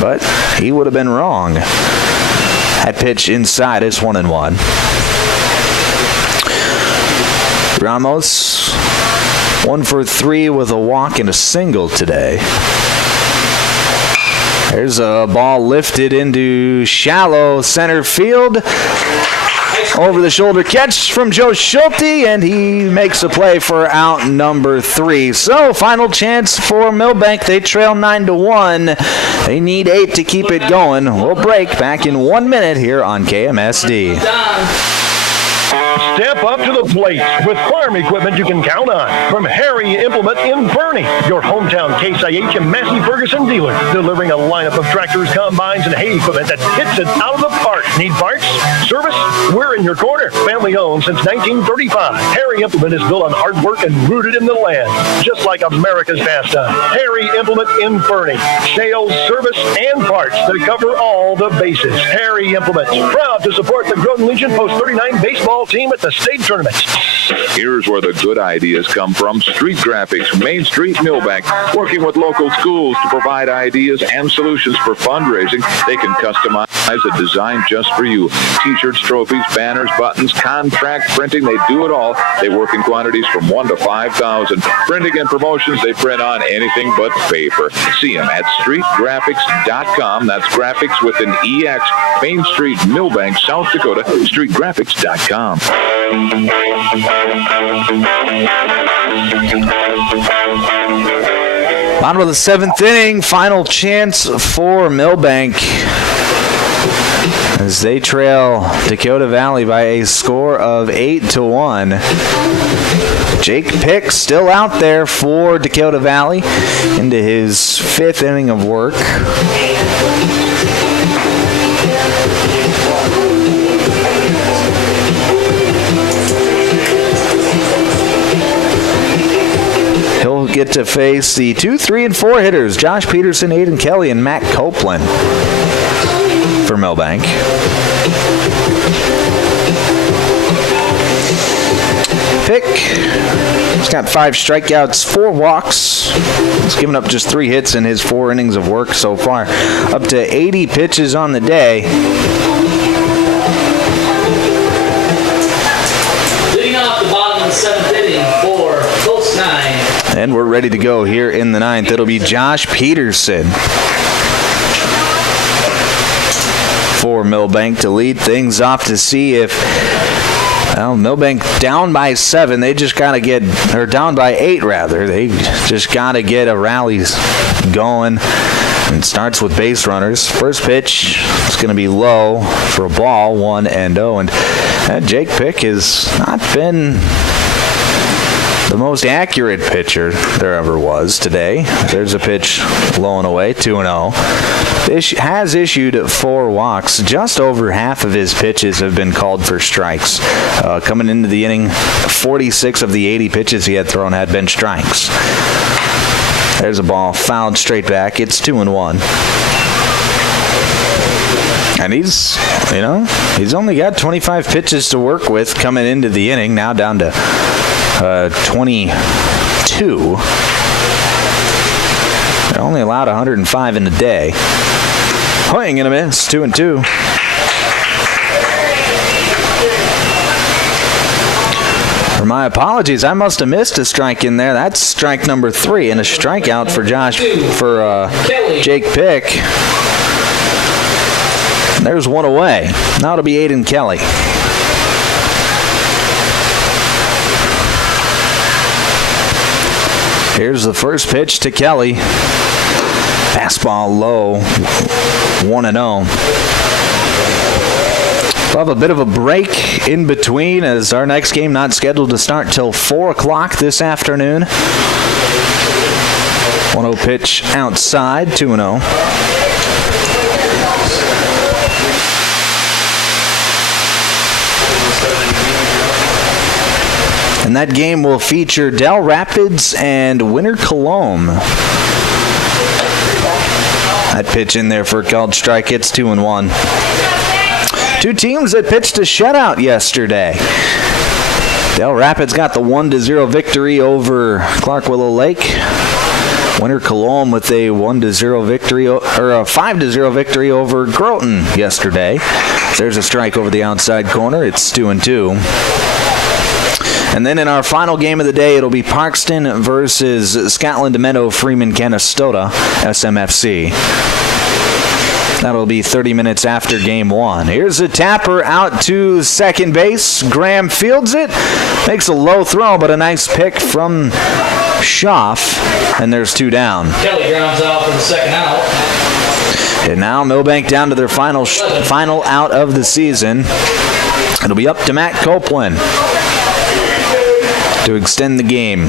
but he would have been wrong. That pitch inside is 1-1. Ramos 1 for 3 with a walk and a single today. There's a ball lifted into shallow center field. Over the shoulder catch from Joe Schulte, and he makes a play for out number 3. So final chance for Milbank. They trail 9-1. They need 8 to keep it going. We'll break back in 1 minute here on KMSD. Step up to the plate with farm equipment you can count on. From Harry Implement in Fernie, your hometown Case IH and Massey Ferguson dealer, delivering a lineup of tractors, combines, and hay equipment that hits it out of the park. Need parts? Service? We're in your corner. Family owned since 1935. Harry Implement is built on hard work and rooted in the land, just like America's pastime. Harry Implement in Fernie. Sales, service, and parts that cover all the bases. Harry Implement, proud to support the Groton Legion Post 39 baseball team at the state tournament. Here's where the good ideas come from. Street Graphics, Main Street, Milbank, working with local schools to provide ideas and solutions for fundraising. They can customize a design just for you. T-shirts, trophies, banners, buttons, contract printing, they do it all. They work in quantities from 1 to 5,000. Printing and promotions, they print on anything but paper. See them at streetgraphics.com. That's graphics with an EX. Main Street, Milbank, South Dakota, streetgraphics.com. Bottom of the 7th inning, final chance for Milbank as they trail Dakota Valley by a score of 8-1. Jake Pick still out there for Dakota Valley into his 5th inning of work. He'll get to face the 2, 3, and 4 hitters, Josh Peterson, Aiden Kelly, and Matt Copeland for Milbank. Pick, he's got 5 strikeouts, 4 walks. He's given up just 3 hits in his 4 innings of work so far. Up to 80 pitches on the day. Leading off the bottom of the 7th inning for Post 9. And we're ready to go here in the 9th. It'll be Josh Peterson for Milbank to lead things off to see if, well, Milbank down by 7. They just got to get, or down by 8 rather. They just got to get a rally going. And starts with base runners. First pitch is going to be low for a ball, 1-0. And Jake Pick has not been the most accurate pitcher there ever was today. There's a pitch low and away, 2-0. Has issued 4 walks. Just over half of his pitches have been called for strikes. Coming into the inning, 46 of the 80 pitches he had thrown had been strikes. There's a ball fouled straight back. It's 2-1. And he's only got 25 pitches to work with coming into the inning. Now down to 22. They're only allowed 105 in a day. Swing and a miss, 2-2. For my apologies, I must have missed a strike in there. That's strike number 3 and a strikeout for Jake Pick. There's 1 away. Now it'll be Aiden Kelly. Here's the first pitch to Kelly. Fastball low, 1-0. We'll have a bit of a break in between as our next game not scheduled to start till 4 o'clock this afternoon. 1-0 pitch outside, 2-0. And that game will feature Del Rapids and Winter Cologne. That pitch in there for a called strike. It's 2-1. Two teams that pitched a shutout yesterday. Del Rapids got the 1-0 victory over Clark Willow Lake. Winter Cologne with a 1-0 victory, or a 5-0 victory over Groton yesterday. There's a strike over the outside corner. It's 2-2. And then in our final game of the day, it'll be Parkston versus Scotland Meadow Freeman Canastota, SMFC. That'll be 30 minutes after game one. Here's a tapper out to second base. Graham fields it. Makes a low throw, but a nice pick from Schaff. And there's two down. Kelly grounds out for the second out. And now Milbank down to their final out of the season. It'll be up to Matt Copeland to extend the game.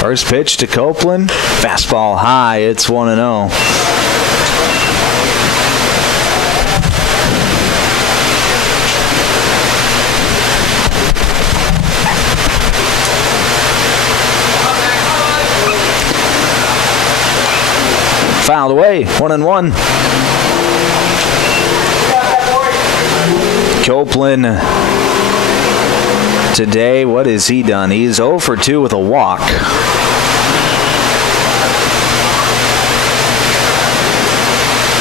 First pitch to Copeland. Fastball high. It's 1-0. Fouled away. 1-1. Copeland today, what has he done? He's 0 for 2 with a walk.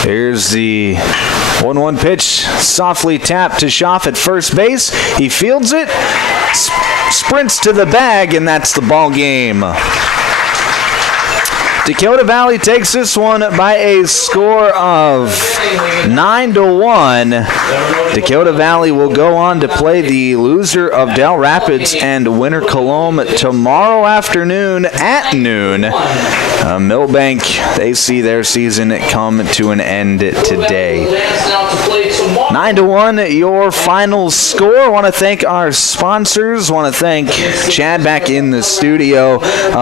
Here's the 1-1 pitch, softly tapped to Schaff at first base. He fields it, sprints to the bag, and that's the ball game. Dakota Valley takes this one by a score of 9-1. Dakota Valley will go on to play the loser of Del Rapids and Winter Cologne tomorrow afternoon at noon. Milbank, they see their season come to an end today. 9-1, your final score. I want to thank our sponsors. I want to thank Chad back in the studio.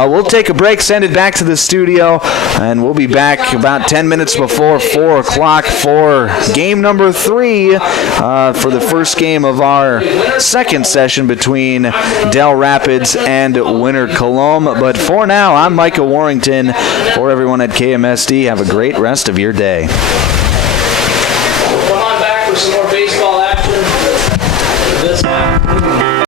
We'll take a break, send it back to the studio, and we'll be back about 10 minutes before 4 o'clock for game number 3 for the first game of our second session between Del Rapids and Winter Cologne. But for now, I'm Micah Warrington. For everyone at KMSD, have a great rest of your day. Come on back for some more baseball action.